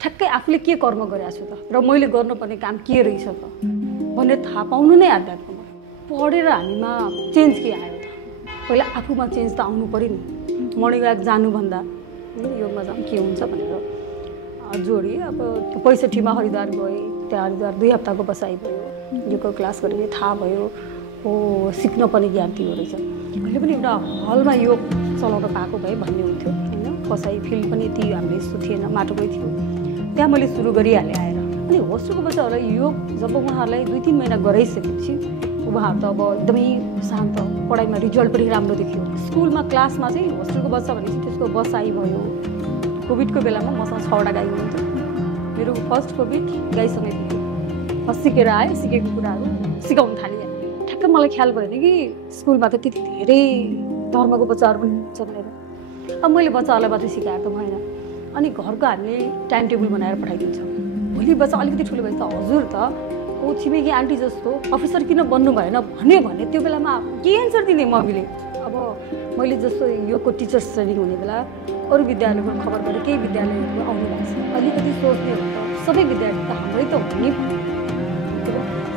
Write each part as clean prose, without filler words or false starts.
ठ्याक्कै आफूले के कर्म गरेको छु त र मैले गर्नुपर्ने काम के रहेछ त भन्ने थाहा पाउनु नै आध्यात्म हो। पढेर हामीमा चेन्ज के आयो त? पहिला आफूमा चेन्ज त आउनु पऱ्यो नि। मर्निङ वाक जानुभन्दा योगमा जाऊँ के हुन्छ भनेर जोडिए। अब 65 हरिद्वार गएँ। त्यहाँ हरिद्वार 2 हप्ताको बसाइ भयो। योगको क्लास गरेँ, थाहा भयो हो सिक्न पनि ज्ञान थियो रहेछ। अहिले पनि एउटा हलमा योग चलाउन पाएको भए भन्ने हुन्थ्यो होइन। बसाइ फिल्ड पनि यति हामीले यस्तो थिएन, माटोकै थियो। त्यहाँ मैले सुरु गरिहालेँ आएर। अनि होस्टेलको बच्चाहरूलाई योग जब उहाँहरूलाई 2-3 महिना गराइसकेपछि उहाँहरू त अब एकदमै शान्त, पढाइमा रिजल्ट पनि राम्रो देखियो। स्कुलमा क्लासमा चाहिँ होस्टेलको बच्चा भनेपछि त्यसको बसाइ भयो। कोभिडको बेलामा मसँग 6वटा गाई हुनुहुन्थ्यो। मेरो फर्स्ट कोभिड गाईसँगै बित्यो। सिकेर आएँ, सिकेको कुराहरू सिकाउन थालेँ। ठ्याक्कै मलाई ख्याल भएन कि स्कुलमा त त्यति धेरै धर्मको बच्चाहरू पनि हुन्छ भनेर। अब मैले बच्चाहरूलाई मात्रै सिकाएको त भएन। अनि घरको हामीले टाइम टेबल बनाएर पठाइदिन्छौँ। भोलि बच्चा अलिकति ठुलो भएछ त हजुर त ओ छिमेकी आन्टी जस्तो अफिसर किन बन्नु भएन भने त्यो बेलामा के एन्सर दिने मम्मीले। अब मैले जस्तो योगको टिचर्स ट्रेनिङ हुने बेला अरू विद्यालयको खबर गरेँ, केही विद्यालयहरू आउनु भएको छ। अलिकति सोच्ने हो त सबै विद्यार्थी त हाम्रै त हुने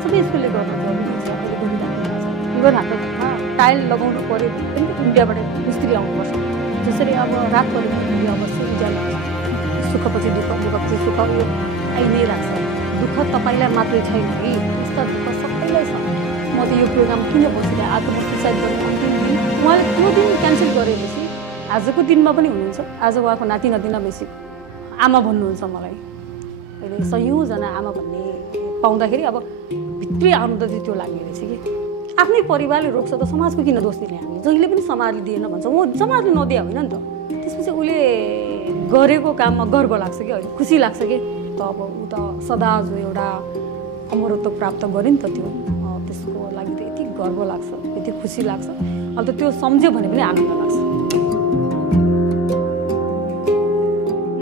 सबै स्कुलले गर्न जरुरी छ। अहिले गरिरहेको छ। इभन हाम्रो घरमा टाइल लगाउनु पऱ्यो भने पनि इन्डियाबाट मिस्त्री आउनुपर्छ। जसरी अब रात पऱ्यो भने अवश्य विद्यालयमा सुखपछि दुःख, दुःखपछि सुख यो आइ नै राख्छ। दुःख तपाईँलाई मात्रै छैन कि यस्ता दुःख सबैलाई छ। म त यो प्रोग्राम किन बसिरहेँ आज म सुसाइड गर्ने अन्तिम दिन उहाँले त्यो दिन क्यान्सल गरेपछि आजको दिनमा पनि हुनुहुन्छ। आज उहाँको नाति नातिना बेसी आमा भन्नुहुन्छ मलाई। अहिले 100जना आमा भन्ने पाउँदाखेरि अब भित्री आनन्द चाहिँ त्यो लाग्ने रहेछ कि आफ्नै परिवारले रोक्छ त समाजको किन दोष दिने हामी? जहिले पनि समाजले दिएन भन्छ, म समाजले नदिए होइन नि त। त्यसपछि उसले गरेको काममा गर्व लाग्छ कि अहिले खुसी लाग्छ कि त अब ऊ त सदा जो एउटा अमरत्व प्राप्त गर्यो नि त त्यो त्यसको लागि त यति गर्व लाग्छ, यति खुसी लाग्छ। अन्त त्यो सम्झ्यो भने पनि आनन्द लाग्छ।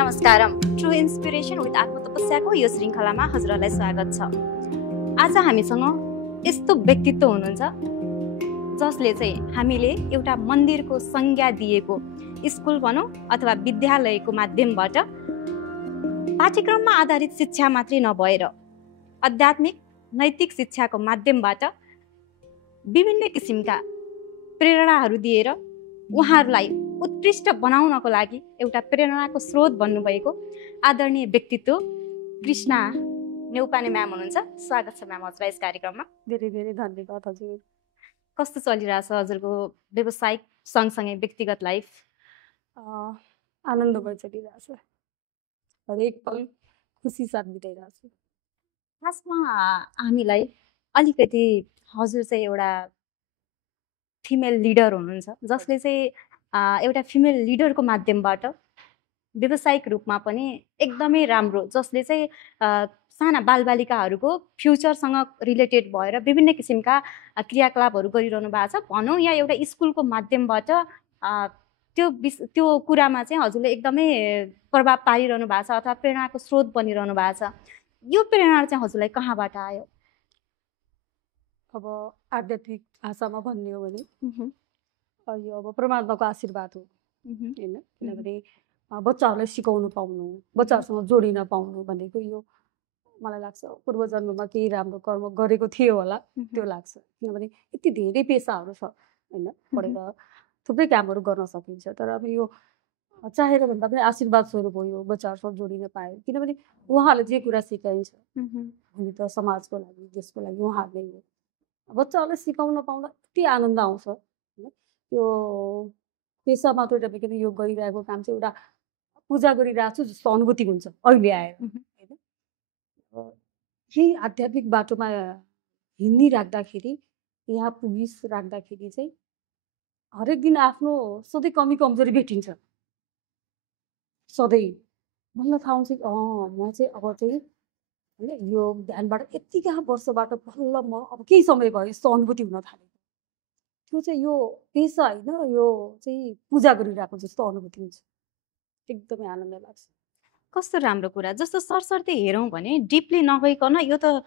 नमस्कारम, ट्रु इन्स्पिरेसन विथ आत्मतपस्याको यो श्रृङ्खलामा हजुरहरूलाई स्वागत छ। आज हामीसँग यस्तो व्यक्तित्व हुनुहुन्छ जसले चाहिँ हामीले एउटा मन्दिरको संज्ञा दिएको स्कुल भनौँ अथवा विद्यालयको माध्यमबाट पाठ्यक्रममा आधारित शिक्षा मात्रै नभएर आध्यात्मिक नैतिक शिक्षाको माध्यमबाट विभिन्न किसिमका प्रेरणाहरू दिएर उहाँहरूलाई उत्कृष्ट बनाउनको लागि एउटा प्रेरणाको स्रोत बन्नुभएको आदरणीय व्यक्तित्व कृष्णा नेउपाने म्याम हुनुहुन्छ। स्वागत छ म्याम हजुरलाई यस कार्यक्रममा। धेरै धेरै धन्यवाद हजुर। कस्तो चलिरहेछ हजुरको व्यावसायिक सँगसँगै व्यक्तिगत लाइफ? आनन्दमय चलिरहेछ। हरेक पल खुसी साथ बिताइरहेको छु। खासमा हामीलाई अलिकति हजुर चाहिँ एउटा फिमेल लिडर हुनुहुन्छ जसले चाहिँ एउटा फिमेल लिडरको माध्यमबाट व्यावसायिक रूपमा पनि एकदमै राम्रो, जसले चाहिँ साना बालबालिकाहरूको फ्युचरसँग रिलेटेड भएर विभिन्न किसिमका क्रियाकलापहरू गरिरहनु भएको छ भनौँ, या एउटा स्कुलको माध्यमबाट त्यो कुरामा चाहिँ हजुरले एकदमै प्रभाव पारिरहनु भएको छ अथवा प्रेरणाको स्रोत बनिरहनु भएको छ। यो प्रेरणा चाहिँ हजुरलाई कहाँबाट आयो? अब आध्यात्मिक भाषामा भन्ने हो भने यो अब परमात्माको आशीर्वाद हो होइन। किनभने बच्चाहरूलाई सिकाउनु पाउनु, बच्चाहरूसँग जोडिन पाउनु भनेको यो मलाई लाग्छ पूर्वजन्ममा केही राम्रो कर्म गरेको थियो होला त्यो लाग्छ। किनभने यति धेरै पेसाहरू छ होइन, पढेर थुप्रै कामहरू गर्न सकिन्छ। तर अब यो चाहेर भन्दा पनि आशीर्वाद स्वरूप हो यो बच्चाहरूसँग जोडिन पायो। किनभने उहाँहरूले जे कुरा सिकाइन्छ भोलि त समाजको लागि देशको लागि उहाँहरूले हो। बच्चाहरूलाई सिकाउन पाउँदा यति आनन्द आउँछ होइन। त्यो पेसा मात्रै नभइकन यो गरिरहेको काम चाहिँ एउटा पूजा गरिरहेको छु जस्तो अनुभूति हुन्छ अहिले आएर होइन। यही आध्यात्मिक बाटोमा हिँडिराख्दाखेरि यहाँ पुगिराख्दाखेरि चाहिँ हरेक दिन आफ्नो सधैँ कमी कमजोरी भेटिन्छ। सधैँ मलाई थाहा हुन्छ कि म चाहिँ अब चाहिँ होइन यो ध्यानबाट यतिका वर्षबाट बल्ल म अब केही समय भयो यस्तो अनुभूति हुन थालेको। त्यो चाहिँ यो पेसा होइन, यो चाहिँ पूजा गरिरहेको जस्तो अनुभूति हुन्छ। एकदमै आनन्द लाग्छ। कस्तो राम्रो कुरा। जस्तो सरसर्ती हेरौँ भने डिपली नगइकन यो त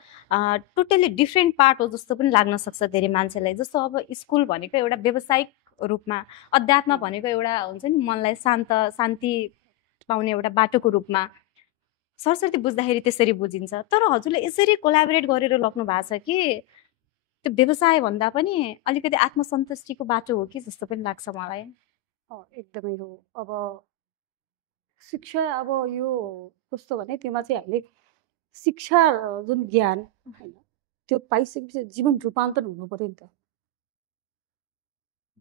टोटल्ली डिफ्रेन्ट पार्ट हो जस्तो पनि लाग्न सक्छ धेरै मान्छेलाई। जस्तो अब स्कुल भनेको एउटा व्यावसायिक रूपमा, अध्यात्म भनेको एउटा हुन्छ नि मनलाई शान्ति पाउने एउटा बाटोको रूपमा, सरस्वती बुझ्दाखेरि त्यसरी बुझिन्छ, तर हजुरले यसरी कोलाबोरेट गरेर लग्नु भएको छ कि त्यो व्यवसाय भन्दा पनि अलिकति आत्मसन्तुष्टिको बाटो हो कि जस्तो पनि लाग्छ मलाई। एकदमै हो। अब शिक्षा अब यो कस्तो भने त्योमा चाहिँ हामीले शिक्षा जुन ज्ञान होइन त्यो पाइसकेपछि जीवन रूपान्तरण हुनु पर्यो नि त।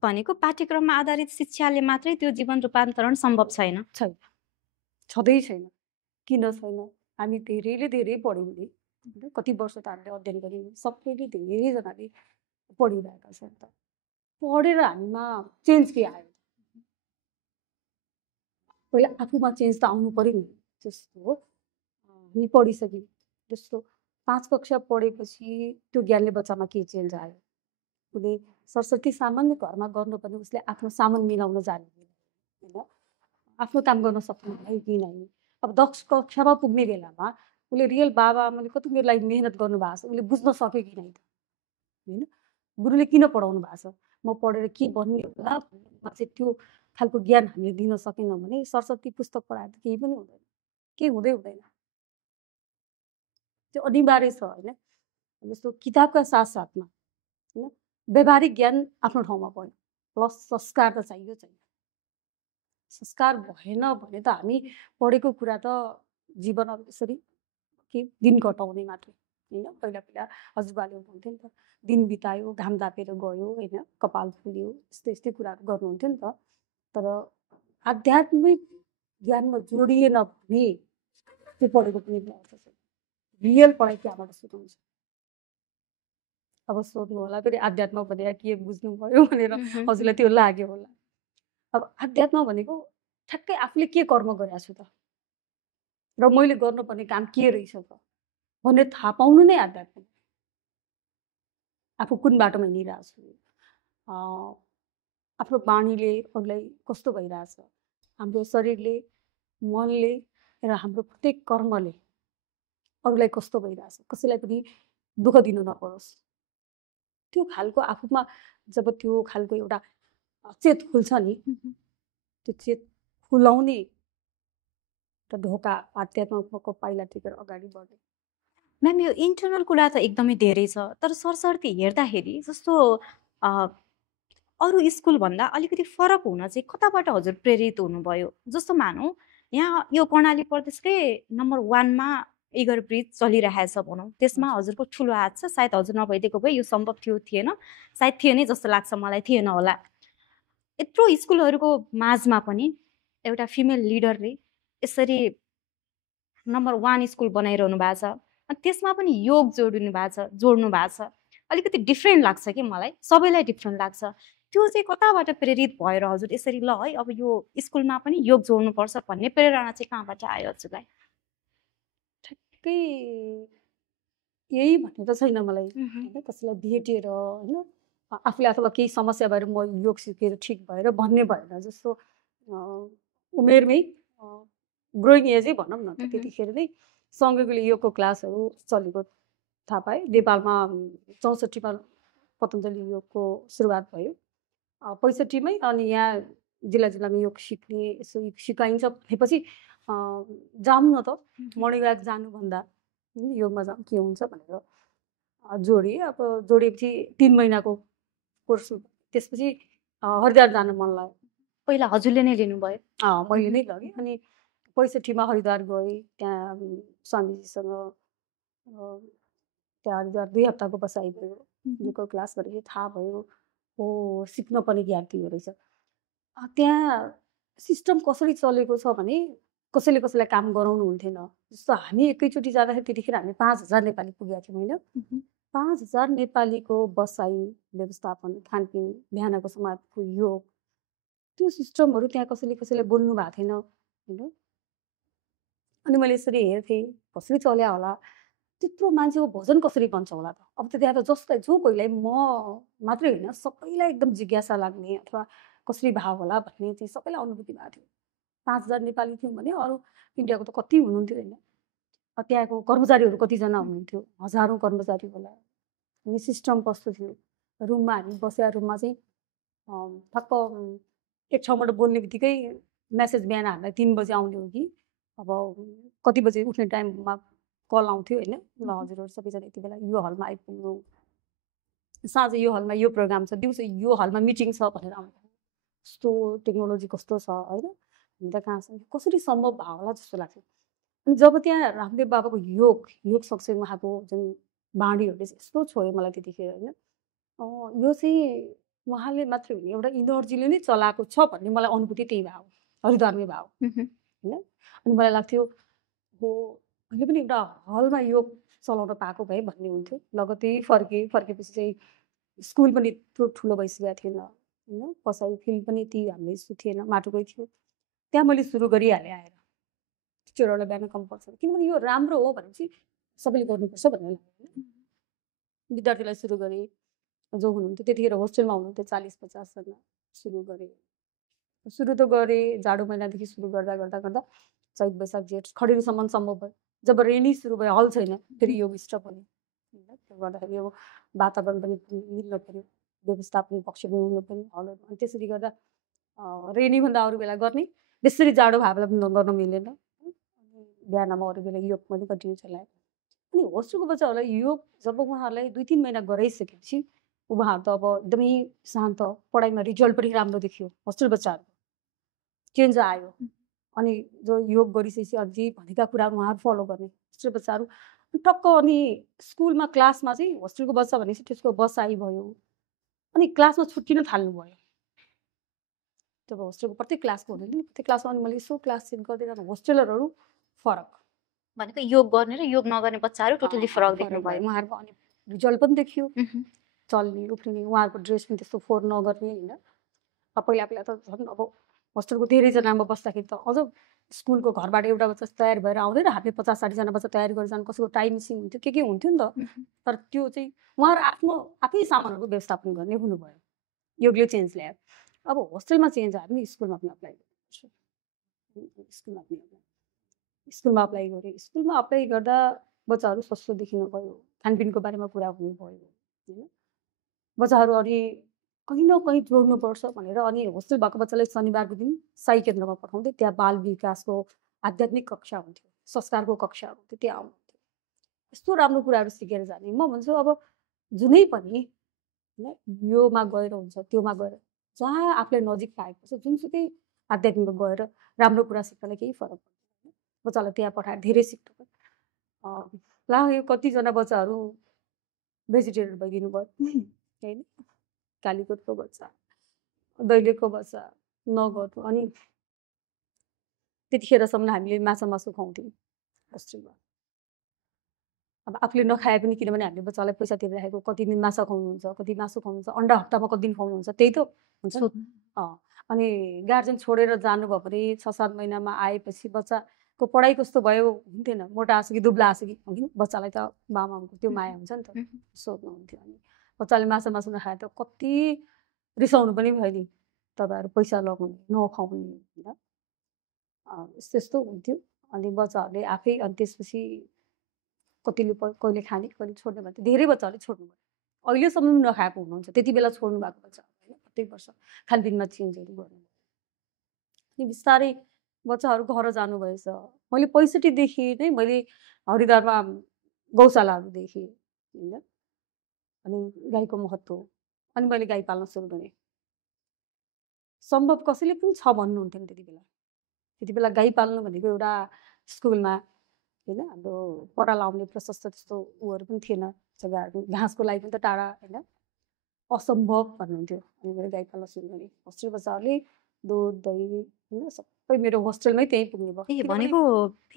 भनेको पाठ्यक्रममा आधारित शिक्षाले मात्रै त्यो जीवन रूपान्तरण सम्भव छैन। छैन, छँदै छैन। किन छैन? हामी धेरैले धेरै पढ्यौँ नि, कति वर्ष त हामीले अध्ययन गऱ्यौँ, सबैले धेरैजनाले पढिरहेका छन्। त पढेर हामीमा चेन्ज के आयो? पहिला आफूमा चेन्ज त आउनु पर्यो नि। जस्तो हो हामी पढिसक्यौँ, जस्तो 5 कक्षा पढेपछि त्यो ज्ञानले बच्चामा के चेन्ज आयो? उसले सरस्वती सामान्य घरमा गर्नुपर्ने उसले आफ्नो सामान मिलाउन जाने होइन, आफ्नो काम गर्न सक्नुभयो कि नै? अब 10 कक्षामा पुग्ने बेलामा उसले रियल बाबुआमाले कति मेरो लागि मेहनत गर्नुभएको छ उसले बुझ्न सक्यो कि नै त? होइन, गुरुले किन पढाउनु भएको छ? म पढेर के बन्ने होला भन्नेमा चाहिँ त्यो खालको ज्ञान हामीले दिन सकेनौँ भने सरस्वती पुस्तक पढाएर त केही पनि हुँदैन, केही हुँदैन। त्यो अनिवार्य छ होइन। जस्तो किताबका साथसाथमा होइन व्यावहारिक ज्ञान आफ्नो ठाउँमा पढ्यो, प्लस संस्कार त चाहियो। संस्कार भएन भने त हामी पढेको कुरा त जीवन अब यसरी के दिन कटाउने मात्रै होइन। पहिला हजुरबाले हुनुहुन्थ्यो नि त, दिन बितायो, घाम तापेर गयो होइन, कपाल फुल्यो, यस्तै कुराहरू गर्नुहुन्थ्यो नि त। तर आध्यात्मिक ज्ञानमा जोडिएन भने त्यो पढेको पनि अर्थ छैन। रियल पढाइ त्यहाँबाट सुरु हुन्छ। अब सोध्नु होला फेरि आध्यात्म भनेर के बुझ्नु भयो भनेर हजुरलाई त्यो लाग्यो होला। अब आध्यात्म भनेको ठ्याक्कै आफूले के कर्म गरेको छु त र मैले गर्नुपर्ने काम के रहेछ त भन्ने थाहा पाउनु नै आध्यात्म। आफू कुन बाटोमा हिँडिरहेको छु, आफ्नो बानीले अरूलाई कस्तो भइरहेछ, हाम्रो शरीरले, मनले र हाम्रो प्रत्येक कर्मले अरूलाई कस्तो भइरहेछ, कसैलाई पनि दुःख दिनु नपरोस्। त्यो खालको आफूमा जब त्यो खालको एउटा चेत खुल्छ नि, त्यो चेत खुलाउने त ढोका आध्यात्मको पाइला टेकेर अगाडि बढ्ने। म्याम यो इन्टरनल कुरा त एकदमै धेरै छ, तर सरसर्ती हेर्दाखेरि जस्तो अरू स्कुलभन्दा अलिकति फरक हुन चाहिँ कताबाट हजुर प्रेरित हुनुभयो? जस्तो मानौँ यहाँ यो कर्णाली प्रदेशकै नम्बर 1मा इगर ब्रिज चलिरहेछ भनौँ, त्यसमा हजुरको ठुलो हात छ। सायद हजुर नभइदिएको भए यो सम्भव थियो थिएन, सायद थिएन जस्तो लाग्छ मलाई, थिएन होला। यत्रो स्कुलहरूको माझमा पनि एउटा फिमेल लिडरले यसरी नम्बर 1 स्कुल बनाइरहनु भएको छ, अनि त्यसमा पनि योग जोड्नु भएको छ। अलिकति डिफ्रेन्ट लाग्छ कि मलाई, सबैलाई डिफ्रेन्ट लाग्छ। त्यो चाहिँ कताबाट प्रेरित भएर हजुर यसरी ल है अब यो स्कुलमा पनि योग जोड्नुपर्छ भन्ने प्रेरणा चाहिँ कहाँबाट आयो हजुरलाई? ठ्याक्कै यही भन्ने त छैन मलाई होइन। कसैलाई भेटेर होइन आफूले अथवा केही समस्या भएर म योग सिकेर ठिक भएर भन्ने भएन। जस्तो उमेरमै ग्रोइङ एजै भनौँ न त, त्यतिखेर नै सँगैले योगको क्लासहरू चलेको थाहा पाएँ। नेपालमा 64मा पतञ्जलि योगको सुरुवात भयो, 65मै। अनि यहाँ जिल्लामा योग सिक्ने यसो सिकाइन्छ भनेपछि जाऊँ न त, मर्निङ वाक जानुभन्दा योगमा जाऊँ के हुन्छ भनेर जोडेँ। अब जोडेपछि 3 महिनाको कोर्स, त्यसपछि हरिद्वार जान मन लाग्यो। पहिला हजुरले नै लिनुभयो? मैले नै लगेँ। अनि 65मा हरिद्वार गएँ, त्यहाँ स्वामीजीसँग त्यहाँ हरिद्वार 2 हप्ताको बसाइ भयो। योगको क्लास गरेपछि थाहा भयो हो सिक्न पनि ज्ञान हो रहेछ। त्यहाँ सिस्टम कसरी चलेको छ भने कसैले कसैलाई काम गराउनु हुन्थेन। जस्तो हामी एकैचोटि जाँदाखेरि त्यतिखेर हामी 5000 नेपाली पुगेका थियौँ होइन। 5000 नेपालीको बसाइ व्यवस्थापन, खानपिन, बिहानको समाजको योग, त्यो सिस्टमहरू त्यहाँ कसैले बोल्नु भएको थिएन होइन। अनि मैले यसरी हेर्थेँ कसरी चल्या होला, त्यत्रो मान्छेको भजन कसरी बन्छ होला त। अब त त्यहाँ त जो कोहीलाई म मात्रै होइन सबैलाई एकदम जिज्ञासा लाग्ने अथवा कसरी भाव होला भन्ने चाहिँ सबैलाई अनुभूति भएको थियो। 5000 नेपाली थियौँ भने अरू इन्डियाको त कति हुनुहुन्थ्यो होइन। त्यहाँको कर्मचारीहरू कतिजना हुनुहुन्थ्यो, हजारौँ कर्मचारी होला। अनि सिस्टम कस्तो थियो, रुममा हामी बसेर रुममा चाहिँ ठक्क एक ठाउँबाट बोल्ने बित्तिकै मेसेज बिहान हामीलाई 3 बजे आउने हो कि अब कति बजे उठ्ने टाइममा कल आउँथ्यो होइन, ल हजुरहरू सबैजना यति बेला यो हलमा आइपुग्नु, साँझ यो हलमा यो प्रोग्राम छ, दिउँसो यो हलमा मिटिङ छ भनेर आउँथ्यो। कस्तो टेक्नोलोजी कस्तो छ होइन, हामी त कहाँसम्म कसरी सम्भव भयो होला जस्तो लाग्थ्यो। अनि जब त्यहाँ रामदेव बाबाको योग सँगसँगै उहाँको जुन बाणीहरूले चाहिँ यस्तो छोयो मलाई त्यतिखेर होइन, यो चाहिँ उहाँले मात्रै होइन एउटा इनर्जीले नै चलाएको छ भन्ने मलाई अनुभूति त्यही भयो, हरिद्वारमै भयो होइन। अनि मलाई लाग्थ्यो हो अहिले पनि एउटा हलमा योग चलाउन पाएको भए भन्ने हुन्थ्यो। लगत्तै फर्केपछि चाहिँ स्कुल पनि त्यो ठुलो भइसकेको थिएन होइन, बसाइ फिल्ड पनि ती हामीले यस्तो थिएन, माटोकै थियो। त्यहाँ मैले सुरु गरिहालेँ आएर टिचरहरूलाई बिहान कम्पल्सरी, किनभने यो राम्रो हो भनेपछि सबैले गर्नुपर्छ भन्ने लाग्यो होइन। विद्यार्थीलाई सुरु गरेँ, जो हुनुहुन्थ्यो त्यतिखेर होस्टेलमा हुनुहुन्थ्यो 40-50जना, सुरु त गरेँ जाडो महिनादेखि सुरु गर्दा गर्दा गर्दा चैत वैशाख जेठ खडेरीसम्म सम्भव भयो। जब रेनी सुरु भयो, हल छैन, फेरि योग स्टप हुने होइन। त्यो गर्दाखेरि अब वातावरण पनि मिल्नु पऱ्यो, व्यवस्थापन पक्ष पनि मिल्नु पऱ्यो हलहरू। अनि त्यसरी गर्दा रेनीभन्दा अरू बेला गर्ने, बेसरी जाडो भए बेला पनि गर्न मिलेन। बिहानमा अरू बेला योग मैले कन्टिन्यू चलाएँ। अनि होस्टेलको बच्चाहरूलाई योग जब उहाँहरूलाई 2-3 महिना गराइसकेपछि उहाँहरू त अब एकदमै शान्त, पढाइमा रिजल्ट पनि राम्रो देखियो, होस्टेल बच्चाहरूको चेन्ज आयो। अनि जो योग गरिसकेपछि अझै भनेका कुराहरू उहाँहरू फलो गर्ने होस्टेल बच्चाहरू टक्क। अनि स्कुलमा क्लासमा चाहिँ होस्टेलको बच्चा भनेपछि त्यसको बसाइ भयो, अनि क्लासमा छुट्टिन थाल्नुभयो। जब होस्टेलको प्रत्येक क्लासको हुँदैन नि, प्रत्येक क्लासमा अनि मैले यसो क्लास चेन्ज गर्दै जाँदा होस्टेलरहरू फरक भनेको योग गर्ने र योग नगर्ने बच्चाहरू टोटली फरक देख्नुभयो। उहाँहरूको अनि रिजल्ट पनि देखियो, चल्ने उफ्रिने, उहाँहरूको ड्रेस पनि त्यस्तो फोहोर नगर्ने होइन। पहिला त झन् अब होस्टेलको धेरैजनामा बस्दाखेरि त अझ स्कुलको घरबाट एउटा बच्चा तयार भएर आउँदैन, हामीले 50-60जना बच्चा तयारी गरेर जानु, कसैको टाइमिङ हुन्थ्यो, के हुन्थ्यो नि त। तर त्यो चाहिँ उहाँहरू आफै सामानहरूको व्यवस्थापन गर्ने हुनुभयो, योगले चेन्ज ल्यायो। अब होस्टेलमा चेन्ज आयो भने स्कुलमा पनि अप्लाई गर्नुपर्छ, स्कुलमा अप्लाई गरेँ। स्कुलमा अप्लाई गर्दा बच्चाहरू सस्तो देखिनु भयो, खानपिनको बारेमा कुरा हुनुभयो होइन। बच्चाहरू अनि कहीँ न कहीँ जोड्नुपर्छ भनेर अनि होस्टेल भएको बच्चालाई शनिबारको दिन साई केन्द्रमा पठाउँदै, त्यहाँ बाल विकासको आध्यात्मिक कक्षा हुन्थ्यो, संस्कारको कक्षा हुन्थ्यो, त्यहाँ आउनुहुन्थ्यो। यस्तो राम्रो कुराहरू सिकेर जाने। म भन्छु अब जुनै पनि होइन योमा गएर हुन्छ, त्योमा गएर जहाँ आफूलाई नजिक पाएको छ जुनसुकै आध्यात्मिकमा गएर राम्रो कुरा सिक्नलाई केही फरक पर्दैन। बच्चालाई त्यहाँ पठाएर धेरै सिक्नु भयो। यो कतिजना बच्चाहरू भेजिटेरियन भइदिनु भयो होइन, कालीकोटको बच्चा, दैलेखको बच्चा नगर्नु। अनि त्यतिखेरसम्म हामीले मासु खुवाउँथ्यौँ होस्टेलमा। अब आफूले नखाए पनि, किनभने हामीले बच्चालाई पैसा तिरिराखेको, कति दिन माछा खुवाउनुहुन्छ, कति मासु खुवाउनुहुन्छ, अन्डा हप्तामा कति दिन खुवाउनुहुन्छ, त्यही त हुन्छ। अनि गार्जेन छोडेर जानुभयो भने 6-7 महिनामा आएपछि बच्चाको पढाइ कस्तो भयो हुन्थेन, मोटा आसो कि दुब्ला आसो कि होइन। बच्चालाई त बाबाको त्यो माया हुन्छ नि त, सोध्नुहुन्थ्यो। अनि बच्चाले मासु नखाए त कति रिसाउनु पनि भयो नि, तपाईँहरू पैसा लगाउने नखुवाउने होइन, यस्तो हुन्थ्यो। अनि बच्चाहरूले आफै, अनि त्यसपछि कतिले कहिले खाने कहिले छोड्ने भन्थ्यो। धेरै बच्चाहरूले छोड्नु भयो, अहिलेसम्म पनि नखाएको हुनुहुन्छ, त्यति बेला छोड्नु भएको बच्चा होइन। प्रत्येक वर्ष खानपिनमा चेन्जहरू गर्नु। अनि बिस्तारै बच्चाहरू घर जानुभएछ। मैले 65देखि नै मैले हरिद्वारमा गौशालाहरू देखेँ होइन, अनि गाईको महत्त्व, अनि मैले गाई पाल्न सुरु गरेँ। सम्भव कसैले पनि छ भन्नुहुन्थेन त्यति बेला गाई पाल्नु भनेको एउटा स्कुलमा होइन, हाम्रो पराल आउने प्रशस्त त्यस्तो उहरू पनि थिएन, जग्गाहरू घाँसको लागि पनि त टाढा होइन, असम्भव भन्नुहुन्थ्यो। अनि मैले गाई पाल्न सुरु गरेँ। होस्टेल बच्चाहरूले दुध दही होइन सबै मेरो होस्टेलमै त्यहीँ पुग्ने भयो। भनेको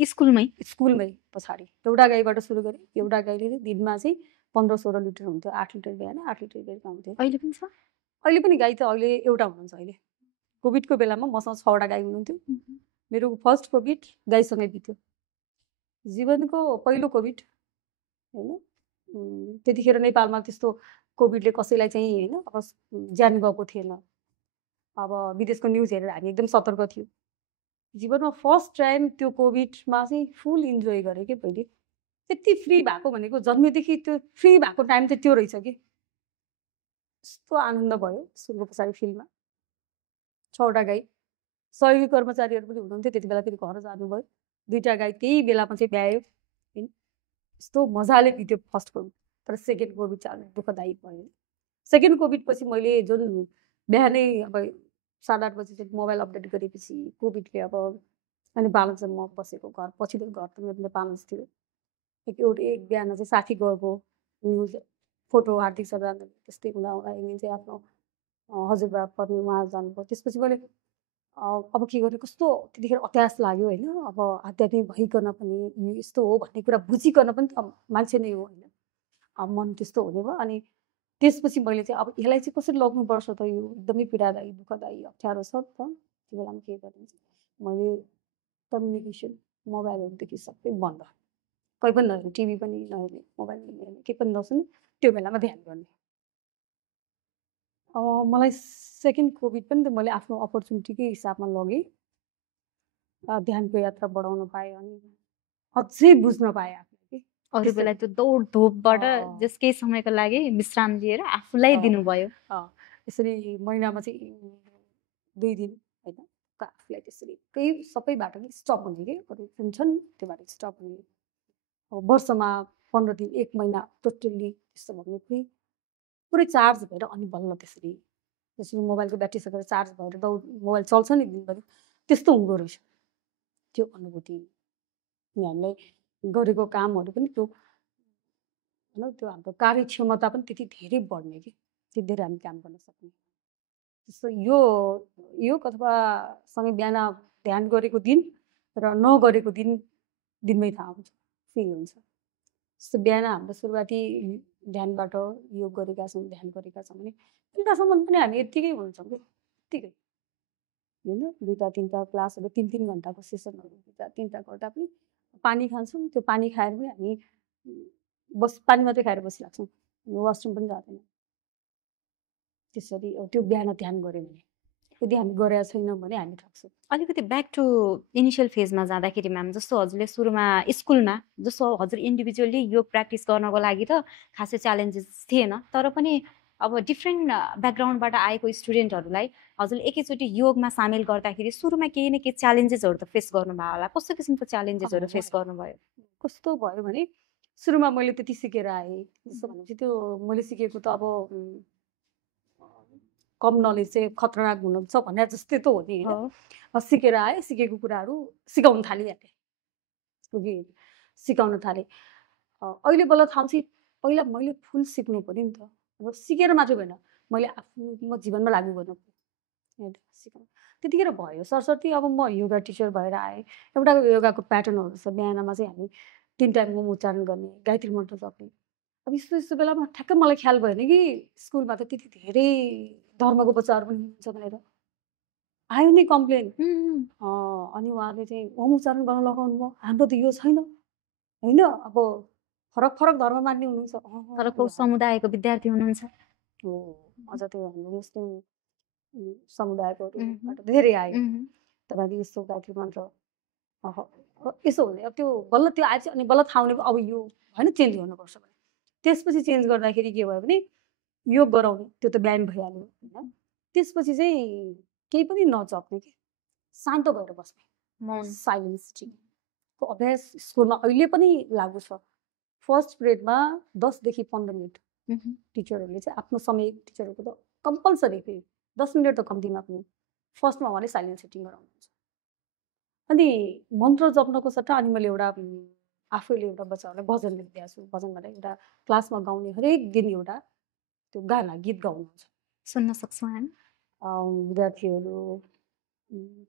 स्कुलमै पछाडि एउटा गाईबाट सुरु गरेँ। एउटा गाईले दिनमा चाहिँ 15-16 लिटर हुन्थ्यो, 8 लिटर बिहान 8 लिटर बेलुका हुन्थ्यो। अहिले पनि छ, अहिले पनि गाई त अहिले एउटा हुनुहुन्छ। अहिले कोभिडको बेलामा मसँग 6वटा गाई हुनुहुन्थ्यो। मेरो फर्स्ट कोभिड गाईसँगै बित्यो, जीवनको पहिलो कोभिड होइन। त्यतिखेर नेपालमा त्यस्तो कोभिडले कसैलाई चाहिँ होइन अब ज्यान गएको थिएन। अब विदेशको न्युज हेरेर हामी एकदम सतर्क थियौँ। जीवनमा फर्स्ट टाइम त्यो कोभिडमा चाहिँ फुल इन्जोय गरेँ कि मैले। त्यति फ्री भएको भनेको जन्मेदेखि त्यो फ्री भएको टाइम चाहिँ त्यो रहेछ कि, यस्तो आनन्द भयो स्कुलको पछाडि फिल्डमा। 6वटा गाई, सहयोगी कर्मचारीहरू पनि हुनुहुन्थ्यो त्यति बेला, फेरि घर जानुभयो। 2टा गाई त्यही बेलामा चाहिँ ब्यायो होइन। यस्तो मजाले बित्यो फर्स्ट कोभिड। तर सेकेन्ड कोभिड चाहिँ अलिक दुःखदायी भयो। सेकेन्ड कोभिड पछि मैले जुन बिहानै अब 8:30 बजी चाहिँ मोबाइल अपडेट गरेपछि कोभिडले अब अनि बालनसँग म बसेको घर पछिल्लो घर त मेरो नेपालमा थियो। एक बिहान चाहिँ साथी गएको न्युज फोटो हार्दिक श्रद्धाञ्जली त्यस्तै हुँदा हुँदा एक दिन चाहिँ आफ्नो हजुरबा पर्ने उहाँ जानुभयो। त्यसपछि मैले अब के गर्ने कस्तो त्यतिखेर अत्यास लाग्यो होइन। अब आध्यात्मिक भइकन पनि यो यस्तो हो भन्ने कुरा बुझिकन पनि त मान्छे नै हो होइन। अब मन त्यस्तो हुने भयो। अनि त्यसपछि मैले चाहिँ अब यसलाई चाहिँ कसरी लग्नुपर्छ त, यो एकदमै पीडादायी दुःखदायी अप्ठ्यारो छ नि त। त्यो बेलामा के गर्ने मैले कम्युनिकेसन मोबाइलहरूदेखि सबै बन्द, कोही पनि नहेर्ने, टिभी पनि नहेर्ने, मोबाइल पनि नहेर्ने, केही पनि नसुन्ने, त्यो बेलामा ध्यान गर्ने। मलाई सेकेन्ड कोभिड पनि त मैले आफ्नो अपर्च्युनिटीकै हिसाबमा लगेँ, ध्यानको यात्रा बढाउन पाएँ अनि अझै बुझ्न पाएँ आफूले कि अरू बेला त्यो दौड धोपबाट जस केही समयको लागि विश्राम लिएर आफूलाई दिनुभयो। यसरी महिनामा चाहिँ 2 दिन होइन आफूलाई त्यसरी केही सबैबाट नि स्टप हुने कि अरू हुन्छ नि त्योबाट स्टप हुने। अब वर्षमा 15 दिन 1 महिना टोटल्ली त्यस्तो भने पुरै चार्ज भएर अनि बल्ल त्यसरी मोबाइलको ब्याट्री सकेर चार्ज भएर मोबाइल चल्छ नि दिनभरि, त्यस्तो हुँदो रहेछ। त्यो अनुभूति हामीलाई गरेको कामहरू पनि त्यो होइन, त्यो हाम्रो कार्यक्षमता पनि त्यति धेरै बढ्ने कि त्यति धेरै हामी काम गर्न सक्ने। जस्तो यो अथवा सँगै बिहान ध्यान गरेको दिन र नगरेको दिनमै थाहा हुन्छ, फिल हुन्छ। जस्तो बिहान हाम्रो सुरुवाती ध्यानबाट योग गरेका छौँ, ध्यान गरेका छौँ भने बेलुकासम्म पनि हामी यत्तिकै हुन्छौँ कि यत्तिकै होइन। 2-3टा क्लासहरू 3-3 घन्टाको सेसनहरू 2-3टा गर्दा पनि पानी खान्छौँ, त्यो पानी खाएर पनि हामी पानी मात्रै खाएर बसिरहेछौँ, वासरुम पनि जाँदैन। त्यसरी त्यो बिहान ध्यान गऱ्यो भने, यदि हामी गरेका छैनौँ भने हामी थक्छौँ। अलिकति ब्याक टु इनिसियल फेजमा जाँदाखेरि म्याम, जस्तो हजुरले सुरुमा स्कुलमा जस्तो हजुर इन्डिभिजुअली योग प्र्याक्टिस गर्नको लागि त खासै च्यालेन्जेस थिएन, तर पनि अब डिफ्रेन्ट ब्याकग्राउन्डबाट आएको स्टुडेन्टहरूलाई हजुरले एकैचोटि योगमा सामेल गर्दाखेरि सुरुमा केही न केही च्यालेन्जेसहरू त फेस गर्नुभयो होला। कस्तो किसिमको च्यालेन्जेसहरू फेस गर्नुभयो? कस्तो भयो भने सुरुमा मैले त्यति सिकेर आएँ। जस्तो भनेपछि त्यो मैले सिकेको त अब कम नलेज चाहिँ खतरनाक हुनुहुन्छ भन्ने जस्तै त हो नि होइन। सिकेर आएँ, सिकेको कुराहरू सिकाउन थालिहालेँ, सिकाउन थालेँ। अहिले बल्ल थाहा चाहिँ पहिला मैले फुल सिक्नु पऱ्यो नि त। अब सिकेर मात्रै भएन, मैले आफ्नो जीवनमा लागू गर्नु पऱ्यो सिकाउनु। त्यतिखेर भयो सरस्वती। अब म योगा टिचर भएर आएँ। एउटा योगाको प्याटर्नहरू छ, बिहानमा चाहिँ हामी 3 टाइम ओम उच्चारण गर्ने, गायत्री मन्त्र जप्ने। अब यस्तो बेलामा ठ्याक्कै मलाई ख्याल भएन कि स्कुलमा त त्यति धेरै धर्मको बच्चाहरू पनि हुन्छ भनेर आयो नि कम्प्लेन। अनि उहाँले चाहिँ ओम उच्चारण गर्न लगाउनु भयो। हाम्रो त यो छैन होइन। अब फरक धर्म मान्ने हुनुहुन्छ, फरक समुदायको विद्यार्थी हुनुहुन्छ हो, अझ त्यो हाम्रो मुस्लिम समुदायकोबाट धेरै आयो। तपाईँले यस्तो गायत्री मन्त्र यसो हुने। अब त्यो बल्ल त्यो आएपछि अनि बल्ल थाहा हुने अब यो होइन चेन्ज गर्नुपर्छ भने। त्यसपछि चेन्ज गर्दाखेरि के भयो भने योग गराउने, त्यो त बिहान भइहाल्यो होइन। त्यसपछि चाहिँ केही पनि नजप्ने कि शान्त भएर बस्ने, साइलेन्स सिटिङको अभ्यास स्कुलमा अहिले पनि लागु छ। फर्स्ट पिरियडमा 10 देखि 15 मिनट टिचरहरूले चाहिँ आफ्नो समय, टिचरहरूको त कम्पलसरी 10 मिनट त कम्तीमा पनि फर्स्टमा उहाँले साइलेन्स सिटिङ गराउनुहुन्छ। अनि मन्त्र जप्नको सट्टा अनि मैले एउटा आफैले एउटा बच्चाहरूलाई भजन लेखिदिएको छु। भजनबाट एउटा क्लासमा गाउने हरेक दिन एउटा त्यो गाना गीत गाउनुहुन्छ, सुन्न सक्छौँ हामी। विद्यार्थीहरू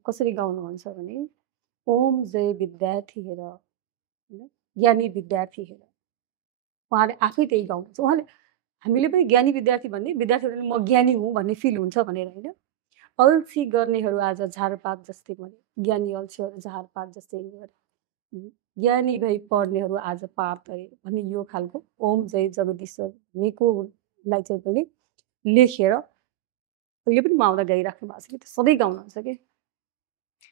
कसरी गाउनुहुन्छ भने ओम जय विद्यार्थी हेर होइन, ज्ञानी विद्यार्थी हेर। उहाँले आफै त्यही गाउनुहुन्छ। उहाँले हामीले पनि ज्ञानी विद्यार्थी भन्ने, विद्यार्थीहरूले म ज्ञानी हुँ भन्ने फिल हुन्छ भनेर होइन। अल्छी गर्नेहरू आज झारपात जस्तै मरे, ज्ञानी अल्छीहरू झारपात जस्तै गरे, ज्ञानी भई पढ्नेहरू आज पार तरे भन्ने यो खालको ओम जय जगदीश्वर भनेकोलाई चाहिँ पनि लेखेर अहिले पनि म आउँदा गाइराख्नु भएको छ कि सधैँ गाउनुहुन्छ कि।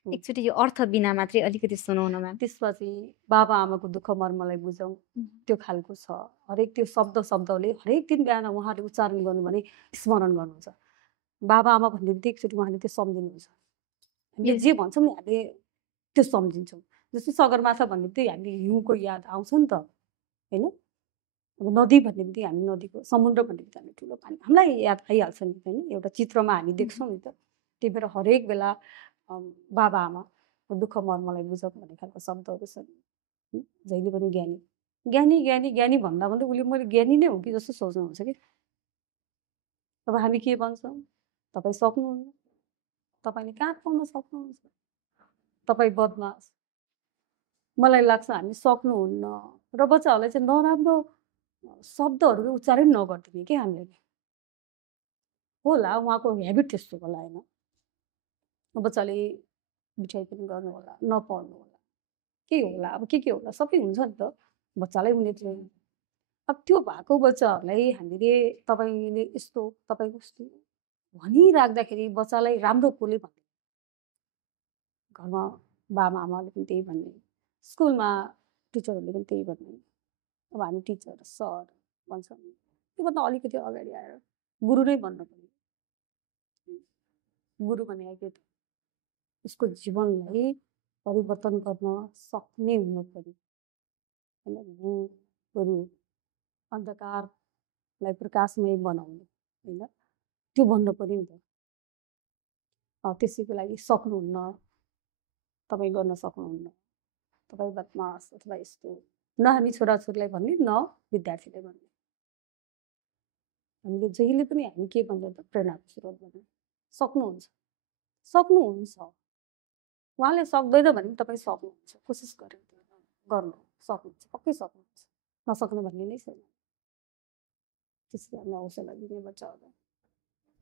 एकचोटि यो अर्थ बिना मात्रै अलिकति सुनाउन म्याम। त्यसपछि बाबा आमाको दुःख मर्मलाई बुझौँ, त्यो खालको छ। हरेक त्यो शब्दले हरेक दिन बिहान उहाँले उच्चारण गर्नु भने स्मरण गर्नुहुन्छ। बाबा आमा भन्ने बित्तिकै एकचोटि उहाँले त्यो सम्झिनुहुन्छ। हामीले जे भन्छौँ नि हामीले त्यो सम्झिन्छौँ। जस्तै सगरमाथा भन्ने बित्तिकै हामी हिउँको याद आउँछ नि त होइन। अब नदी भन्ने बित्तिकै हामी नदीको, समुद्र भन्ने बित्तिकै हामी ठुलो पानी हामीलाई याद आइहाल्छ नि होइन। एउटा चित्रमा हामी देख्छौँ नि त। त्यही भएर हरेक बेला बाबा आमाको दुःख मर्मलाई बुझौँ भन्ने खालको शब्दहरू छन्। जहिले पनि ज्ञानी ज्ञानी ज्ञानी ज्ञानी भन्दा भन्दै उसले मैले ज्ञानी नै हो कि जस्तो सोच्नुहुन्छ कि। अब हामी के भन्छौँ, तपाईँ सक्नुहुन्न, तपाईँले कहाँ पाउन सक्नुहुन्छ, तपाईँ बदमास। मलाई लाग्छ हामी सक्नुहुन्न र बच्चाहरूलाई चाहिँ नराम्रो शब्दहरू उच्चारण नगरिदिने कि हामीले। होला उहाँको ह्याबिट त्यस्तो होला होइन। बच्चाले मिठाई पनि गर्नु होला, नपढ्नु होला, के होला, अब के होला, सबै हुन्छ नि त बच्चालाई। उनीले चाहिँ अब त्यो भएको बच्चाहरूलाई हामीले तपाईँले यस्तो तपाईँ कस्तो भनिराख्दाखेरि बच्चालाई राम्रो कुरोले भन्ने, घरमा बाबा आमाले पनि त्यही भन्ने, स्कुलमा टिचरहरूले पनि त्यही भन्ने। अब हामी टिचर सर भन्छौँ, त्योभन्दा अलिकति अगाडि आएर गुरु नै भन्नु पर्यो। गुरु भनेको के त, उसको जीवनलाई परिवर्तन गर्न सक्ने हुनु पर्यो होइन। गुरु अन्धकारलाई प्रकाशमय बनाउने होइन, त्यो भन्नु पर्यो नि त। त्यसैको लागि सक्नुहुन्न, तपाईँ गर्न सक्नुहुन्न, तपाईँ बदमास अथवा यस्तो, न हामी छोराछोरीलाई भन्ने न विद्यार्थीलाई भन्ने। हामीले जहिले पनि हामी के भन्छ त, प्रेरणाको स्रोत भन्ने। सक्नुहुन्छ, सक्नुहुन्छ, उहाँले सक्दैन भने पनि तपाईँ सक्नुहुन्छ, कोसिस गरेर गर्नु सक्नुहुन्छ, पक्कै सक्नुहुन्छ, नसक्ने भन्ने नै छैन। त्यसले हामी हौसला दिने बच्चाहरूलाई।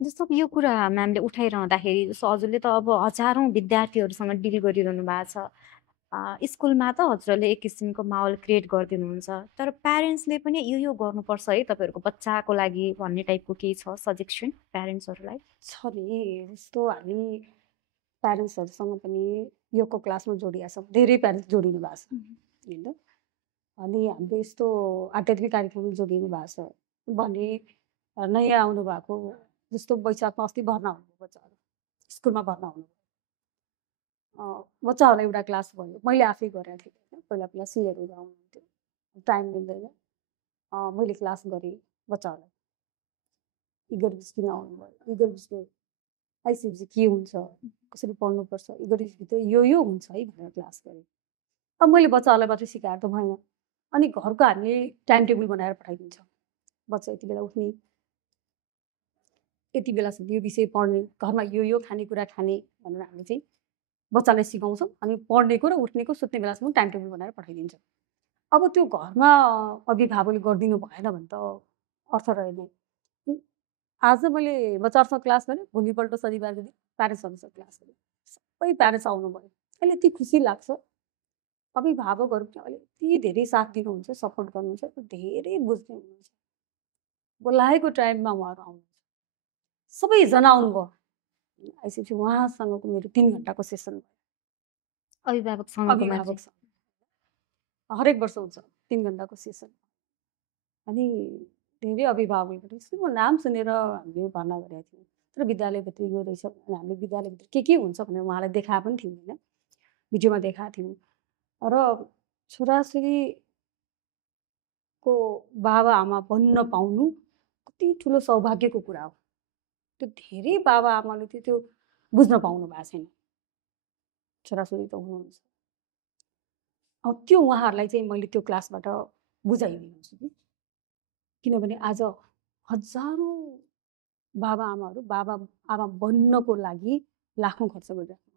जस्तो यो कुरा म्यामले उठाइरहँदाखेरि जस्तो हजुरले त अब हजारौँ विद्यार्थीहरूसँग डिल गरिरहनु भएको छ। स्कुलमा त हजुरले एक किसिमको माहौल क्रिएट गरिदिनुहुन्छ, तर प्यारेन्ट्सले पनि यो गर्नुपर्छ है तपाईँहरूको बच्चाको लागि भन्ने टाइपको केही छ सजेसन प्यारेन्ट्सहरूलाई? छ नि, जस्तो हामी प्यारेन्ट्सहरूसँग पनि योको क्लासमा जोडिया छौँ, धेरै प्यारेन्ट्स जोडिनु भएको छ होइन। अनि हाम्रो यस्तो आध्यात्मिक कार्यक्रममा जोडिनु भएको छ भने नयाँ आउनु भएको, जस्तो वैशाखमा अस्ति भर्ना हुनुभयो बच्चाहरू, स्कुलमा भर्ना हुनुभयो। बच्चाहरूलाई एउटा क्लास भयो, मैले आफै गरेको थिएँ होइन। पहिला पहिला सिएहरू आउनुहुन्थ्यो, टाइम मिल्दैन, मैले क्लास गरेँ बच्चाहरूलाई। इगर्भिस किन आउनुभयो, इगर्भिसको आइसिएफजी के हुन्छ, कसरी पढ्नुपर्छ, इगर्भिसभित्र यो हुन्छ है भनेर क्लास गरेँ। अब मैले बच्चाहरूलाई मात्रै सिकाएर त भएन। अनि घरको हामीले टाइम टेबल बनाएर पठाइदिन्छौँ। बच्चा यति बेला उठ्ने, यति बेलासम्म यो विषय पढ्ने, घरमा यो खानेकुरा खाने भनेर हामीले चाहिँ बच्चालाई सिकाउँछौँ। अनि पढ्नेको र उठ्नेको सुत्ने बेलासम्म टाइम टेबल बनाएर पठाइदिन्छौँ। अब त्यो घरमा अभिभावकले गरिदिनु भएन भने त अर्थ रहेन। आज मैले बच्चाहरूसँग क्लास गरेँ, भोलिपल्ट शनिबारको दिन प्यारेन्ट्सहरूसँग क्लास गरेँ, सबै प्यारेन्ट्स आउनुभयो। अहिले यति खुसी लाग्छ। अभिभावकहरू पनि अहिले यति धेरै साथ दिनुहुन्छ, सपोर्ट गर्नुहुन्छ, धेरै बुझ्ने हुनुहुन्छ। बोलाएको टाइममा उहाँहरू आउनुहुन्छ, सबैजना आउनुभयो। आइसकेपछि उहाँसँगको मेरो 3 घन्टाको सेसन भयो। अभिभावकसँग हरेक वर्ष हुन्छ 3 घन्टाको सेसन। अनि धेरै अभिभावकले पनि यसको नाम सुनेर हामीले भर्ना गरेका थियौँ, तर विद्यालयभित्र यो रहेछ भने हामीले विद्यालयभित्र के हुन्छ भनेर उहाँलाई देखाएको पनि थियौँ होइन, भिडियोमा देखाएको थियौँ। र छोराछोरीको बाबा आमा बन्न पाउनु कति ठुलो सौभाग्यको कुरा हो। त्यो धेरै बाबा आमाले त्यो बुझ्न पाउनु भएको छैन। छोराछोरी त हुनुहुन्छ, अब त्यो उहाँहरूलाई चाहिँ मैले त्यो क्लासबाट बुझाइदिन्छु कि, किनभने आज हजारौँ बाबा आमा बन्नको लागि लाखौँ खर्च गरिराख्नु भएको छ।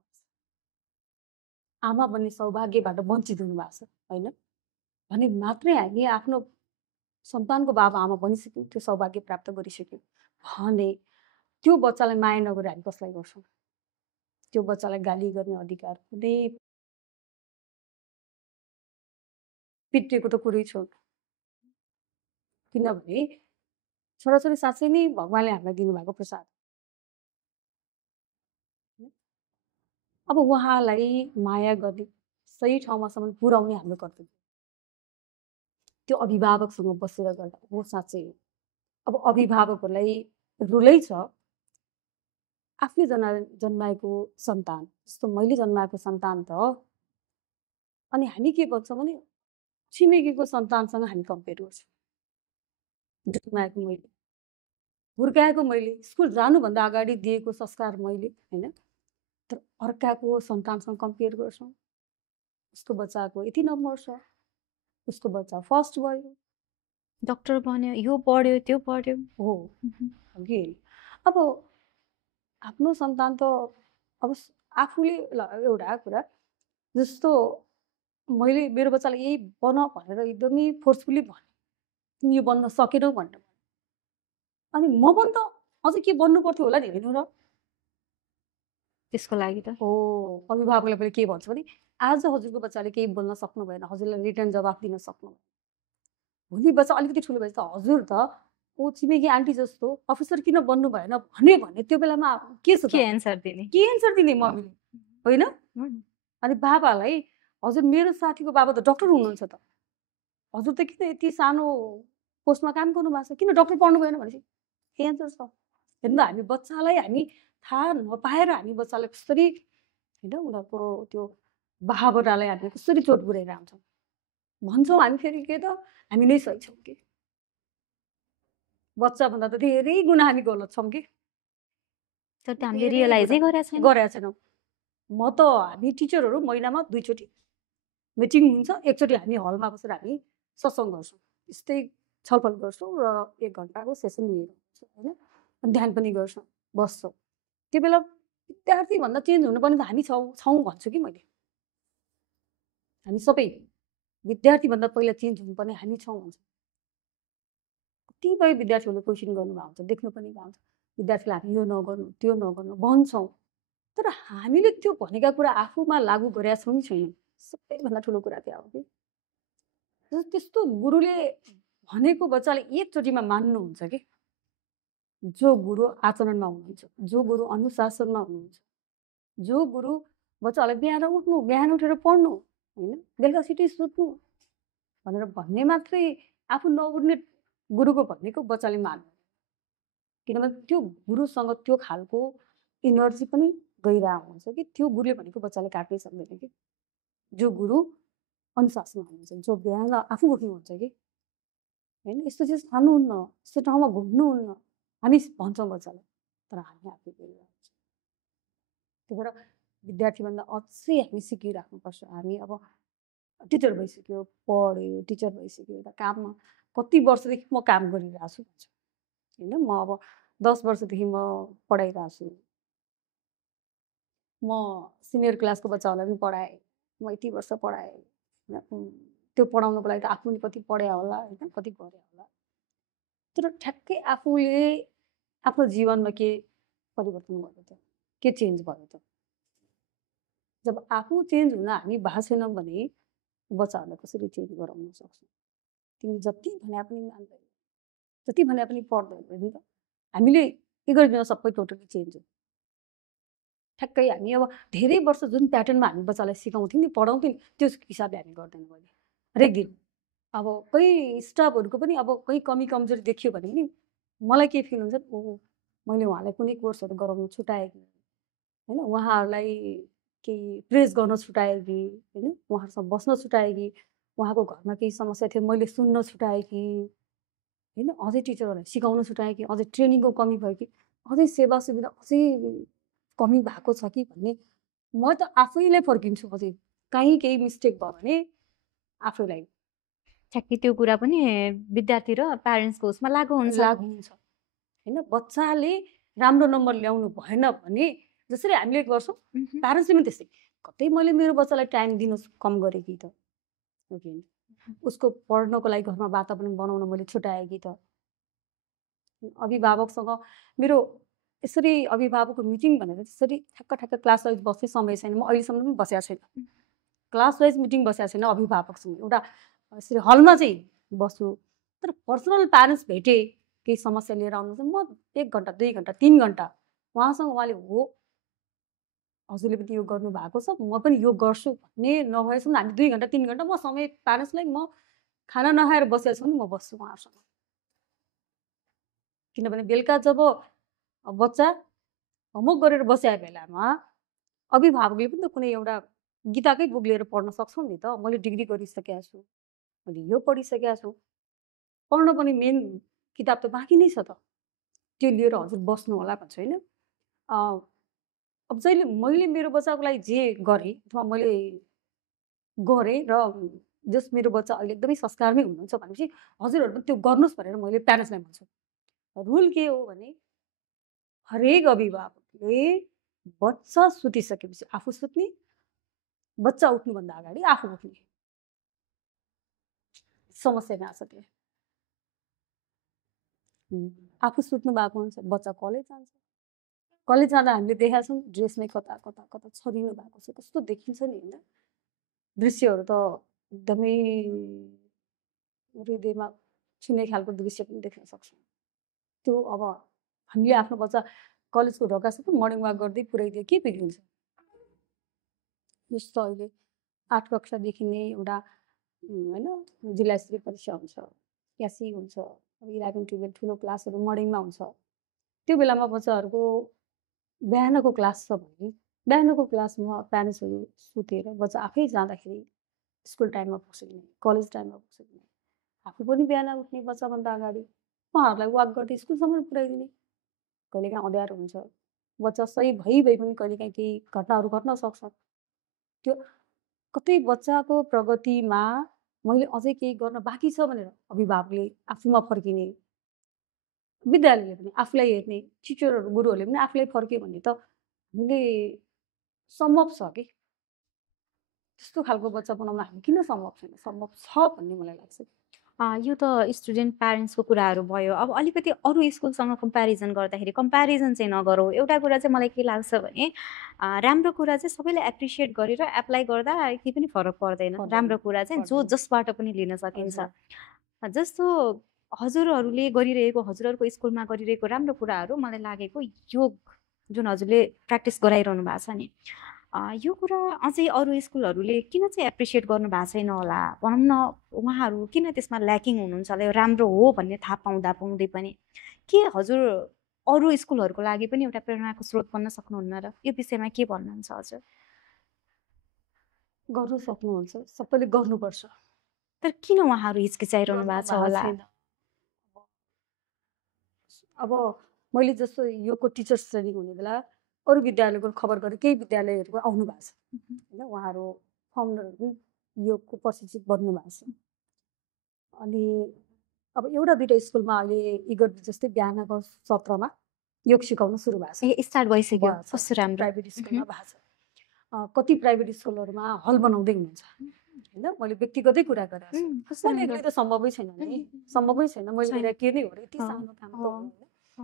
आमा बन्ने सौभाग्यबाट वञ्चित हुनुभएको छ होइन भने मात्रै हामी आफ्नो सन्तानको बाबा आमा बनिसक्यौँ, त्यो सौभाग्य प्राप्त गरिसक्यौँ भने त्यो बच्चालाई माया नगरेर हामी कसलाई गर्छौँ? त्यो बच्चालाई गाली गर्ने अधिकार कुनै पिट्रेको त कुरै छ। किनभने छोराछोरी साँच्चै नै भगवान्ले हामीलाई दिनुभएको प्रसाद। अब उहाँलाई माया गर्ने, सही ठाउँमासम्म पुर्याउने हाम्रो कर्तव्य। त्यो अभिभावकसँग बसेर गर्दा हो साँच्चै। अब अभिभावकहरूलाई रुलै छ, आफूले जन्माएको सन्तान, जस्तो मैले जन्माएको सन्तान त अनि हामी के गर्छौँ भने छिमेकीको सन्तानसँग हामी कम्पेयर गर्छौँ। जन्माएको मैले, हुर्काएको मैले, स्कुल जानुभन्दा अगाडि दिएको संस्कार मैले, होइन? तर अर्काको सन्तानसँग कम्पेयर गर्छौँ। उसको बच्चाको यति नम्बर छ, उसको बच्चा फर्स्ट भयो, डक्टर बन्यो, यो पढ्यो त्यो पढ्यो। हो अघि अब आफ्नो सन्तान त अब आफूले एउटा कुरा जस्तो मैले मेरो बच्चालाई यही बन भनेर एकदमै फोर्सफुली भने तिमी यो बन्न सकेनौ भनेर, अनि म पनि त अझै के बन्नु पर्थ्यो होला नि, हेर्नु र। त्यसको लागि त हो अभिभावकले पनि के भन्छ भने आज हजुरको बच्चाले केही बोल्न सक्नु भएन, हजुरलाई रिटर्न जवाफ दिन सक्नु भएन, भोलि बच्चा अलिकति ठुलो भएछ त हजुर त ओ छिमेकी आन्टी जस्तो अफिसर किन बन्नु भएन भने त्यो बेलामा के छ, के एन्सर दिने, के एन्सर दिने मम्मीले, होइन? अनि बाबालाई हजुर मेरो साथीको बाबा त डक्टर हुनुहुन्छ त, हजुर त किन यति सानो पोस्टमा काम गर्नु भएको छ, किन डक्टर पढ्नु भएन भनेपछि के एन्सर छ। हेर्नु हामी बच्चालाई हामी थाहा नपाएर हामी बच्चालाई कसरी, होइन, उनीहरूको त्यो भावनालाई हामीले कसरी चोट पुर्याएर आउँछौँ भन्छौँ हामी। फेरि के त हामी नै सही छौँ कि बच्चाभन्दा त धेरै गुणा हामी गलत छौँ कि, तर हामीले रियलाइजै गरेका छैनौँ। म त हामी टिचरहरू महिनामा 2 चोटि मिटिङ हुन्छ, एकचोटि हामी हलमा बसेर हामी सत्सङ्ग गर्छौँ, यस्तै छलफल गर्छौँ र 1 घन्टाको सेसन लिएर होइन, अनि ध्यान पनि गर्छौँ, बस्छौँ। त्यो बेला विद्यार्थीभन्दा चेन्ज हुनुपर्ने त हामी छौँ भन्छु कि मैले। हामी सबै विद्यार्थीभन्दा पहिला चेन्ज हुनुपर्ने हामी छौँ भन्छ। कतिपय विद्यार्थीहरूले क्वेसन गर्नुभएको हुन्छ, देख्नु पनि भएको हुन्छ, विद्यार्थीलाई हामी यो नगर्नु त्यो नगर्नु भन्छौँ, तर हामीले त्यो भनेका कुरा आफूमा लागू गरेका छौँ कि छैनौँ, सबैभन्दा ठुलो कुरा त्यो हो कि। त्यस्तो गुरुले भनेको बच्चाले एकचोटिमा मान्नुहुन्छ कि, जो गुरु आचरणमा हुनुहुन्छ, जो गुरु अनुशासनमा हुनुहुन्छ, जो गुरु बच्चाहरूलाई बिहान उठ्नु, बिहान उठेर पढ्नु, होइन, बेलुका छिटै सुत्नु भनेर भन्ने मात्रै आफू नउठ्ने गुरुको भनेको बच्चाले मान्नु, किनभने त्यो गुरुसँग त्यो खालको इनर्जी पनि गइरहेको हुन्छ कि त्यो गुरुले भनेको बच्चाले काट्नै सक्दैन कि। जो गुरु अनुशासनमा हुनुहुन्छ, जो बिहान आफू उठ्नुहुन्छ कि, होइन, यस्तो चिज खानुहुन्न, यस्तो ठाउँमा घुम्नुहुन्न हामी भन्छौँ बच्चालाई, तर हामी आफै गरिरहेको हुन्छ। त्यही भएर विद्यार्थीभन्दा अझै हामी सिकिराख्नुपर्छ। हामी अब टिचर भइसक्यो, पढ्यो, टिचर भइसक्यो, एउटा काममा कति वर्षदेखि म काम गरिरहेको छु भन्छ, होइन, म अब 10 वर्षदेखि म पढाइरहेको छु, म सिनियर क्लासको बच्चाहरूलाई पनि पढाएँ, म यति वर्ष पढाएँ, त्यो पढाउनको लागि त आफू पनि कति पढायो होला, होइन, कति गरे होला, तर ठ्याक्कै आफूले आफ्नो जीवनमा के परिवर्तन गर्यो त, के चेन्ज भयो त। जब आफू चेन्ज हुन हामी भएको छैनौँ भने बच्चाहरूलाई कसरी चेन्ज गराउन सक्छौँ। तिमी जति भने पनि मान्दैन, जति भने पनि पढ्दैन नि त, हामीले के गरिदिन सबै टोटली चेन्ज हो। ठ्याक्कै हामी अब धेरै वर्ष जुन प्याटर्नमा हामी बच्चालाई सिकाउँथ्यौँ नि, पढाउँथ्यौँ नि, त्यो हिसाबले हामी गर्दैनौँ अहिले। हरेक दिन अब कोही स्टाफहरूको पनि अब कोही कमी कमजोरी देखियो भने पनि मलाई के फिल हुन्छ, ओ मैले उहाँलाई कुनै कोर्सहरू गराउनु छुटाएँ कि, होइन, उहाँहरूलाई केही प्रेज गर्न छुटाएँ कि, होइन, उहाँहरूसँग बस्न छुटाएँ कि, उहाँको घरमा केही समस्या थियो मैले सुन्न छुटाएँ कि, होइन, अझै टिचरहरूलाई सिकाउन छुटाएँ कि, अझै ट्रेनिङको कमी भयो कि, अझै सेवा सुविधा अझै कमी भएको छ कि भन्ने म त आफैलाई फर्किन्छु। अझै कहीँ केही मिस्टेक भयो भने आफैलाई ठ्याक्कै त्यो कुरा पनि विद्यार्थी र प्यारेन्ट्सको उसमा लागु हुन्छ, होइन। बच्चाले राम्रो नम्बर ल्याउनु भएन भने जसरी हामीले गर्छौँ प्यारेन्ट्सले पनि त्यस्तै, कतै मैले मेरो बच्चालाई टाइम दिन कम गरेँ कि त, उसको पढ्नको लागि घरमा वातावरण बनाउन मैले छुटाएँ कि त। अभिभावकसँग मेरो यसरी अभिभावकको मिटिङ भनेर त्यसरी ठ्याक्क क्लास वाइज बस्ने समय छैन, म अहिलेसम्म पनि बसेको छैन, क्लास वाइज मिटिङ बसेको छैन अभिभावकसँग। एउटा यसरी हलमा चाहिँ बस्छु, तर पर्सनल प्यारेन्ट्स भेटेँ केही समस्या लिएर आउनुहुन्छ, म 1 घन्टा 2 घन्टा 3 घन्टा उहाँसँग, उहाँले हो हजुरले पनि यो गर्नु भएको छ, म पनि यो गर्छु भन्ने नभएसम्म हामी 2 घन्टा 3 घन्टा म समय प्यारेन्ट्सलाई, म खाना नखाएर बसेको छु भने म बस्छु उहाँहरूसँग। किनभने बेलुका जब बच्चा होमवर्क गरेर बसेको बेलामा अभिभावकले पनि त कुनै एउटा गीताकै बुक लिएर पढ्न सक्छौँ नि त। मैले डिग्री गरिसकेको छु, मैले यो पढिसकेको छु, पढ्न पनि मेन किताब त बाँकी नै छ त, त्यो लिएर हजुर बस्नु होला भन्छु होइन। अब जहिले मैले मेरो बच्चाको लागि जे गरेँ अथवा मैले गरेँ र जस मेरो बच्चा अहिले एकदमै संस्कारमै हुनुहुन्छ भनेपछि हजुरहरू पनि त्यो गर्नुहोस् भनेर मैले प्यारेन्ट्सलाई भन्छु। रुल के हो भने हरेक अभिभावकले बच्चा सुतिसकेपछि आफू सुत्ने, बच्चा उठ्नुभन्दा अगाडि आफू उठ्ने। समस्या कहाँ छ त्यो? आफू सुत्नु भएको हुन्छ, बच्चा कलेज जान्छ, कलेज जाँदा हामीले देखाएको छौँ ड्रेसमै कता कता कता छरिनु भएको छ, कस्तो देखिन्छ नि होइन। दृश्यहरू त एकदमै हृदयमा छुने खालको दृश्य पनि देख्न सक्छौँ। त्यो अब हामीले आफ्नो बच्चा कलेजको ढोकासम्म मर्निङ वाक गर्दै पुऱ्याइदियो के बिग्रिन्छ? जस्तो अहिले 8 कक्षादेखि नै एउटा होइन जिल्ला स्तरीय परीक्षा हुन्छ, क्यासी हुन्छ, 11, 12 ठुलो क्लासहरू मर्निङमा हुन्छ। त्यो बेलामा बच्चाहरूको बिहानको क्लास छ भने बिहानको क्लासमा प्यारेन्ट्सहरू सुतेर बच्चा आफै जाँदाखेरि स्कुल टाइममा पुग्ने, कलेज टाइममा पुग्ने, आफू पनि बिहान उठ्ने बच्चाभन्दा अगाडि उहाँहरूलाई वाक गर्दै स्कुलसम्म पुऱ्याइदिने। कहिलेकाहीँ अँध्यारो हुन्छ, बच्चा सही भइ पनि कहिलेकाहीँ केही घटनाहरू घट्न सक्छ। त्यो कतै बच्चाको प्रगतिमा मैले अझै केही गर्न बाँकी छ भनेर अभिभावकले आफूमा फर्किने, विद्यालयले पनि आफूलाई हेर्ने, टिचरहरू गुरुहरूले पनि आफूलाई फर्क्यो भने त हामीले सम्भव छ कि त्यस्तो खालको बच्चा बनाउन हामी किन सम्भव छैन? सम्भव छ भन्ने मलाई लाग्छ। यो त स्टुडेन्ट प्यारेन्ट्सको कुराहरू भयो। अब अलिकति अरू स्कुलसँग कम्पेरिजन गर्दाखेरि कम्पेरिजन चाहिँ नगरौँ। एउटा कुरा चाहिँ मलाई के लाग्छ भने राम्रो कुरा चाहिँ सबैले एप्रिसिएट गरेर एप्लाई गर्दा केही पनि फरक पर्दैन। राम्रो कुरा चाहिँ जो जसबाट पनि लिन सकिन्छ। जस्तो हजुरहरूले गरिरहेको, हजुरहरूको स्कुलमा गरिरहेको राम्रो कुराहरू मलाई लागेको योग जुन हजुरले प्र्याक्टिस गराइरहनु भएको छ नि, यो कुरा अझै अरू स्कुलहरूले किन चाहिँ एप्रिसिएट गर्नु भएको छैन होला? भनौँ न उहाँहरू किन त्यसमा ल्याकिङ हुनुहुन्छ होला? यो राम्रो हो भन्ने थाहा पाउँदै पनि के हजुर अरू स्कुलहरूको लागि पनि एउटा प्रेरणाको स्रोत बन्न सक्नुहुन्न र? यो विषयमा के भन्नुहुन्छ हजुर? गर्नु सक्नुहुन्छ, सबैले गर्नुपर्छ, तर किन उहाँहरू हिचकिचाइरहनु भएको छ होला? अब मैले जस्तो योगको टिचर्स ट्रेनिङ हुने बेला अरू विद्यालयको खबर गरेँ, केही विद्यालयहरूको आउनु भएको छ होइन, उहाँहरू फाउन्डरहरू योगको प्रशिक्षक बन्नु भएको छ। अनि अब एउटा दुइटा स्कुलमा अहिले इगर जस्तै बिहानको सत्रमा योग सिकाउन सुरु भएको छ, स्टार्ट भइसक्यो। कस्तो राम्रो प्राइभेट स्कुलमा भएको छ। कति प्राइभेट स्कुलहरूमा हल बनाउँदै हुनुहुन्छ होइन। मैले व्यक्तिगतै कुरा गरेको छु, मैले एक्लै त सम्भवै छैन नि, सम्भवै छैन। मैले के नै हो र यति सानो काम त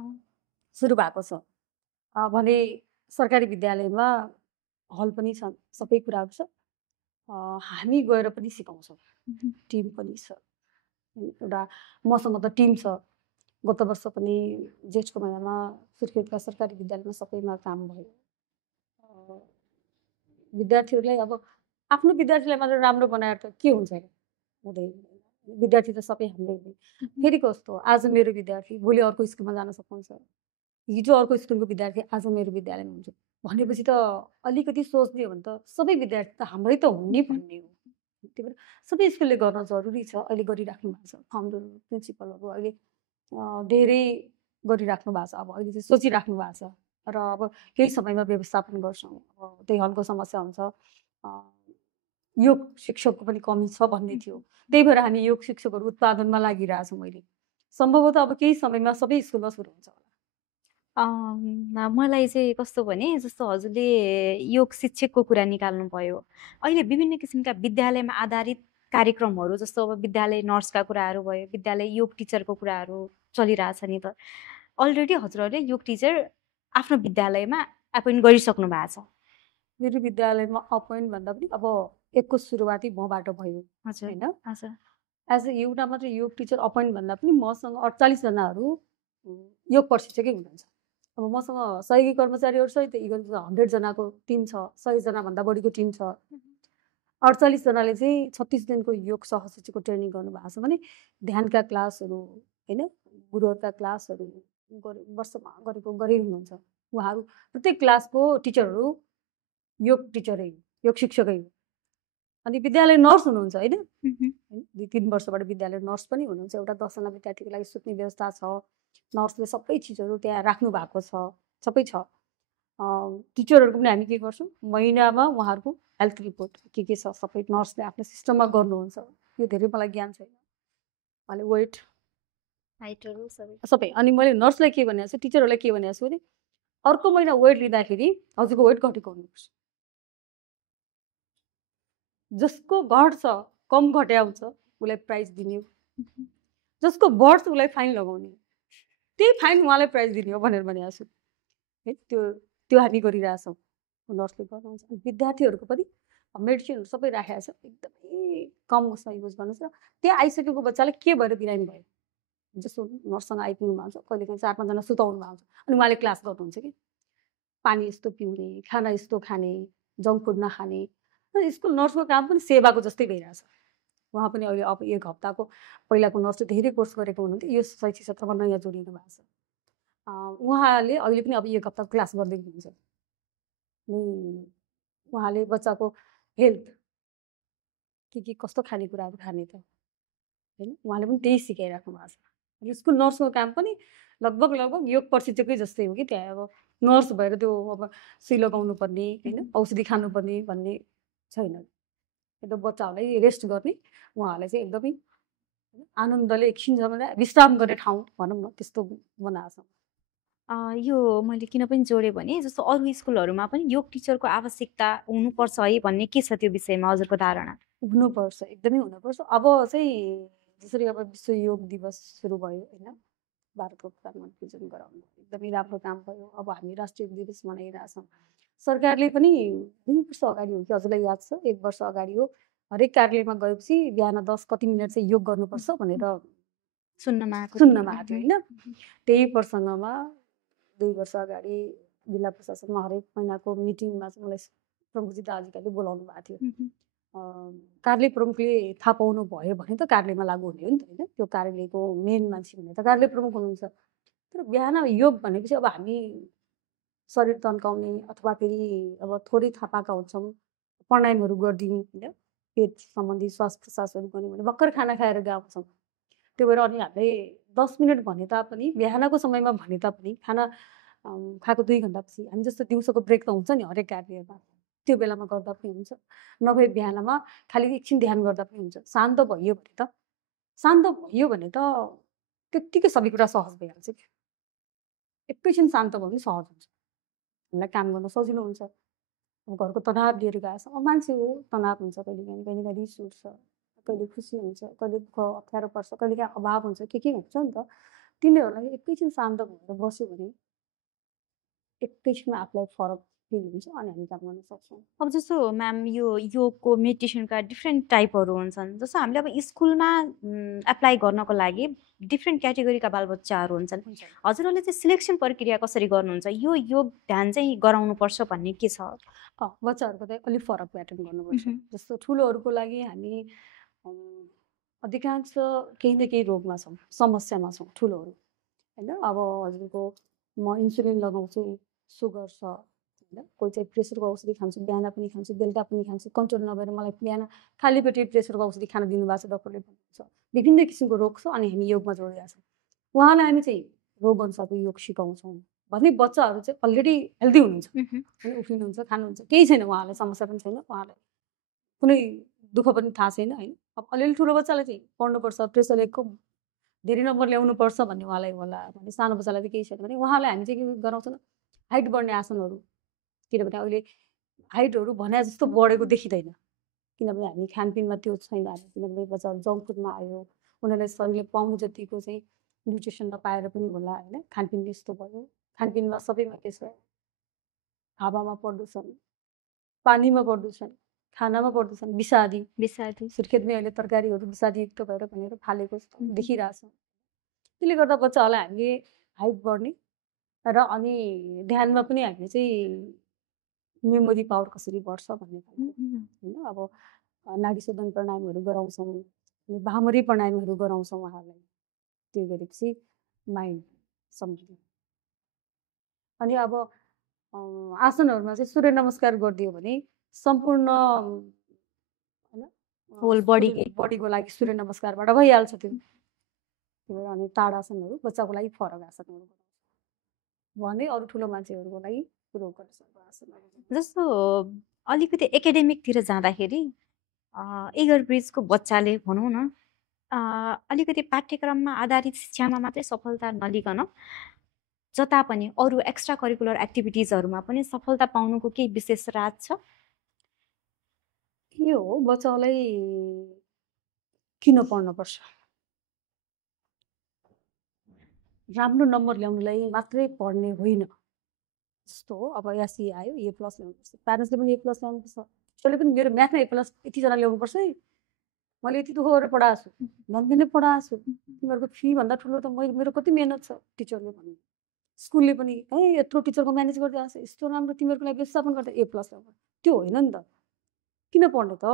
सुरु भएको छ भने सरकारी विद्यालयमा हल पनि छन्, सबै कुराहरू छ। हामी गएर पनि सिकाउँछौँ, टिम पनि छ एउटा, मसँग त टिम छ। गत वर्ष पनि जेठको महिनामा सुर्खेतका सरकारी विद्यालयमा सबैमा काम भयो। विद्यार्थीहरूलाई अब आफ्नो विद्यार्थीलाई मात्र राम्रो बनाएर त के हुन्छ र? हुँदैन। विद्यार्थी त सबै हाम्रै हुने। फेरि कस्तो, आज मेरो विद्यार्थी भोलि अर्को स्कुलमा जान सक्नुहुन्छ, हिजो अर्को स्कुलको विद्यार्थी आज मेरो विद्यालयमा हुन्छ भनेपछि त अलिकति सोच्ने हो भने त सबै विद्यार्थी त हाम्रै त हुन् नि भन्ने हो। त्यही भएर सबै स्कुलले गर्न जरुरी छ। अहिले गरिराख्नु भएको छ, फाउन्डर प्रिन्सिपलहरू अहिले धेरै गरिराख्नु भएको छ। अब अहिले चाहिँ सोचिराख्नु भएको छ र अब केही समयमा व्यवस्थापन गर्छौँ। अब त्यही हलको समस्या हुन्छ, योग शिक्षकको पनि कमी छ भन्ने थियो, त्यही भएर हामी योग शिक्षकहरू उत्पादनमा लागिरहेछौँ। अहिले सम्भवतः अब केही समयमा सबै स्कुलमा सुरु हुन्छ होला। मलाई चाहिँ कस्तो भने जस्तो हजुरले योग शिक्षकको कुरा निकाल्नु भयो, अहिले विभिन्न किसिमका विद्यालयमा आधारित कार्यक्रमहरू जस्तो अब विद्यालय नर्सका कुराहरू भयो, विद्यालय योग टिचरको कुराहरू चलिरहेछ नि त। अलरेडी हजुरहरूले योग टिचर आफ्नो विद्यालयमा एपोइन्ट गरिसक्नु भएको छ। मेरो विद्यालयमा अपोइन्ट भन्दा पनि अब एकको सुरुवाती मबाट भयो होइन। एज ए एउटा मात्र योग टिचर अपोइन्ट भन्दा पनि मसँग 48 जनाहरू योग प्रशिक्षकै हुनुहुन्छ। अब मसँग सहयोगी कर्मचारीहरू सहित 100 जनाको टिम छ, 100 जनाभन्दा बढीको टिम छ। 48 जनाले चाहिँ 36 दिनको योग सहशिक्षाको ट्रेनिङ गर्नुभएको छ भने ध्यानका क्लासहरू होइन, गुरुहरूका क्लासहरू वर्षमा गरेको गरे हुनुहुन्छ। उहाँहरू प्रत्येक क्लासको टिचरहरू योग टिचरै योग शिक्षकै हो। अनि विद्यालय नर्स हुनुहुन्छ होइन, 2-3 वर्षबाट विद्यालय नर्स पनि हुनुहुन्छ। एउटा 10जना विद्यार्थीको लागि सुत्ने व्यवस्था छ, नर्सले सबै चिजहरू त्यहाँ राख्नु भएको छ, सबै छ। टिचरहरूको पनि हामी के गर्छौँ, महिनामा उहाँहरूको हेल्थ रिपोर्ट के छ सबै नर्सले आफ्नो सिस्टममा गर्नुहुन्छ। यो धेरै मलाई ज्ञान छैन। उहाँले वेट हाइटहरू सबै। अनि मैले नर्सलाई के भनेको छु, टिचरहरूलाई के भनेको छु भने अर्को महिना वेट लिँदाखेरि हजुरको वेट घटेको हुनुपर्छ। जसको घट्छ, कम घटे आउँछ उसलाई प्राइज दिने हो, जसको बढ्छ उसलाई फाइन लगाउने, त्यही फाइन उहाँलाई प्राइज दिने हो भनेर भनेको छु है। त्यो हामी गरिरहेछौँ, नर्सले गर्नुहुन्छ। विद्यार्थीहरूको पनि मेडिसिनहरू सबै राखेको छ, एकदमै कम उसमा युज गर्नुहोस्। र त्यहाँ आइसकेको बच्चालाई के भएर बिरामी भयो, जस्तो नर्ससँग आइपुग्नु भएको हुन्छ, कहिलेकाहीँ 4-5जना सुताउनु भएको हुन्छ, अनि उहाँले क्लास गर्नुहुन्छ कि पानी यस्तो पिउने, खाना यस्तो खाने, जङ्क फुड नखाने। स्कुल नर्सको काम पनि सेवाको जस्तै भइरहेछ। उहाँ पनि अहिले अब 1 हप्ताको, पहिलाको नर्सले धेरै कोर्स गरेको हुनुहुन्थ्यो, यो शैक्षिक क्षेत्रमा नयाँ जोडिनु भएको छ। उहाँले अहिले पनि अब 1 हप्ताको क्लास गर्दै हुनुहुन्छ। उहाँले बच्चाको हेल्थ के कस्तो खानेकुराहरू खाने त होइन, उहाँले पनि त्यही सिकाइराख्नु भएको छ। स्कुल नर्सको काम पनि लगभग योग प्रशिक्षकै जस्तै हो कि त्यहाँ अब नर्स भएर त्यो अब सुई लगाउनु पर्ने होइन, औषधि खानुपर्ने भन्ने छैन। एकदम बच्चाहरूलाई रेस्ट गर्ने, उहाँहरूलाई चाहिँ एकदमै आनन्दले एकछिनसम्म विश्राम गर्ने ठाउँ भनौँ न, त्यस्तो बनाएको छ। यो मैले किन पनि जोडेँ भने जस्तो अरू स्कुलहरूमा पनि योग टिचरको आवश्यकता हुनुपर्छ है भन्ने के छ त्यो विषयमा हजुरको धारणा? हुनुपर्छ, एकदमै हुनुपर्छ। अब चाहिँ जसरी अब विश्व योग दिवस सुरु भयो होइन, भारतको प्रधानमन्त्री जुन गराउनु एकदमै राम्रो काम भयो। अब हामी राष्ट्रिय योग दिवस मनाइरहेछौँ। सरकारले पनि 2 वर्ष अगाडि हो कि हजुरलाई याद छ, 1 वर्ष अगाडि हो, हरेक कार्यालयमा गएपछि बिहान 10 कति मिनट चाहिँ योग गर्नुपर्छ भनेर सुन्नमा आएको थियो होइन। त्यही प्रसङ्गमा 2 वर्ष अगाडि जिल्ला प्रशासनमा हरेक महिनाको मिटिङमा चाहिँ मलाई प्रमुखजी दाजुभाइले बोलाउनु भएको थियो। कार्यालय प्रमुखले थाहा पाउनु भयो भने त कार्यालयमा लागु हुने हो नि त होइन, त्यो कार्यालयको मेन मान्छे भने त कार्यालय प्रमुख हुनुहुन्छ। तर बिहान योग भनेपछि अब हामी शरीर तन्काउने अथवा फेरि अब थोरै थाहा पाएका हुन्छौँ, प्राणायामहरू गरिदिउँ होइन, पेट सम्बन्धी श्वास प्रश्वासहरू गर्ने भने भर्खर खाना खाएर गउँछौँ। त्यो भएर अनि हामीले 10 मिनट भने तापनि बिहानको समयमा भने तापनि खाना खाएको 2 घन्टापछि हामी जस्तो दिउँसोको ब्रेक त हुन्छ नि हरेक कार्यालयमा, त्यो बेलामा गर्दा पनि हुन्छ। नभए बिहानमा खालि एकछिन ध्यान गर्दा पनि हुन्छ। शान्त भयो भने त त्यत्तिकै सबै कुरा सहज भइहाल्छ कि। एकैछिन शान्त भयो भने सहज हुन्छ, हामीलाई काम गर्न सजिलो हुन्छ। अब घरको तनाव लिएर गएछ, अब मान्छे हो, तनाव हुन्छ, कहिलेकाहीँ रिस उठ्छ, कहिले खुसी हुन्छ, कहिले दुःख अप्ठ्यारो पर्छ, कहिलेकाहीँ अभाव हुन्छ, के हुन्छ नि त। तिनीहरूलाई एकैछिन शान्त भएर बस्यो भने एकैछिनमा आफूलाई फरक फिल हुन्छ अनि हामी काम गर्न सक्छौँ। अब जस्तो म्याम यो योगको मेडिटेसनका डिफ्रेन्ट टाइपहरू हुन्छन्। जस्तो हामीले अब स्कुलमा एप्लाई गर्नको लागि डिफ्रेन्ट क्याटेगोरीका बालबच्चाहरू हुन्छन्। हजुरहरूले चाहिँ सिलेक्सन प्रक्रिया कसरी गर्नुहुन्छ? यो योग ध्यान चाहिँ गराउनुपर्छ भन्ने के छ? बच्चाहरूको चाहिँ अलिक फरक प्याटर्न गर्नुपर्छ। जस्तो ठुलोहरूको लागि हामी अधिकांश केही न केही रोगमा छौँ, समस्यामा छौँ ठुलोहरू होइन। अब हजुरको म इन्सुलिन लगाउँछु, सुगर छ होइन, कोही चाहिँ प्रेसरको औषधि खान्छु, बिहान पनि खान्छु, बेलुका पनि खान्छु, कन्ट्रोल नभएर मलाई बिहान खाली पेटै प्रेसरको औषधि खान दिनुभएको छ डक्टरले भन्नुहुन्छ। विभिन्न किसिमको रोग छ अनि हामी योगमा जोडिरहेको छौँ। उहाँलाई हामी चाहिँ रोग अनुसारको योग सिकाउँछौँ भने बच्चाहरू चाहिँ अलरेडी हेल्दी हुनुहुन्छ होइन, उफ्रिनुहुन्छ, खानुहुन्छ, केही छैन, उहाँलाई समस्या पनि छैन, उहाँलाई कुनै दुःख पनि थाहा छैन होइन। अब अलिअलि ठुलो बच्चालाई चाहिँ पढ्नुपर्छ, प्रेसरले धेरै नम्बर ल्याउनुपर्छ भन्ने उहाँलाई होला भने, सानो बच्चालाई चाहिँ केही छैन भने उहाँलाई हामी चाहिँ के गराउँछौँ, हाइट बढ्ने आसनहरू। किनभने अहिले हाइटहरू भने जस्तो बढेको देखिँदैन, किनभने हामी खानपिनमा त्यो छैन। किनभने बच्चाहरू जङ्क फुडमा आयो, उनीहरूले शरीरले पाउनु जतिको चाहिँ न्युट्रिसन नपाएर पनि होला होइन, खानपिन यस्तो भयो। खानपिनमा सबैमा के छ, हावामा प्रदूषण, पानीमा प्रदूषण, खानामा प्रदूषण, विषादी सुर्खेतमै अहिले तरकारीहरू विषादीयुक्त भएर भनेर फालेको देखिरहेछ। त्यसले गर्दा बच्चाहरूलाई हामीले हाइट बढ्ने र अनि ध्यानमा पनि हामीले चाहिँ मेमोरी पावर कसरी बढ्छ भन्ने होइन। अब नाडी शोधन प्राणायामहरू गराउँछौँ, अनि भामरी प्राणायामहरू गराउँछौँ उहाँहरूलाई। त्यो गरेपछि माइन्ड सम्झिने। अनि अब आसनहरूमा चाहिँ सूर्य नमस्कार गरिदियो भने सम्पूर्ण हैन होल बडीको लागि सूर्य नमस्कारबाट भइहाल्छ त्यो भएर अनि ताडासनहरू बच्चाको लागि फरक आसनहरू भने अरू ठुलो मान्छेहरूको लागि आसनहरू जस्तो अलिकति एकाडेमिकतिर जाँदाखेरि एगर ब्रिजको बच्चाले भनौँ न अलिकति पाठ्यक्रममा आधारित शिक्षामा मात्रै सफलता नलिकन जता पनि अरू एक्स्ट्रा करिकुलर एक्टिभिटिजहरूमा पनि सफलता पाउनुको केही विशेष राज छ? के हो बच्चालाई किन पढ्नुपर्छ? राम्रो नम्बर ल्याउनुलाई मात्रै पढ्ने होइन। जस्तो हो अब एसी आयो ए प्लस ल्याउनुपर्छ, प्यारेन्ट्सले पनि ए प्लस ल्याउनुपर्छ, टिचरले पनि मेरो म्याथमा ए प्लस यतिजना ल्याउनुपर्छ है, मैले यति दुःख गरेर पढाएको छु, भन्दै पढाएको छु, तिमीहरूको फीभन्दा ठुलो त मेरो कति मेहनत छ। टिचरले भन्नु, स्कुलले पनि है यत्रो टिचरको म्यानेज गरिदिएको छ, यस्तो राम्रो तिमीहरूको लागि व्यवस्थापन गर्दा ए प्लस ल्याउनु, त्यो होइन नि त। किन पढ्ने त?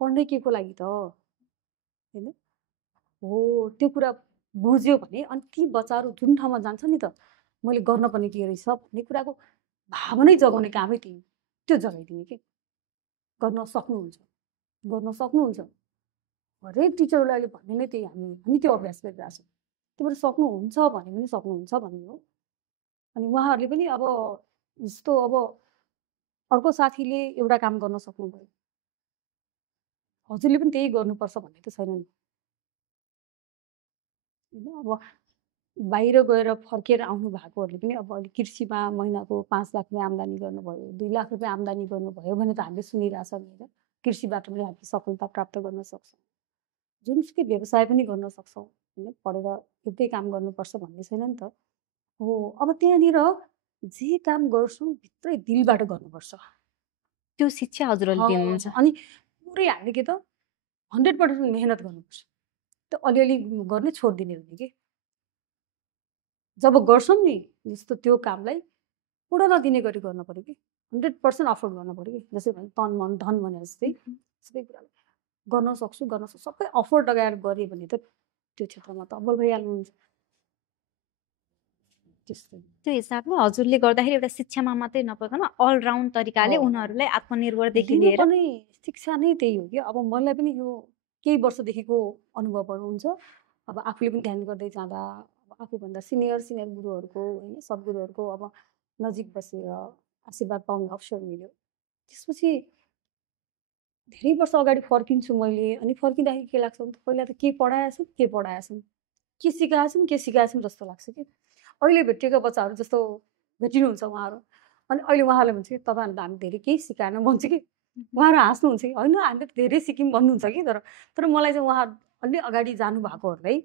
पढ्नै के को लागि त होइन? हो त्यो कुरा बुझ्यो भने अनि ती बच्चाहरू जुन ठाउँमा जान्छ नि त, मैले गर्न पनि के रहेछ भन्ने कुराको भावनै जगाउने कामै त्यही, त्यो जगाइदिने के गर्न सक्नुहुन्छ। हरेक टिचरले अहिले भन्ने नै त्यही, हामी त्यो अभ्यास गरिरहेको छौँ। त्यो भएर सक्नुहुन्छ भने पनि सक्नुहुन्छ भन्ने हो। अनि उहाँहरूले पनि अब जस्तो अब अर्को साथीले एउटा काम गर्न सक्नुभयो, हजुरले पनि त्यही गर्नुपर्छ भन्ने त छैन नि होइन। अब बाहिर गएर फर्केर आउनु भएकोहरूले पनि अब अहिले कृषिमा महिनाको 5 लाख रुपियाँ आम्दानी गर्नुभयो, 2 लाख रुपियाँ आम्दानी गर्नुभयो भने त हामीले सुनिरहेछौँ होइन। कृषिबाट पनि हामीले सफलता प्राप्त गर्न सक्छौँ, जुनसुकै व्यवसाय पनि गर्न सक्छौँ होइन। पढेर एउटै काम गर्नुपर्छ भन्ने छैन नि त। हो अब त्यहाँनिर जे काम गर्छौँ भित्रै दिलबाट गर्नुपर्छ, त्यो शिक्षा हजुरहरूले दिनुहुन्छ। अनि पुरै हामीले के त 100% मेहनत गर्नुपर्छ, त्यो अलिअलि गर्ने छोडिदिने हुने कि। जब गर्छौँ नि जस्तो त्यो कामलाई पुरा नदिने गरी गर्नु पऱ्यो कि, 100% अफोर्ड गर्नु पऱ्यो कि। जस्तै भने तन मन धन भने जस्तै सबै कुरालाई गर्न सक्छु सबै अफोर्ड लगाएर गरेँ भने त त्यो क्षेत्रमा त अब्बल भइहाल्नुहुन्छ। त्यो हिसाबले हजुरले गर्दाखेरि एउटा शिक्षामा मात्रै नपर्दैन अलराउन्ड तरिकाले उनीहरूलाई आत्मनिर्भरदेखि लिएर पनि शिक्षा नै त्यही हो कि। अब मलाई पनि यो केही वर्षदेखिको अनुभवहरू हुन्छ। अब आफूले पनि ध्यान गर्दै जाँदा आफूभन्दा सिनियर गुरुहरूको होइन सद्गुरुहरूको अब नजिक बसेर आशीर्वाद पाउने अवसर मिल्यो। त्यसपछि धेरै वर्ष अगाडि फर्किन्छु मैले, अनि फर्किँदाखेरि के लाग्छ भने पहिला त के पढाएछन् के सिकाएछन् जस्तो लाग्छ कि। अहिले भेटिएका बच्चाहरू जस्तो भेटिनुहुन्छ उहाँहरू, अनि अहिले उहाँहरूले भन्छ कि तपाईँहरू त हामी धेरै केही सिकाएन भन्छ कि। उहाँहरू हाँस्नुहुन्छ कि होइन हामीले त धेरै सिक्यौँ भन्नुहुन्छ कि। तर मलाई चाहिँ उहाँ अलि अगाडि जानुभएकोहरूलाई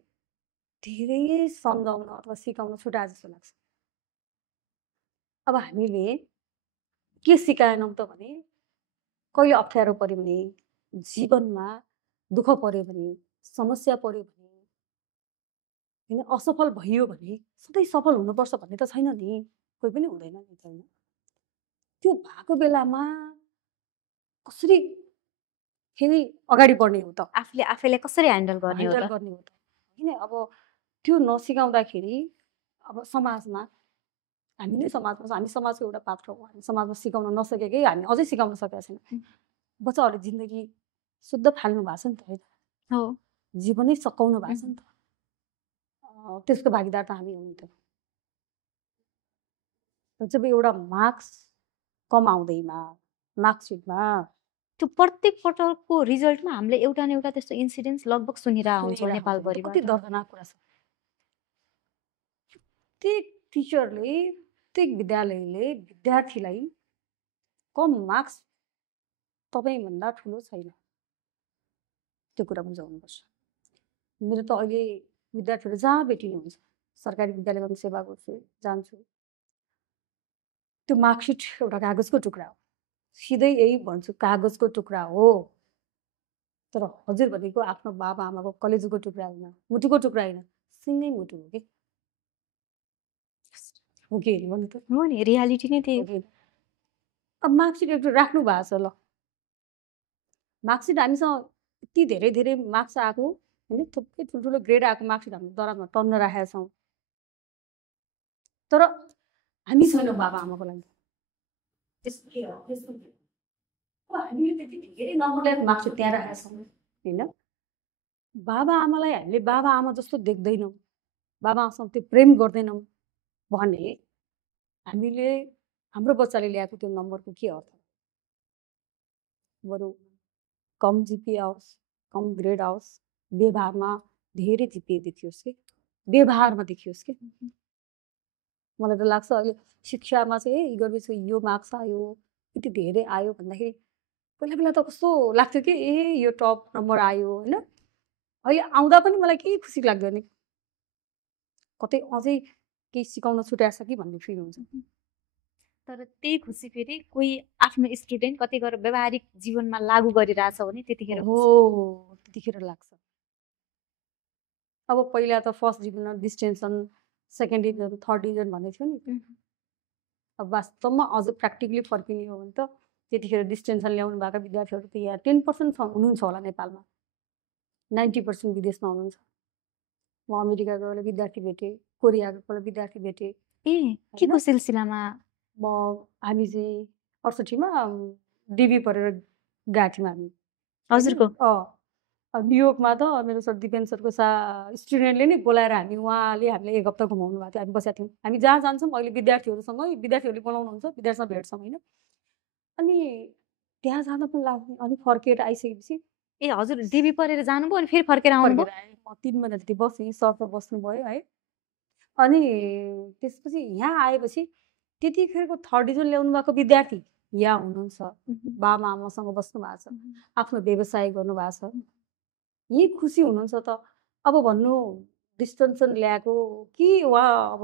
धेरै सम्झाउन अथवा सिकाउन छुटाए जस्तो लाग्छ। अब हामीले के सिकाएनौँ त भने कहिले अप्ठ्यारो पऱ्यो भने, जीवनमा दुःख पऱ्यो भने, समस्या पऱ्यो भने होइन, असफल भयो भने सधैँ सफल हुनुपर्छ भन्ने त छैन नि, कोही पनि हुँदैन नि छैन। त्यो भएको बेलामा कसरी फेरि अगाडि बढ्ने हो त, आफूले कसरी ह्यान्डल गर्ने हो त किन। अब त्यो नसिकाउँदाखेरि अब समाजमा हामी नै हामी समाजको एउटा पात्र हो। हामी समाजमा सिकाउन नसकेकै हामी अझै सिकाउन सकेका छैन। बच्चाहरूले जिन्दगी शुद्ध फाल्नु भएको छ नि त होइन, हो जीवनै सकाउनु भएको छ नि त, त्यसको भागीदार त हामी हुनु त। जब एउटा मार्क्स कम आउँदैमा मार्कसिटमा त्यो प्रत्येक पटकको रिजल्टमा हामीले एउटा न एउटा त्यस्तो इन्सिडेन्स लगभग सुनिरहेको हुन्छौँ नेपालभरिबाट। कति दर्दनाक कुरा छ। प्रत्येक टिचरले प्रत्येक विद्यालयले विद्यार्थीलाई कम मार्क्स तपाईँभन्दा ठुलो छैन त्यो कुरा बुझाउनुपर्छ। मेरो त अहिले विद्यार्थीहरू जहाँ भेटिनुहुन्छ, सरकारी विद्यालयमा पनि सेवा गर्छु, जान्छु, त्यो मार्कसिट एउटा कागजको टुक्रा हो, सिधै यही भन्छु कागजको टुक्रा हो। तर हजुर भनेको आफ्नो बाबा आमाको कलेजको टुक्रा होइन, मुटुको टुक्रा होइन, सिँगै मुटु हो कि। हो कि हेर्नु भन्नु त हो नि, रियालिटी नै त्यही हो। अब मार्कसिट एउटा राख्नु भएको छ, ल मार्कसिट हामीसँग यति धेरै मार्क्स आएको होइन, थुप्रै ठुल्ठुलो ग्रेड आएको मार्कसिट हामी दराजमा टन्न राखेका छौँ, तर हामी छैनौँ बाबा आमाको लागि। त्यस्तो के हो त्यस्तो हामीले त्यति धेरै नम्बर ल्याएको मार्क्स त्यहाँ राखेका छौँ होइन। बाबा आमालाई हामीले बाबा आमा जस्तो देख्दैनौँ, बाबा आमासँग त्यो प्रेम गर्दैनौँ भने हामीले हाम्रो बच्चाले ल्याएको त्यो नम्बरको के अर्थ? बरु कम जिपिए आओस्, कम ग्रेड आओस्, व्यवहारमा धेरै जिपिए देखियोस् कि व्यवहारमा देखियोस् कि। मलाई त लाग्छ अहिले शिक्षामा चाहिँ गर्मेछु यो मार्क्स आयो यति धेरै आयो भन्दाखेरि पहिला पहिला त कस्तो लाग्थ्यो कि यो टप नम्बर आयो होइन। अहिले आउँदा पनि मलाई केही खुसी लाग्दैन, कतै अझै केही सिकाउन छुट्याएछ कि भन्ने फिल हुन्छ। तर त्यही खुसी फेरि कोही आफ्नो स्टुडेन्ट कतै गएर व्यावहारिक जीवनमा लागू गरिरहेछ भने त्यतिखेर हो त्यतिखेर लाग्छ। अब पहिला त first division distinction, second division, third division भन्ने थियो नि। अब वास्तवमा अझ प्र्याक्टिकली फर्किने हो भने त त्यतिखेर डिस्टिङ्सन ल्याउनु भएका विद्यार्थीहरू त यहाँ 10% हुनुहुन्छ होला नेपालमा, 90% विदेशमा हुनुहुन्छ। म अमेरिका गएर विद्यार्थी भेटेँ, कोरिया गएर विद्यार्थी भेटेँ। के को सिलसिलामा? हामी चाहिँ 68मा डिबी परेर गएको थियौँ हामी। हजुरको? न्युयोर्कमा त मेरो सर दिपेन सरको स्टुडेन्टले नै बोलाएर उहाँले हामीलाई 1 हप्ता घुमाउनु भएको थियो। हामी बसेका थियौँ। हामी जहाँ जान्छौँ अहिले विद्यार्थीहरूले बोलाउनुहुन्छ, विद्यार्थीसँग भेट्छौँ होइन। अनि त्यहाँ जाँदा पनि लाग्ने, अनि फर्केर आइसकेपछि हजुर डिबी परेर जानुभयो अनि फेरि फर्केर आउनुभयो? म 3 महिना जति बसेँ, सरको बस्नुभयो है। अनि त्यसपछि यहाँ आएपछि त्यतिखेरको थर्ड डिभिजन ल्याउनु भएको विद्यार्थी यहाँ हुनुहुन्छ, बाबा आमासँग बस्नु भएको छ, आफ्नो व्यवसाय गर्नुभएको छ, यही खुसी हुनुहुन्छ। त अब भन्नु डिस्टिङ्सन ल्याएको कि वा अब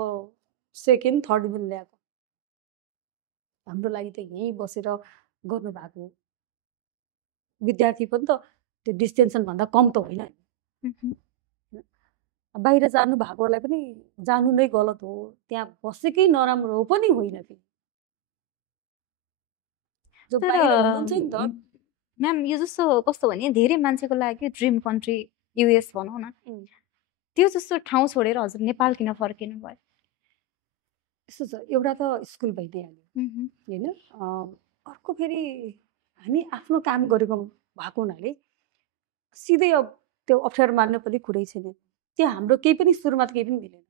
सेकेन्ड थर्ड डिभिजन ल्याएको, हाम्रो लागि त यहीँ बसेर गर्नुभएको विद्यार्थी पनि त त्यो डिस्टिङ्सन भन्दा कम त होइन। बाहिर जानु भएकोलाई पनि जानु नै गलत हो, त्यहाँ बसेकै नराम्रो हो पनि होइन फेरि। जो बाहिर हुनुहुन्छ नि त म्याम, यो जस्तो कस्तो भने धेरै मान्छेको लागि ड्रिम कन्ट्री युएस भनौँ न, त्यो जस्तो ठाउँ छोडेर हजुर नेपाल किन फर्किनु भयो? यस्तो छ, एउटा त स्कुल भइ नै हाल्यो होइन। अर्को फेरि हामी आफ्नो काम गरेको भएको हुनाले सिधै अब त्यो अप्ठ्यारो मान्नु पनि कुरै छैन। त्यो हाम्रो केही पनि सुरुमा त केही पनि मिलेन।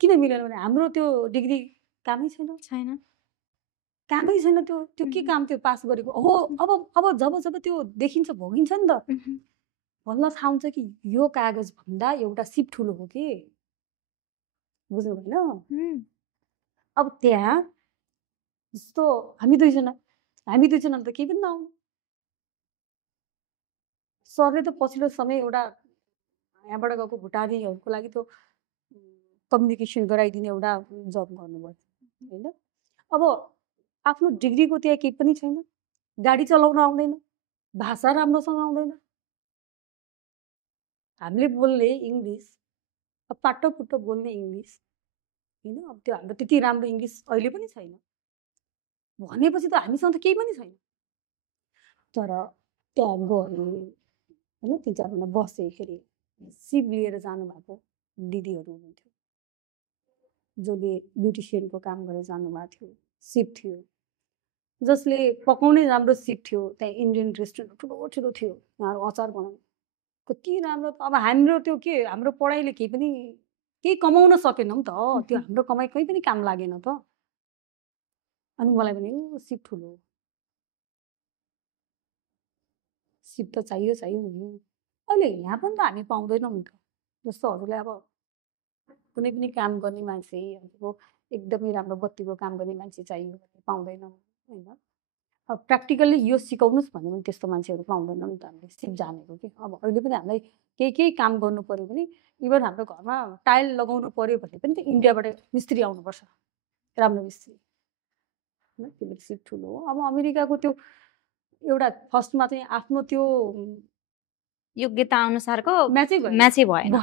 किन मिलेन भने हाम्रो त्यो डिग्री कामै छैन, कामै छैन। त्यो के काम त्यो पास गरेको हो। अब जब त्यो देखिन्छ, भोगिन्छ नि त, बल्ल थाहा हुन्छ कि यो कागज भन्दा एउटा सिप ठुलो हो कि। बुझ्नु भएन? अब त्यहाँ जस्तो हामी दुईजना त केही पनि नआउनु। सरले त पछिल्लो समय एउटा यहाँबाट गएको भुटानीहरूको लागि त कम्युनिकेसन गराइदिने एउटा जब गर्नुभयो होइन। अब आफ्नो डिग्रीको त्यहाँ केही पनि छैन, गाडी चलाउन आउँदैन, भाषा राम्रोसँग आउँदैन, हामीले बोल्ने इङ्ग्लिस पाटो बोल्ने इङ्ग्लिस होइन। अब त्यो हाम्रो त्यति राम्रो इङ्ग्लिस अहिले पनि छैन भनेपछि त हामीसँग त केही पनि छैन। तर त्यहाँ गयो होइन, 3-4 महिना बसेखेरि सिप लिएर जानुभएको दिदीहरू हुनुहुन्थ्यो, जसले ब्युटिसियनको काम गरेर जानुभएको थियो। सिप थियो जसले पकाउने राम्रो सिप थियो। त्यहाँ इन्डियन रेस्टुरेन्ट ठुलो थियो, उहाँहरू अचार बनाउने कति राम्रो। अब हाम्रो त्यो के, हाम्रो पढाइले केही कमाउन सकेनौँ त, त्यो हाम्रो कमाइ कहीँ पनि काम लागेन त। अनि मलाई भने सिप ठुलो, सिप त चाहियो नि। अहिले यहाँ पनि त हामी पाउँदैनौँ नि त। जस्तो हजुरलाई अब कुनै पनि काम गर्ने मान्छे, एकदमै राम्रो बत्तीको काम गर्ने मान्छे चाहियो भने पाउँदैनौँ होइन। अब प्र्याक्टिकल्ली यो सिकाउनुहोस् भन्यो भने त्यस्तो मान्छेहरू पाउँदैनौँ नि त हामीले, सिप जानेको कि। अब अहिले पनि हामीलाई केही काम गर्नु पऱ्यो भने, इभन हाम्रो घरमा टाइल लगाउनु पऱ्यो भने पनि त इन्डियाबाट मिस्त्री आउनुपर्छ, राम्रो मिस्त्री होइन। त्यो पनि सिप ठुलो हो। अब अमेरिकाको त्यो एउटा फर्स्टमा चाहिँ आफ्नो त्यो योग्यता अनुसारको म्याचै भएन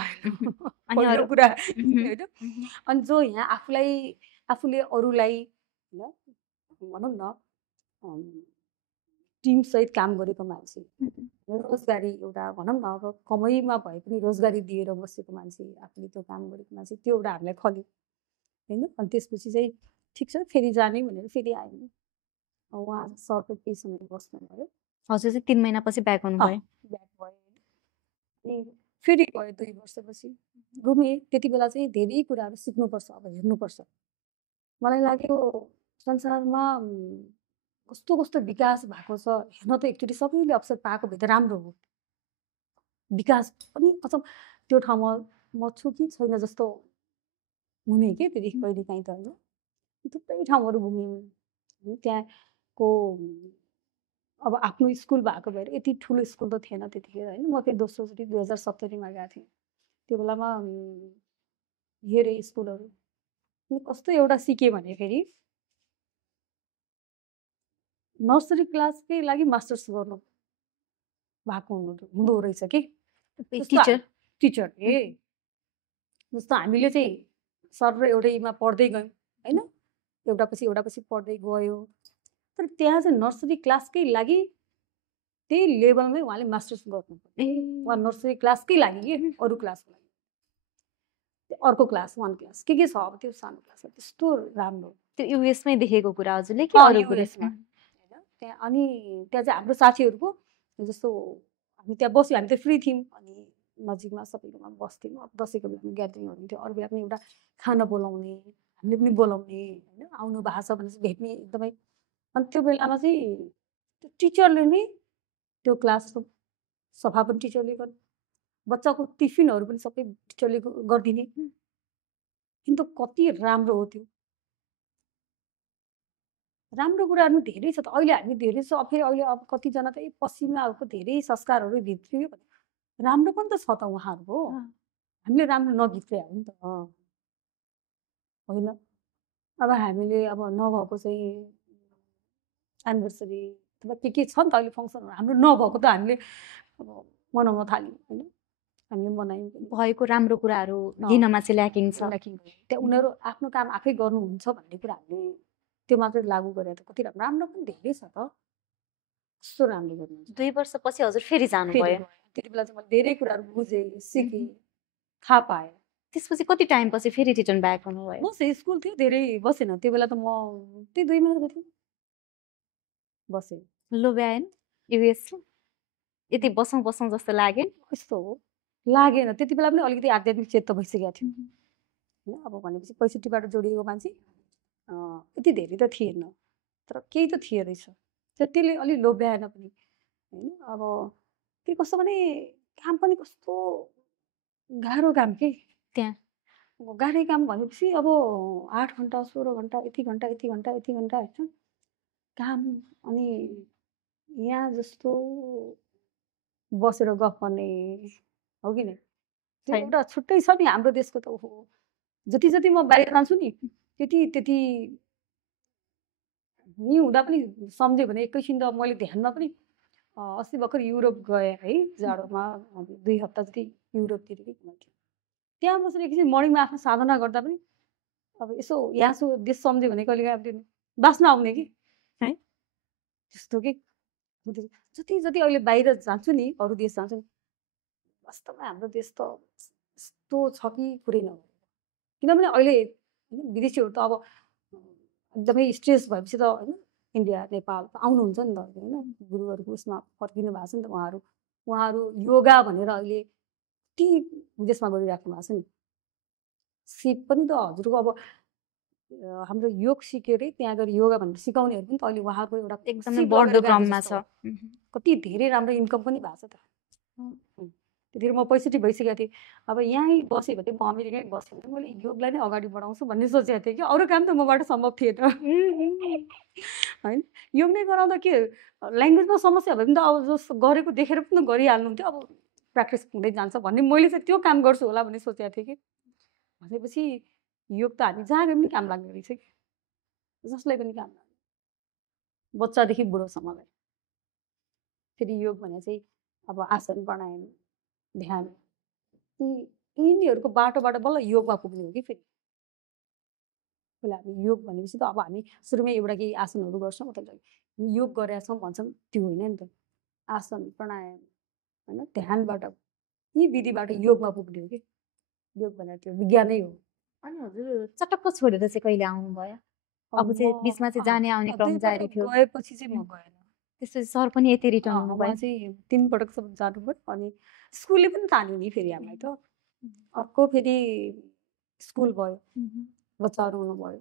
अनि अरू कुरा होइन। अनि जो यहाँ आफूले अरूलाई भनौँ न टिमसहित काम गरेको मान्छे, रोजगारी एउटा भनौँ न अब कमाइमा भए पनि रोजगारी दिएर बसेको मान्छे, आफूले त्यो काम गरेको मान्छे, त्यो एउटा हामीलाई खल्यो होइन। अनि त्यसपछि चाहिँ ठिक छ फेरि जाने भनेर फेरि आयो। उहाँ सरको केही समय बस्नुभयो। हजुर चाहिँ 3 महिनापछि ब्याक हुनुभयो। ब्याक भयो अनि फेरि गयो 2 वर्षपछि घुमेँ। त्यति बेला चाहिँ धेरै कुराहरू सिक्नुपर्छ, अब हेर्नुपर्छ। मलाई लाग्यो संसारमा कस्तो कस्तो विकास भएको छ हेर्न त एकचोटि सबैले अवसर पाएको भए त राम्रो हो। विकास पनि मतलब त्यो ठाउँमा म छु कि छैन जस्तो हुने के त्यति कहिलेकाहीँ त होइन। थुप्रै ठाउँहरू घुम्यौँ। त्यहाँको अब आफ्नो स्कुल भएको भएर यति ठुलो स्कुल त थिएन त्यतिखेर होइन। म फेरि दोस्रोचोटि 2070मा गएको थिएँ। त्यो बेलामा हेरेँ स्कुलहरू। अनि कस्तो एउटा सिकेँ भने फेरि नर्सरी क्लासकै लागि मास्टर्स गर्नु भएको हुँदो रहेछ कि टिचर जस्तो हामीले चाहिँ सर र एउटैमा पढ्दै गयौँ होइन, एउटा पछि पढ्दै गयो। तर त्यहाँ चाहिँ नर्सरी क्लासकै लागि त्यही लेभलमै उहाँले मास्टर्स गर्नु उहाँ नर्सरी क्लासकै लागि कि अरू क्लासको लागि अर्को क्लास 1 क्लास के छ अब त्यो सानो क्लासमा त्यस्तो राम्रो। त्यो युएसमै देखेको कुरा हजुरले कि अरू युएसमा होइन त्यहाँ। अनि त्यहाँ चाहिँ हाम्रो साथीहरूको जस्तो हामी त्यहाँ बस्यौँ, हामी त फ्री थियौँ अनि नजिकमा सबैकोमा बस्थ्यौँ। अब दसैँको बेला ग्यादरिङ हुन्थ्यो, अरू बेला पनि एउटा खाना बोलाउने, हामीले पनि बोलाउने होइन, आउनु भएको छ भने चाहिँ भेट्ने एकदमै। अनि त्यो बेलामा चाहिँ त्यो टिचरले नै त्यो क्लासको सफा पनि टिचरले गर्ने, बच्चाको टिफिनहरू पनि सबै टिचरले गरिदिने। किन त कति राम्रो हो त्यो। राम्रो कुराहरू धेरै छ त। अहिले हामी धेरै छ फेरि अहिले अब कतिजना त पश्चिमाहरूको धेरै संस्कारहरू भित्रियो भने राम्रो पनि त छ त उहाँहरूको। हामीले राम्रो नभित्रिया हो नि त होइन। अब हामीले अब नभएको चाहिँ एनिभर्सरी अथवा के छ नि त अहिले फङ्सनहरू हाम्रो नभएको त हामीले अब मनाउन थाल्यौँ होइन। हामीले मनायौँ भएको राम्रो कुराहरू लिनमा चाहिँ ल्याकिङ छ। त्यहाँ उनीहरू आफ्नो काम आफै गर्नुहुन्छ भन्ने कुरा हामीले त्यो मात्रै लागू गरेर त कति राम्रो पनि धेरै छ त। कस्तो राम्रो गर्नुहुन्छ। 2 वर्षपछि हजुर फेरि जानुभयो। त्यति बेला चाहिँ मैले धेरै कुराहरू बुझेँ, सिकेँ, थाहा पाएँ। त्यसपछि कति टाइमपछि फेरि रिटर्न ब्याक हुनुभयो? म चाहिँ स्कुल थियो धेरै बसेन त्यो बेला त। म त्यही 2 महिना जति बसेँ। लोभ्याएन युएस यति बसौँ जस्तो लाग्यो? यस्तो हो लागेन। त्यति बेला पनि अलिकति आध्यात्मिक चेत भइसकेको थियो होइन। अब भनेपछि 65बाट जोडिएको मान्छे यति धेरै त थिएन, तर केही त थिए रहेछ। त्यसले अलि लोभ्याएन पनि होइन। अब के कस्तो भने काम पनि कस्तो गाह्रो काम के त्यहाँ। गाह्रै काम भनेपछि अब 8 घन्टा 16 घन्टा यति घन्टा होइन काम। अनि यहाँ जस्तो बसेर गफ गर्ने हो कि नै त्यो एउटा छुट्टै छ नि हाम्रो देशको त। ओहो जति जति म बाहिर जान्छु नि त्यति नि हुँदा पनि सम्झ्यो भने एकैछिन त मैले ध्यानमा पनि अस्ति भर्खर युरोप गएँ है जाडोमा 2 हप्ता जति युरोपतिर कि घुम्थ्यो। त्यहाँ बसेर एकछिन मर्निङमा आफ्नो साधना गर्दा पनि अब यसो यहाँ देश सम्झ्यो भने कहिले काहीँ बाँच्न आउने कि है त्यस्तो कि। जति जति अहिले बाहिर जान्छु नि अरू देश जान्छु नि वास्तवमा हाम्रो देश त यस्तो छ कि कुरै नभएर। किनभने अहिले होइन विदेशीहरू त अब एकदमै स्ट्रेस भएपछि त होइन इन्डिया नेपाल आउनुहुन्छ नि त होइन। गुरुहरूको उसमा फर्किनु भएको छ नि त उहाँहरू योगा भनेर अहिले कति विदेशमा गरिराख्नु भएको छ नि। सिप पनि त हजुरको अब हाम्रो योग सिकेरै त्यहाँ गएर योगा भनेर सिकाउनेहरू पनि त अहिले उहाँको एउटा एकदमै बढ्दो क्रममा छ। कति धेरै राम्रो इन्कम पनि भएको छ त। त्यतिखेर म 65 भइसकेको थिएँ। अब यहीँ बसेँ भने म अमेरिकै बसेँ भने मैले योगलाई नै अगाडि बढाउँछु भन्ने सोचेको थिएँ कि अरू काम त मबाट सम्भव थिएन होइन। योग नै गराउँदा के ल्याङ्ग्वेजमा समस्या भयो भने त अब जस गरेको देखेर पनि त गरिहाल्नुहुन्थ्यो। अब प्र्याक्टिस हुँदै जान्छ भन्ने मैले चाहिँ त्यो काम गर्छु होला भन्ने सोचेको थिएँ कि। भनेपछि योग त हामी जहाँ गए पनि काम लाग्ने रहेछ कि जसलाई पनि काम लाग्ने बच्चादेखि बुढोसम्मलाई। फेरि योग भने चाहिँ अब आसन प्राणायाम ध्यान यिनीहरूको बाटोबाट बल्ल योगमा पुग्ने हो कि। फेरि पहिला हामी योग भनेपछि त अब हामी सुरुमै एउटा केही आसनहरू गर्छौँ मतलब योग गरेका छौँ भन्छौँ त्यो होइन नि त। आसन प्राणायाम होइन ध्यानबाट यी विधिबाट योगमा पुग्ने हो कि। योग भनेर त्यो विज्ञानै हो। अनि हजुर चटक्क छोडेर चाहिँ कहिले आउनुभयो? अब चाहिँ बिचमा चाहिँ जाने आउने क्रम जारी थियो। गएपछि चाहिँ म गएन। त्यसपछि सर पनि यति रिटर्न हुनुभयो। उहाँ चाहिँ 3 पटकसम्म जानुभयो। अनि स्कुलले पनि तान्यो नि फेरि हामीलाई त। अर्को फेरि स्कुल भयो, बच्चाहरू हुनुभयो।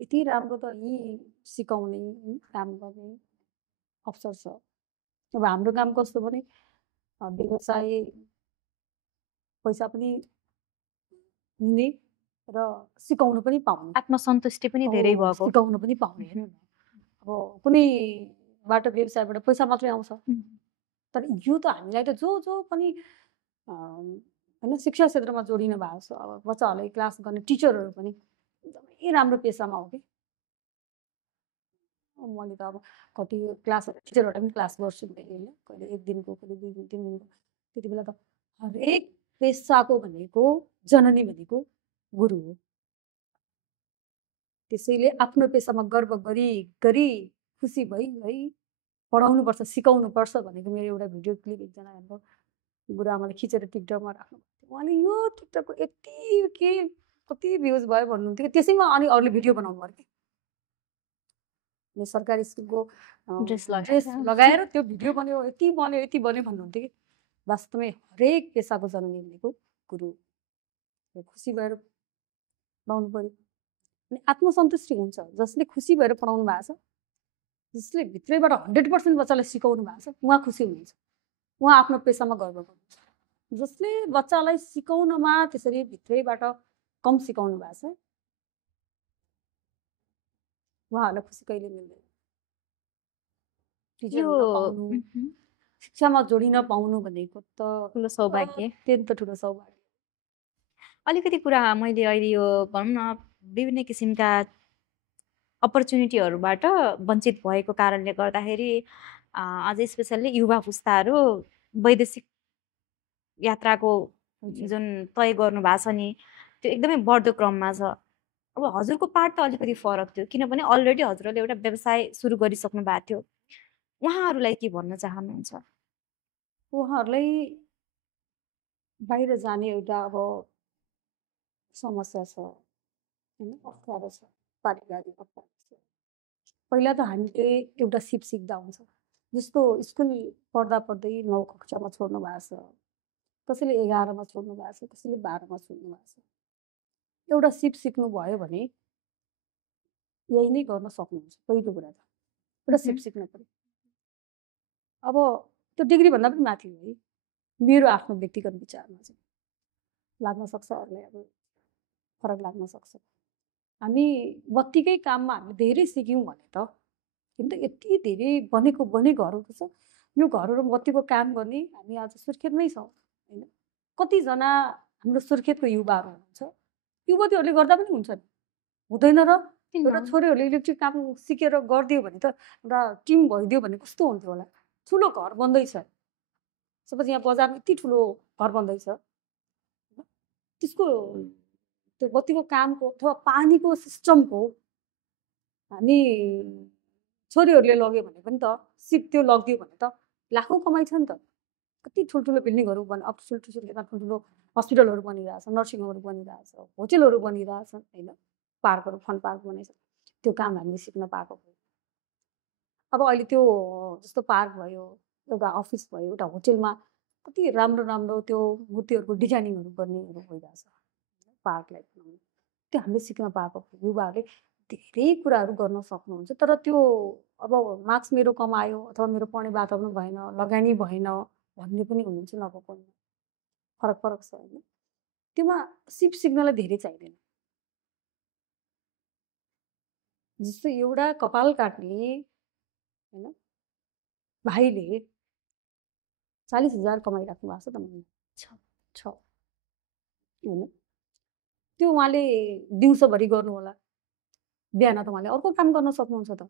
यति राम्रो त यी सिकाउने काम गर्ने अवसर छ। अब हाम्रो काम कस्तो भने व्यवसाय पैसा पनि हुने र सिकाउनु पनि पाउने, आत्मसन्तुष्टि पनि धेरै भएको, सिकाउनु पनि पाउने। हेर्नु न, अब कुनैबाट व्यवसायबाट पैसा मात्रै आउँछ, तर यो त हामीलाई त जो पनि होइन शिक्षा क्षेत्रमा जोडिनु भएको छ। अब बच्चाहरूलाई क्लास गर्ने टिचरहरू पनि एकदमै राम्रो पेसामा हो कि। मैले त अब कति क्लासहरू टिचरबाट पनि क्लास गर्छु होइन, कहिले 1 दिनको, कहिले 2 दिन, 3 दिनको। त्यति बेला त हरेक पेसाको भनेको जननी भनेको गुरु हो। त्यसैले आफ्नो पेसामा गर्व गरी खुसी भई है पढाउनुपर्छ, सिकाउनुपर्छ भनेको मेरो एउटा भिडियो क्लिप एकजना हाम्रो गुरुआमाले खिचेर टिकटकमा राख्नु। उहाँले यो टिकटकको यति कति भ्युज भयो भन्नुहुन्थ्यो। त्यसैमा अनि अरूले भिडियो बनाउनु पर्यो कि सरकारी स्कुलको ड्रेस लगाएर त्यो भिडियो बन्यो, यति बन्यो भन्नुहुन्थ्यो कि। वास्तवमै हरेक पेसाको जननी भनेको गुरु। खुसी भएर पढाउनु पर्यो अनि आत्मसन्तुष्टि हुन्छ। जसले खुसी भएर पढाउनु भएको छ, जसले भित्रैबाट 100% बच्चालाई सिकाउनु भएको छ, उहाँ खुसी हुनुहुन्छ, उहाँ आफ्नो पेसामा गर्व गर्नुहुन्छ। जसले बच्चालाई सिकाउनमा त्यसरी भित्रैबाट कम सिकाउनु भएको छ, उहाँहरूलाई खुसी कहिले मिल्दैन। शिक्षामा जोडिन पाउनु भनेको त ठुलो सौभाग्य, अत्यन्त ठुलो सौभाग्य। अलिकति कुरा मैले अहिले यो भनौँ न विभिन्न किसिमका अपर्च्युनिटीहरूबाट वञ्चित भएको कारणले गर्दाखेरि अझै स्पेसल्ली युवा पुस्ताहरू वैदेशिक यात्राको जुन तय गर्नु भएको छ नि, त्यो एकदमै बढ्दो क्रममा छ। अब हजुरको पार्ट त अलिकति फरक थियो, किनभने अलरेडी हजुरले एउटा व्यवसाय सुरु गरिसक्नु भएको थियो। उहाँहरूलाई के भन्न चाहनुहुन्छ? उहाँहरूलाई बाहिर जाने एउटा अब समस्या छ होइन, अप्ठ्यारो छ, पारिवारिक अप्ठ्यारो छ। पहिला त हामीले एउटा सिप सिक्दा हुन्छ। जस्तो स्कुल पढ्दै 9 कक्षामा छोड्नु भएको छ, कसैले 11मा छोड्नु भएको छ, कसैले 12मा छोड्नु भएको छ। एउटा सिप सिक्नु भयो भने यही नै गर्न सक्नुहुन्छ। पहिलो कुरा त एउटा सिप सिक्नु पर्यो। अब त्यो डिग्री भन्दा पनि माथि हो है, मेरो आफ्नो व्यक्तिगत विचारमा चाहिँ लाग्न सक्छ, अरूलाई अब फरक लाग्न सक्छ। हामी बत्तीकै काममा हामीले धेरै सिक्यौँ भने त किन त यति धेरै बनेको घरहरू छ। यो घरहरू बत्तीको काम गर्ने हामी आज सुर्खेतमै छौँ होइन। कतिजना हाम्रो सुर्खेतको युवाहरू हुनुहुन्छ, युवतीहरूले गर्दा पनि हुन्छ नि, हुँदैन र? एउटा छोरीहरूले इलेक्ट्रिक काम सिकेर गरिदियो भने त एउटा टिम भइदियो भने कस्तो हुन्थ्यो होला। ठुलो घर बन्दैछ, सपोज यहाँ बजारमा यति ठुलो घर बन्दैछ, त्यसको त्यो बत्तीको कामको अथवा पानीको सिस्टमको हामी छोरीहरूले लग्यो भने पनि त सिक्थ्यो, लगिदियो भने त लाखौँ कमाइ छ नि त। कति ठुल्ठुलो बिल्डिङहरू अब ठुल्ठुलो हस्पिटलहरू बनिरहेछ, नर्सिङ होमहरू बनिरहेछ, होटेलहरू बनिरहेछ होइन, पार्कहरू, फन पार्क बनिरहेछ। त्यो काम हामीले सिक्न पाएको भयो। अब अहिले त्यो जस्तो पार्क भयो, एउटा अफिस भयो, एउटा होटेलमा कति राम्रो त्यो मूर्तिहरूको डिजाइनिङहरू गर्नेहरू भइरहेछ पार्कलाई बनाउनु। त्यो हामीले सिक्न पाएको भयो। युवाहरूले धेरै कुराहरू गर्न सक्नुहुन्छ, तर त्यो अब मार्क्स मेरो कमायो अथवा मेरो पढ्ने वातावरण भएन, लगानी भएन भन्ने पनि हुनुहुन्छ, नभएको फरक छ होइन। त्योमा सिप सिक्नलाई धेरै चाहिँदैन। जस्तो एउटा कपाल काट्ने होइन भाइले 40,000 कमाइराख्नु भएको छ त महिना छ होइन। त्यो उहाँले दिउँसोभरि गर्नु होला, बिहान त उहाँले अर्को काम गर्न सक्नुहुन्छ त।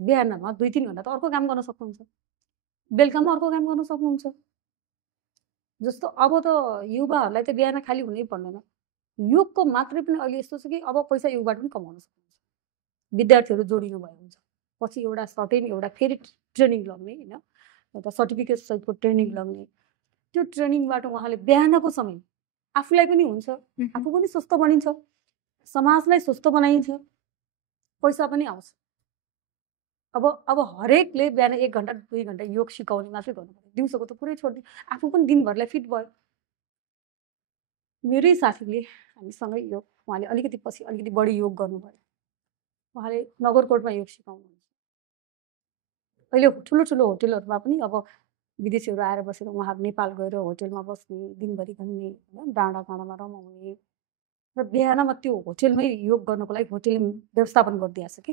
बिहानमा 2-3 घन्टा त अर्को काम गर्न सक्नुहुन्छ, बेलुकामा अर्को काम गर्न सक्नुहुन्छ। जस्तो अब त युवाहरूलाई त बिहान खाली हुनै पर्दैन। योगको मात्रै पनि अहिले यस्तो छ कि अब पैसा योगबाट पनि कमाउन सक्नुहुन्छ। विद्यार्थीहरू जोडिनु भयो हुन्छ, पछि एउटा सर्टेन एउटा फेरि ट्रेनिङ लग्ने होइन, एउटा सर्टिफिकेट सहितको ट्रेनिङ लग्ने। त्यो ट्रेनिङबाट उहाँले बिहानको समय आफूलाई पनि हुन्छ, आफू पनि स्वस्थ बनिन्छ समाजलाई स्वस्थ बनाइन्छ, पैसा पनि आउँछ। अब हरेकले बिहान 1 घन्टा 2 घन्टा योग सिकाउने मात्रै गर्नु पर्यो, दिउँसोको त पुरै छोडिदियो, आफू पनि दिनभरलाई फिट भयो। मेरै साथीले हामीसँगै योग, उहाँले अलिकति पछि अलिकति बढी योग गर्नुभयो। उहाँले नगरकोटमा योग सिकाउनुहुन्छ। अहिले ठुलो ठुलो होटलहरूमा पनि अब विदेशीहरू आएर बसेर उहाँहरू नेपाल गएर होटलमा बस्ने, दिनभरि घुम्ने, होइन, डाँडा काँडामा रमाउने र बिहानमा त्यो होटलमै योग गर्नको लागि होटल व्यवस्थापन गरिदिएको छ कि।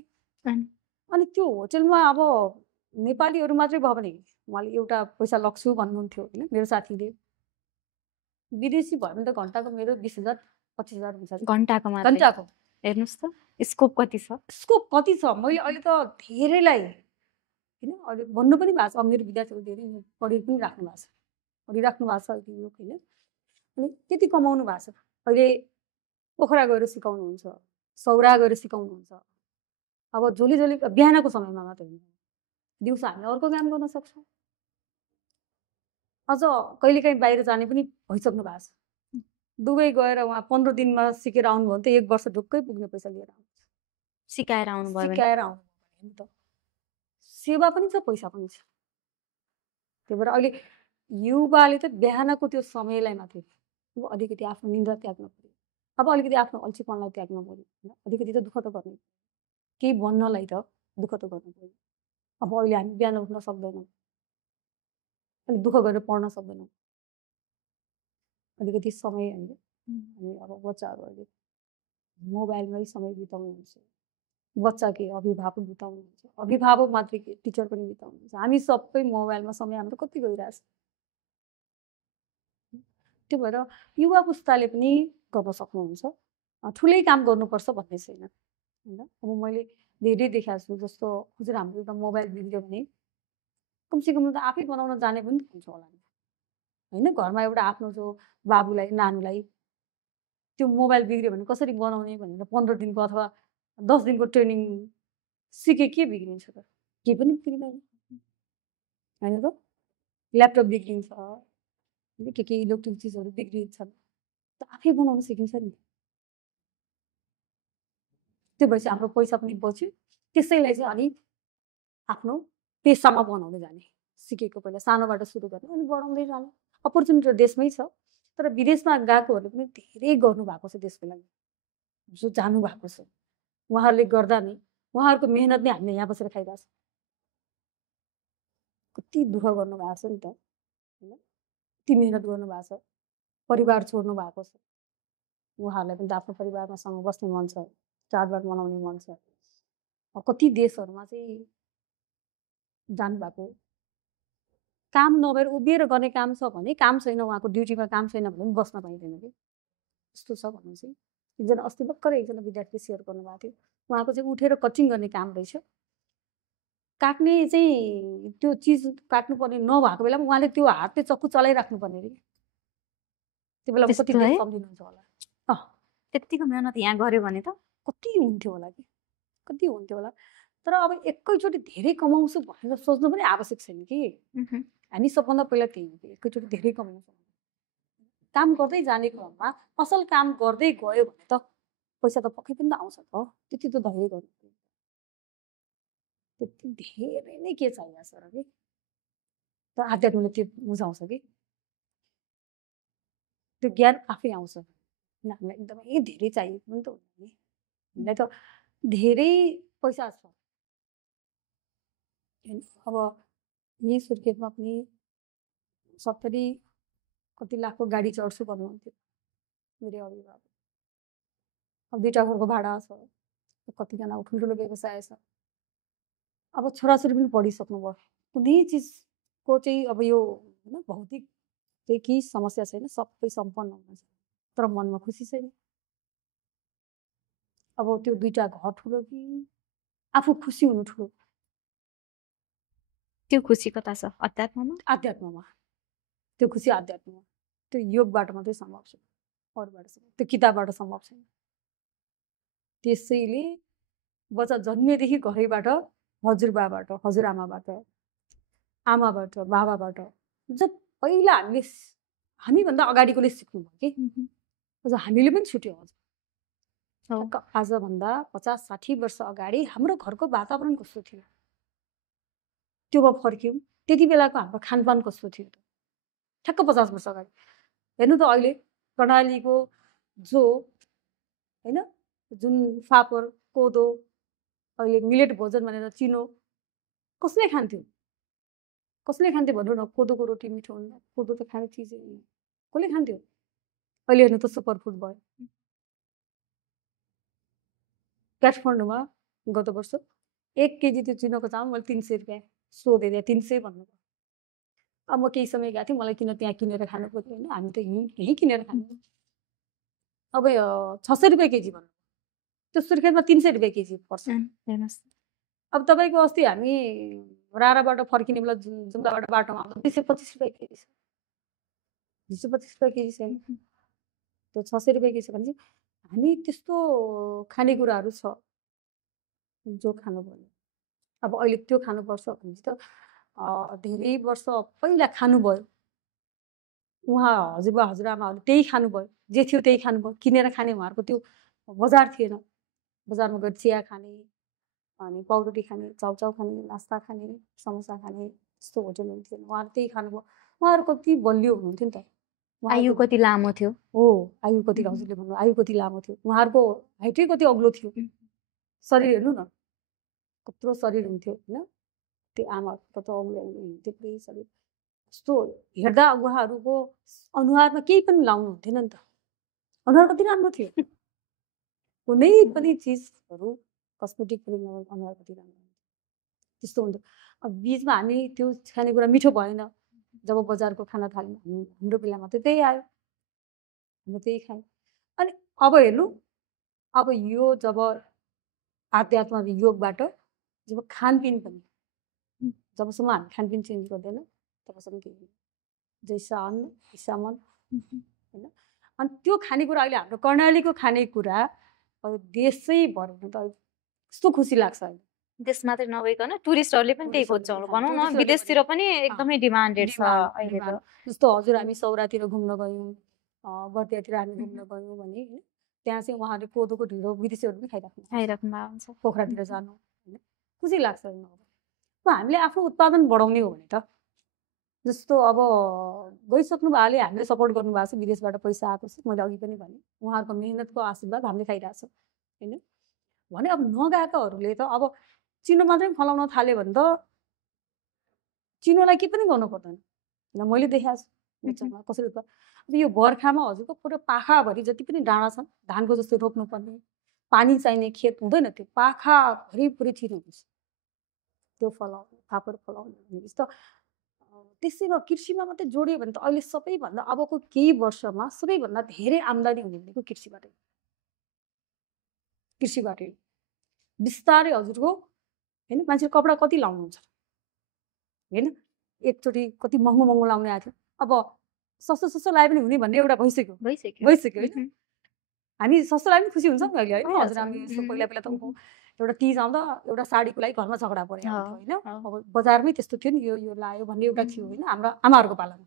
अनि त्यो होटलमा अब नेपालीहरू मात्रै भयो भने उहाँले एउटा पैसा लग्छु भन्नुहुन्थ्यो, होइन, मेरो साथीले। विदेशी भयो भने त घन्टाको मेरो 20,000 25,000 हुन्छ। घन्टाको हेर्नुहोस् त स्कोप कति छ। मैले अहिले त धेरैलाई, होइन, अहिले भन्नु पनि भएको छ, मेरो विद्यार्थीहरू धेरै पढिराख्नु भएको छ अहिले योग, होइन। अनि त्यति कमाउनु भएको छ। अहिले पोखरा गएर सिकाउनुहुन्छ, सौरा गएर सिकाउनुहुन्छ। अब झोली बिहानको समयमा मात्रै होइन, दिउँसो हामी अर्को काम गर्न सक्छौँ। अझ कहिलेकाहीँ बाहिर जाने पनि भइसक्नु भएको छ। दुबई गएर उहाँ 15 दिनमा सिकेर आउनुभयो भने त 1 वर्ष ढुक्कै पुग्ने पैसा लिएर आउनुहुन्छ। सिकाएर आउनुभयो भने त सेवा पनि छ, पैसा पनि छ। त्यही भएर अहिले युवाले त बिहानको त्यो समयलाई मात्रै अलिकति आफ्नो निन्द्रा त्याग्नु पर्यो, अब अलिकति आफ्नो अल्छीपनलाई त्याग्नु पर्यो, होइन, अलिकति त दुःख त गर्नु, केही बन्नलाई त दुःख त गर्नु पर्यो। अब अहिले हामी बिहान उठ्न सक्दैनौँ, अलिक दुःख गरेर पढ्न सक्दैनौँ, अलिकति समय, होइन। अनि अब बच्चाहरू अहिले मोबाइलमै समय बिताउनुहुन्छ, बच्चा के अभिभावक बिताउनुहुन्छ, अभिभावक मात्रै के टिचर पनि बिताउनुहुन्छ। हामी सबै मोबाइलमा समय हाम्रो कति गइरहेछ। त्यो भएर युवा पुस्ताले पनि गर्न सक्नुहुन्छ, ठुलै काम गर्नुपर्छ भन्ने छैन, होइन। अब मैले धेरै देखाएको छु, जस्तो हजुर हाम्रो एउटा मोबाइल बिग्रियो भने कमसेकम त आफै बनाउन जाने पनि हुन्छ होला नि, होइन। घरमा एउटा आफ्नो जो बाबुलाई नानुलाई त्यो मोबाइल बिग्रियो भने कसरी बनाउने भनेर 15 दिनको अथवा 10 दिनको ट्रेनिङ सिके के बिग्रिन्छ त? केही पनि बिग्रिँदैन, होइन त। ल्यापटप बिग्रिन्छ, के इलेक्ट्रिक चिजहरू बिग्रिन्छन्, त आफै बनाउन सिकिन्छ नि। त्यो भएपछि हाम्रो पैसा पनि बच्यो। त्यसैलाई चाहिँ अलि आफ्नो पेसामा बनाउँदै जाने, सिकेको पहिला सानोबाट सुरु गर्ने, अनि बढाउँदै जाने। अपर्च्युनिटी देशमै छ, तर विदेशमा गएकोहरूले पनि धेरै गर्नुभएको छ देशको लागि, जो जानुभएको छ। उहाँहरूले गर्दा नै, उहाँहरूको मेहनत नै हामीले यहाँ बसेर खाइरहेको छ। कति दुःख गर्नुभएको छ नि त, होइन, कति मेहनत गर्नुभएको छ, परिवार छोड्नु भएको छ। उहाँहरूलाई पनि त आफ्नो परिवारमासँग बस्ने मन छ, चाडबाड मनाउने मन छ। कति देशहरूमा चाहिँ जानुभएको, काम नभएर उभिएर गर्ने काम छ भने, काम छैन, उहाँको ड्युटीमा काम छैन भने पनि बस्न पाइँदैन कि। यस्तो छ भन्नु चाहिँ एकजना अस्ति भर्खर एकजना विद्यार्थीले सेयर गर्नुभएको थियो। उहाँको चाहिँ उठेर कटिङ गर्ने काम रहेछ, काट्ने चाहिँ त्यो चिज काट्नुपर्ने नभएको बेलामा उहाँले त्यो हातले चक्कु चलाइराख्नुपर्ने अरे। त्यो बेला कति सम्झिनुहुन्छ होला। त्यतिको मेहनत यहाँ गर्यो भने त कति हुन्थ्यो होला कि, कति हुन्थ्यो होला। तर अब एकैचोटि धेरै कमाउँछु भनेर सोच्नु पनि आवश्यक छैन कि। हामी सबभन्दा पहिला त्यही हो कि एकैचोटि धेरै कमाउँछु, काम गर्दै जाने क्रममा असल काम गर्दै गयो भने त पैसा त पक्कै पनि त आउँछ त। त्यति त धैर्य गर्नु पर्यो, त्यति धेरै नै के चाहिएको छ र कि। तर आध्यात्मले त्यो बुझाउँछ कि त्यो ज्ञान आफै आउँछ। हामीलाई एकदमै धेरै चाहिएको पनि त हुन्छ नि, हामीलाई त धेरै पैसा छ। अब यही सुर्खेतमा पनि 70 कति लाखको गाडी चढ्छु भन्नुहुन्थ्यो मेरो अभिभावक। अब 2टा घरको भाडा छ, कतिजना ठुल्ठुलो व्यवसाय छ। अब छोराछोरी पनि पढिसक्नु भयो, कुनै चिजको चाहिँ अब यो, होइन, भौतिक चाहिँ केही समस्या छैन, सबै सम्पन्न हुनुहुन्छ, तर मनमा खुसी छैन। अब त्यो 2टा घर ठुलो कि आफू खुसी हुनु ठुलो? त्यो खुसी कता छ? अध्यात्ममा। आध्यात्ममा त्यो खुसी, आध्यात्ममा त्यो योगबाट मात्रै सम्भव छ, अरूबाट सम्भव, त्यो किताबबाट सम्भव छैन। त्यसैले बच्चा जन्मेदेखि घरैबाट, हजुरबाबाट, हजुरआमाबाट, आमाबाट, बाबाबाट, जब पहिला हामीभन्दा अगाडिकोले सिक्नु भयो कि। अझ हामीले पनि छुट्यो, अझ आजभन्दा 50-60 वर्ष अगाडि हाम्रो घरको वातावरण कस्तो थियो त्यो अब फर्क्यौँ त्यति बेलाको हाम्रो खानपान कस्तो थियो त ठ्याक्क 50 वर्ष अगाडि हेर्नु त अहिले कर्णालीको जो हैन जुन फापर कोदो अहिले मिलेट भोजन भनेर चिनो कसले खान्थ्यो भन्नु न कोदोको रोटी मिठो हुन्न कोदो त खाने चिजै होइन कसले खान्थ्यो अहिले हेर्नु त सुपर फुड भयो काठमाडौँमा गत वर्ष 1 केजी त्यो चिनोको चामल मैले 300 रुपियाँ सोधेँ 300 भन्नुभयो अब म केही समय गएको थिएँ मलाई किन त्यहाँ किनेर खानु पर्यो होइन हामी त यहीँ किनेर खानु अब 600 रुपियाँ केजी भन्नु त्यो सुर्खेतमा 300 रुपियाँ केजी पर्छ अब तपाईँको अस्ति हामी राराबाट फर्किने बेला जुम्लाबाट बाटोमा आउँदा 225 रुपियाँ केजी छ 225 रुपियाँ केजी छैन त्यो 600 रुपियाँ केजी छ भने चाहिँ हामी त्यस्तो खानेकुराहरू छ जो खानुपर्ने अब अहिले त्यो खानुपर्छ भने त धेरै वर्ष पहिला खानुभयो उहाँ हजुरबा हजुरआमाहरूले त्यही खानुभयो जे थियो त्यही खानुभयो किनेर खाने उहाँहरूको त्यो बजार थिएन बजारमा गएर चिया खाने अनि पाउरोटी खाने चाउचाउ खाने नास्ता खाने समोसा खाने यस्तो होटलहरू थिएन उहाँहरू त्यही खानुभयो उहाँहरू कति बलियो हुनुहुन्थ्यो नि त आयु कति लामो थियो हो आयु कति हजुरले भन्नु आयु कति लामो थियो उहाँहरूको हाइटै कति अग्लो थियो शरीर हेर्नु न कत्रो शरीर हुन्थ्यो होइन त्यो आमाहरूको त अग्लो हुन्थ्यो पुरै शरीर यस्तो हेर्दा उहाँहरूको अनुहारमा केही पनि लाउनु हुन्थेन नि त अनुहार कति राम्रो थियो कुनै पनि चिजहरू कस्मेटिक पनि अनुहार कति राम्रो त्यस्तो हुन्थ्यो अब बिचमा हामी त्यो खानेकुरा मिठो भएन जब बजारको खाना थाल्यौँ हाम्रो बेलामा त त्यही आयो हामी त्यही खायौँ अनि अब हेर्नु अब यो जब आध्यात्म योगबाट जब खानपिन पनि जबसम्म हामी खानपिन चेन्ज गर्दैन तबसम्म केही जैसा अन्न ईसा मन होइन अनि त्यो खानेकुरा अहिले हाम्रो कर्णालीको खानेकुरा अब देशैभर त कस्तो खुसी लाग्छ अहिले देश मात्रै नभइकन टुरिस्टहरूले पनि त्यही खोज्छ भनौँ न विदेशतिर पनि एकदमै डिमान्डेड छ अहिले त जस्तो हजुर हामी सौरातिर घुम्न गयौँ बर्दियातिर हामी घुम्न गयौँ भने होइन त्यहाँ चाहिँ उहाँहरूले कोदोको ढिँडो विदेशीहरू पनि खाइराख्नु हुन्छ पोखरातिर जानु होइन खुसी लाग्छ अब हामीले आफ्नो उत्पादन बढाउने हो भने त जस्तो अब गइसक्नु भएले हामीले सपोर्ट गर्नुभएको छ विदेशबाट पैसा आएको छ मैले अघि पनि भने उहाँहरूको मेहनतको आशीर्वाद हामीले खाइरहेको छ होइन भने अब नगएकाहरूले त अब चिनो मात्रै फलाउन थाल्यो भने त चिनोलाई के पनि गर्नु पर्दैन होइन मैले देखाएको छु कसरी अब यो बर्खामा हजुरको पुरो पाखाभरि जति पनि डाँडा छन् धानको जस्तो रोप्नुपर्ने पानी चाहिने खेत हुँदैन त्यो पाखाभरि पुरै चिनो हुन्छ त्यो फलाउने फापर फलाउने भनेपछि त त्यसैमा कृषिमा मात्रै जोडियो भने त अहिले सबैभन्दा अबको केही वर्षमा सबैभन्दा धेरै आम्दानी हुने भनेको कृषिबाटै बिस्तारै हजुरको होइन मान्छेले कपडा कति लाउनुहुन्छ होइन एकचोटि कति महँगो लाउने आएको थियो अब सस्तो लाए पनि हुने भन्ने एउटा भइसक्यो होइन हामी सस्तो लाए पनि खुसी हुन्छौँ अहिले होइन हजुर हामी पहिला त एउटा तिज आउँदा एउटा साडीको लागि घरमा झगडा पऱ्यो होइन अब बजारमै त्यस्तो थियो नि यो लायो भन्ने एउटा थियो होइन हाम्रो आमाहरूको पालामा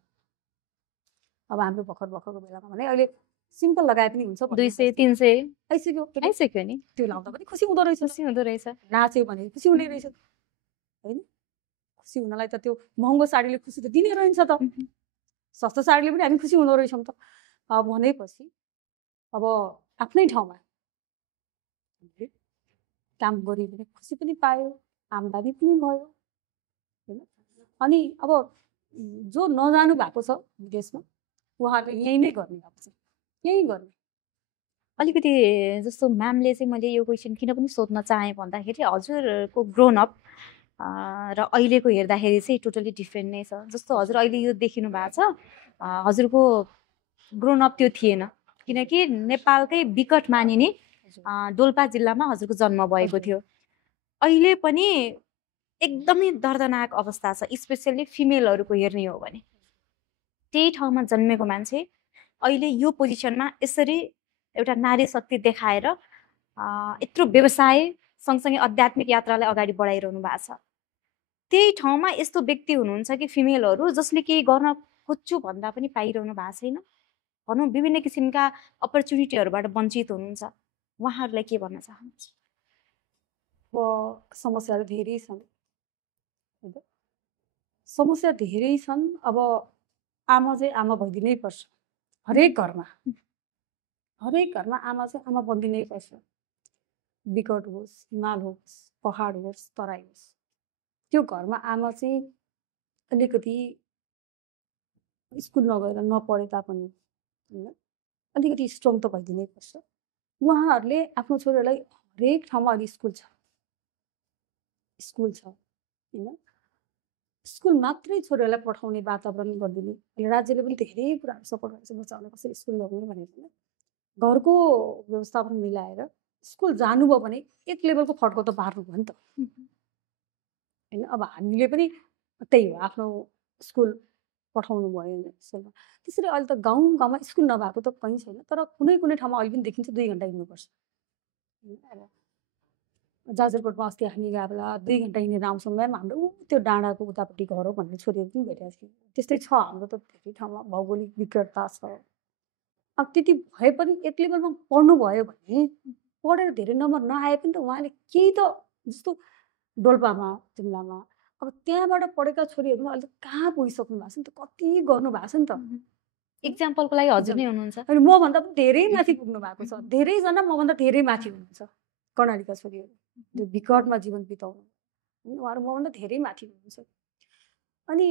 अब हाम्रो भर्खरको बेलामा भने अहिले सिम्पल लगाए पनि हुन्छ 200-300 आइसक्यो नि त्यो लाउँदा पनि खुसी हुँदो रहेछ नाच्यो भने खुसी हुने रहेछ होइन खुसी हुनलाई त त्यो महँगो साडीले खुसी त दिने रहन्छ त सस्तो साडीले पनि हामी खुसी हुँदो रहेछौँ त अब भनेपछि अब आफ्नै ठाउँमा काम गऱ्यो भने खुसी पनि पायो आम्दानी पनि भयो होइन अनि अब जो नजानु भएको छ विदेशमा उहाँहरूले यही नै गर्ने भएको छ यही गर्ने अलिकति जस्तो म्यामले चाहिँ मैले यो क्वेसन किन पनि सोध्न चाहेँ भन्दाखेरि हजुरको ग्रोन अप र अहिलेको हेर्दाखेरि चाहिँ टोटली डिफ्रेन्ट नै छ जस्तो हजुर अहिले यो देखिनु भएको छ हजुरको ग्रोन अप त्यो थिएन किनकि नेपालकै विकट मानिने डोल्पा जिल्लामा हजुरको जन्म भएको थियो अहिले पनि एकदमै दर्दनाक अवस्था छ स्पेसल्ली फिमेलहरूको हेर्ने हो भने त्यही ठाउँमा जन्मेको मान्छे अहिले यो पोजिसनमा यसरी एउटा नारी शक्ति देखाएर यत्रो व्यवसाय सँगसँगै आध्यात्मिक यात्रालाई अगाडि बढाइरहनु भएको छ त्यही ठाउँमा यस्तो व्यक्ति हुनुहुन्छ कि फिमेलहरू जसले केही गर्न खोज्छु भन्दा पनि पाइरहनु भएको छैन भनौँ विभिन्न किसिमका अपर्च्युनिटीहरूबाट वञ्चित हुनुहुन्छ उहाँहरूलाई के भन्न चाहनुहुन्छ? अब समस्याहरू धेरै छन्, समस्या धेरै छन्। अब आमा चाहिँ आमा भइदिनै पर्छ। हरेक घरमा आमा चाहिँ आमा बनिदिनै पर्छ। विकट होस्, हिमाल होस्, पहाड होस्, तराई होस्, त्यो घरमा आमा चाहिँ अलिकति स्कुल नगएर नपढे तापनि होइन अलिकति स्ट्रङ त भइदिनै पर्छ। उहाँहरूले आफ्नो छोरीलाई हरेक ठाउँमा अहिले स्कुल छ होइन, स्कुल मात्रै छोरीहरूलाई पठाउने वातावरण गरिदिने। अहिले राज्यले पनि धेरै कुराहरू सपोर्ट गरेको छ बच्चाहरूलाई कसरी स्कुल लगाउने भनेर होइन। घरको व्यवस्थापन मिलाएर स्कुल जानुभयो भने एक लेभलको फड्को त पार्नु भयो नि त होइन। अब हामीले पनि त्यही हो, आफ्नो स्कुल पठाउनु भयो स्कुलमा। त्यसरी अहिले त गाउँमा स्कुल नभएको त कहीँ छैन, तर कुनै ठाउँमा अहिले पनि देखिन्छ 2 घन्टा हिँड्नुपर्छ। अब जाजरकोटमा अस्ति हामी गए बेला 2 घन्टा हिँडेर आउँछौँ म्याम, हाम्रो त्यो डाँडाको उतापट्टि घर हो भन्ने छोरीहरू पनि भेटेको थियौँ। त्यस्तै छ हाम्रो त धेरै ठाउँमा भौगोलिक विकटता छ। अब त्यति भए पनि एक लेभलमा पढ्नु भयो भने पढेर धेरै नम्बर नआए पनि त उहाँले केही त, जस्तो डोल्पामा जुम्लामा अब त्यहाँबाट पढेका छोरीहरू अहिले कहाँ पुगिसक्नु भएको छ नि त, कति गर्नु भएको छ नि त। इक्जाम्पलको लागि हजुर नै हुनुहुन्छ। अनि मभन्दा पनि धेरै माथि पुग्नु भएको छ, धेरैजना मभन्दा धेरै माथि हुनुहुन्छ। कर्णालीका छोरीहरू जो विकटमा जीवन बिताउनु उहाँहरू मभन्दा धेरै माथि हुनुहुन्छ। अनि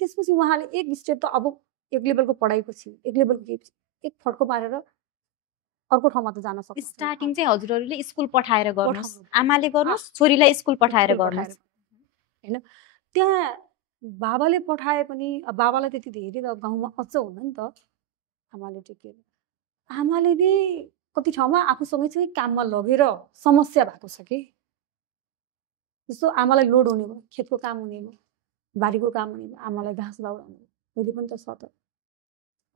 त्यसपछि उहाँले एक स्टेप त अब एक लेभलको पढाइपछि एक लेभलको एक फड्को मारेर अर्को ठाउँमा त जान सक्छ। स्टार्टिङ चाहिँ हजुरहरूले स्कुल पठाएर गर्नुहोस्, आमाले गर्नुहोस्, छोरीलाई स्कुल पठाएर गर्नुहोस् होइन। त्यहाँ बाबाले पठाए पनि बाबालाई त्यति धेरै त गाउँमा अझ हुन नि त, आमाले टेकेर आमाले नै कति ठाउँमा आफूसँगै चाहिँ काममा लगेर समस्या भएको छ कि। जस्तो आमालाई लोड हुने भयो, खेतको काम हुने भयो, बारीको काम हुने भयो, आमालाई घाँस दाउराउने भयो, अहिले पनि त छ त।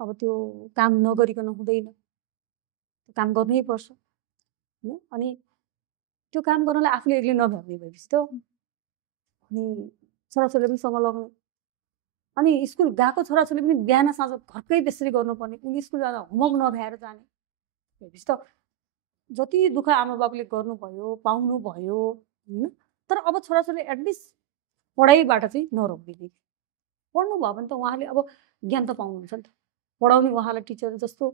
अब त्यो काम नगरिकन हुँदैन, त्यो काम गर्नै पर्छ होइन। अनि त्यो काम गर्नलाई आफूले एक्लै नभ्याउने भएपछि त अनि छोराछोरीले पनि सँग लाग्ने। अनि स्कुल गएको छोराछोरीले पनि बिहान साँझ घरकै त्यसरी गर्नुपर्ने, उनी स्कुल जाँदा होमवर्क नभ्याएर जाने भएपछि त जति दुःख आमा बाबुले गर्नुभयो पाउनुभयो होइन। तर अब छोराछोरीले एटलिस्ट पढाइबाट चाहिँ नरोकिदिने, पढ्नु भयो भने त उहाँले अब ज्ञान त पाउनुहुन्छ नि त। पढाउने उहाँलाई टिचर जस्तो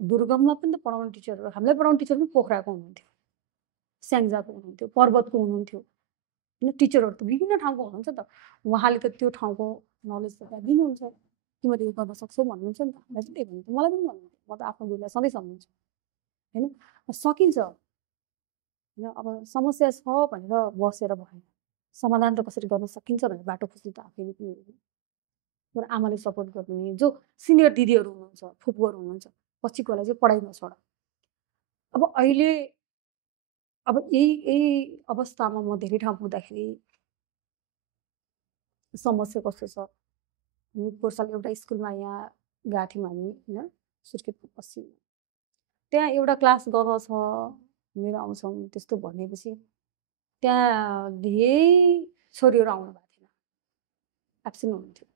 दुर्गममा पनि त पढाउने टिचरहरू, हामीलाई पढाउने टिचर पनि पोखराको हुनुहुन्थ्यो, स्याङ्जाको हुनुहुन्थ्यो, पर्वतको हुनुहुन्थ्यो होइन। टिचरहरू त विभिन्न ठाउँको हुनुहुन्छ नि त। उहाँले त त्यो ठाउँको नलेज त त्यहाँ दिनुहुन्छ, तिमीले यो गर्न सक्छौ भन्नुहुन्छ नि त। हामीलाई चाहिँ त्यही भन्नुहुन्छ, मलाई पनि भन्नुहुन्छ, म त आफ्नो गुरुलाई सधैँ सम्झन्छु होइन। सकिन्छ होइन। अब समस्या छ भनेर बसेर भएन, समाधान त कसरी गर्न सकिन्छ भनेर बाटो खोज्नु त आफैले पनि हो। तर आमाले सपोर्ट गर्ने जो सिनियर दिदीहरू हुनुहुन्छ, फुपूहरू हुनुहुन्छ, पछिकोलाई चाहिँ पढाइ नछोड। अब अहिले अब यही अवस्थामा म धेरै ठाउँ पुग्दाखेरि समस्या कस्तो छ। पोहोर साल एउटा स्कुलमा यहाँ गएको थियौँ हामी होइन, सुर्खेतको पश्चिम, त्यहाँ एउटा क्लास गर्न छ मेरो आउँछौँ त्यस्तो भनेपछि त्यहाँ धेरै छोरीहरू आउनु भएको थिएन, एब्सेन्ट हुनुहुन्थ्यो।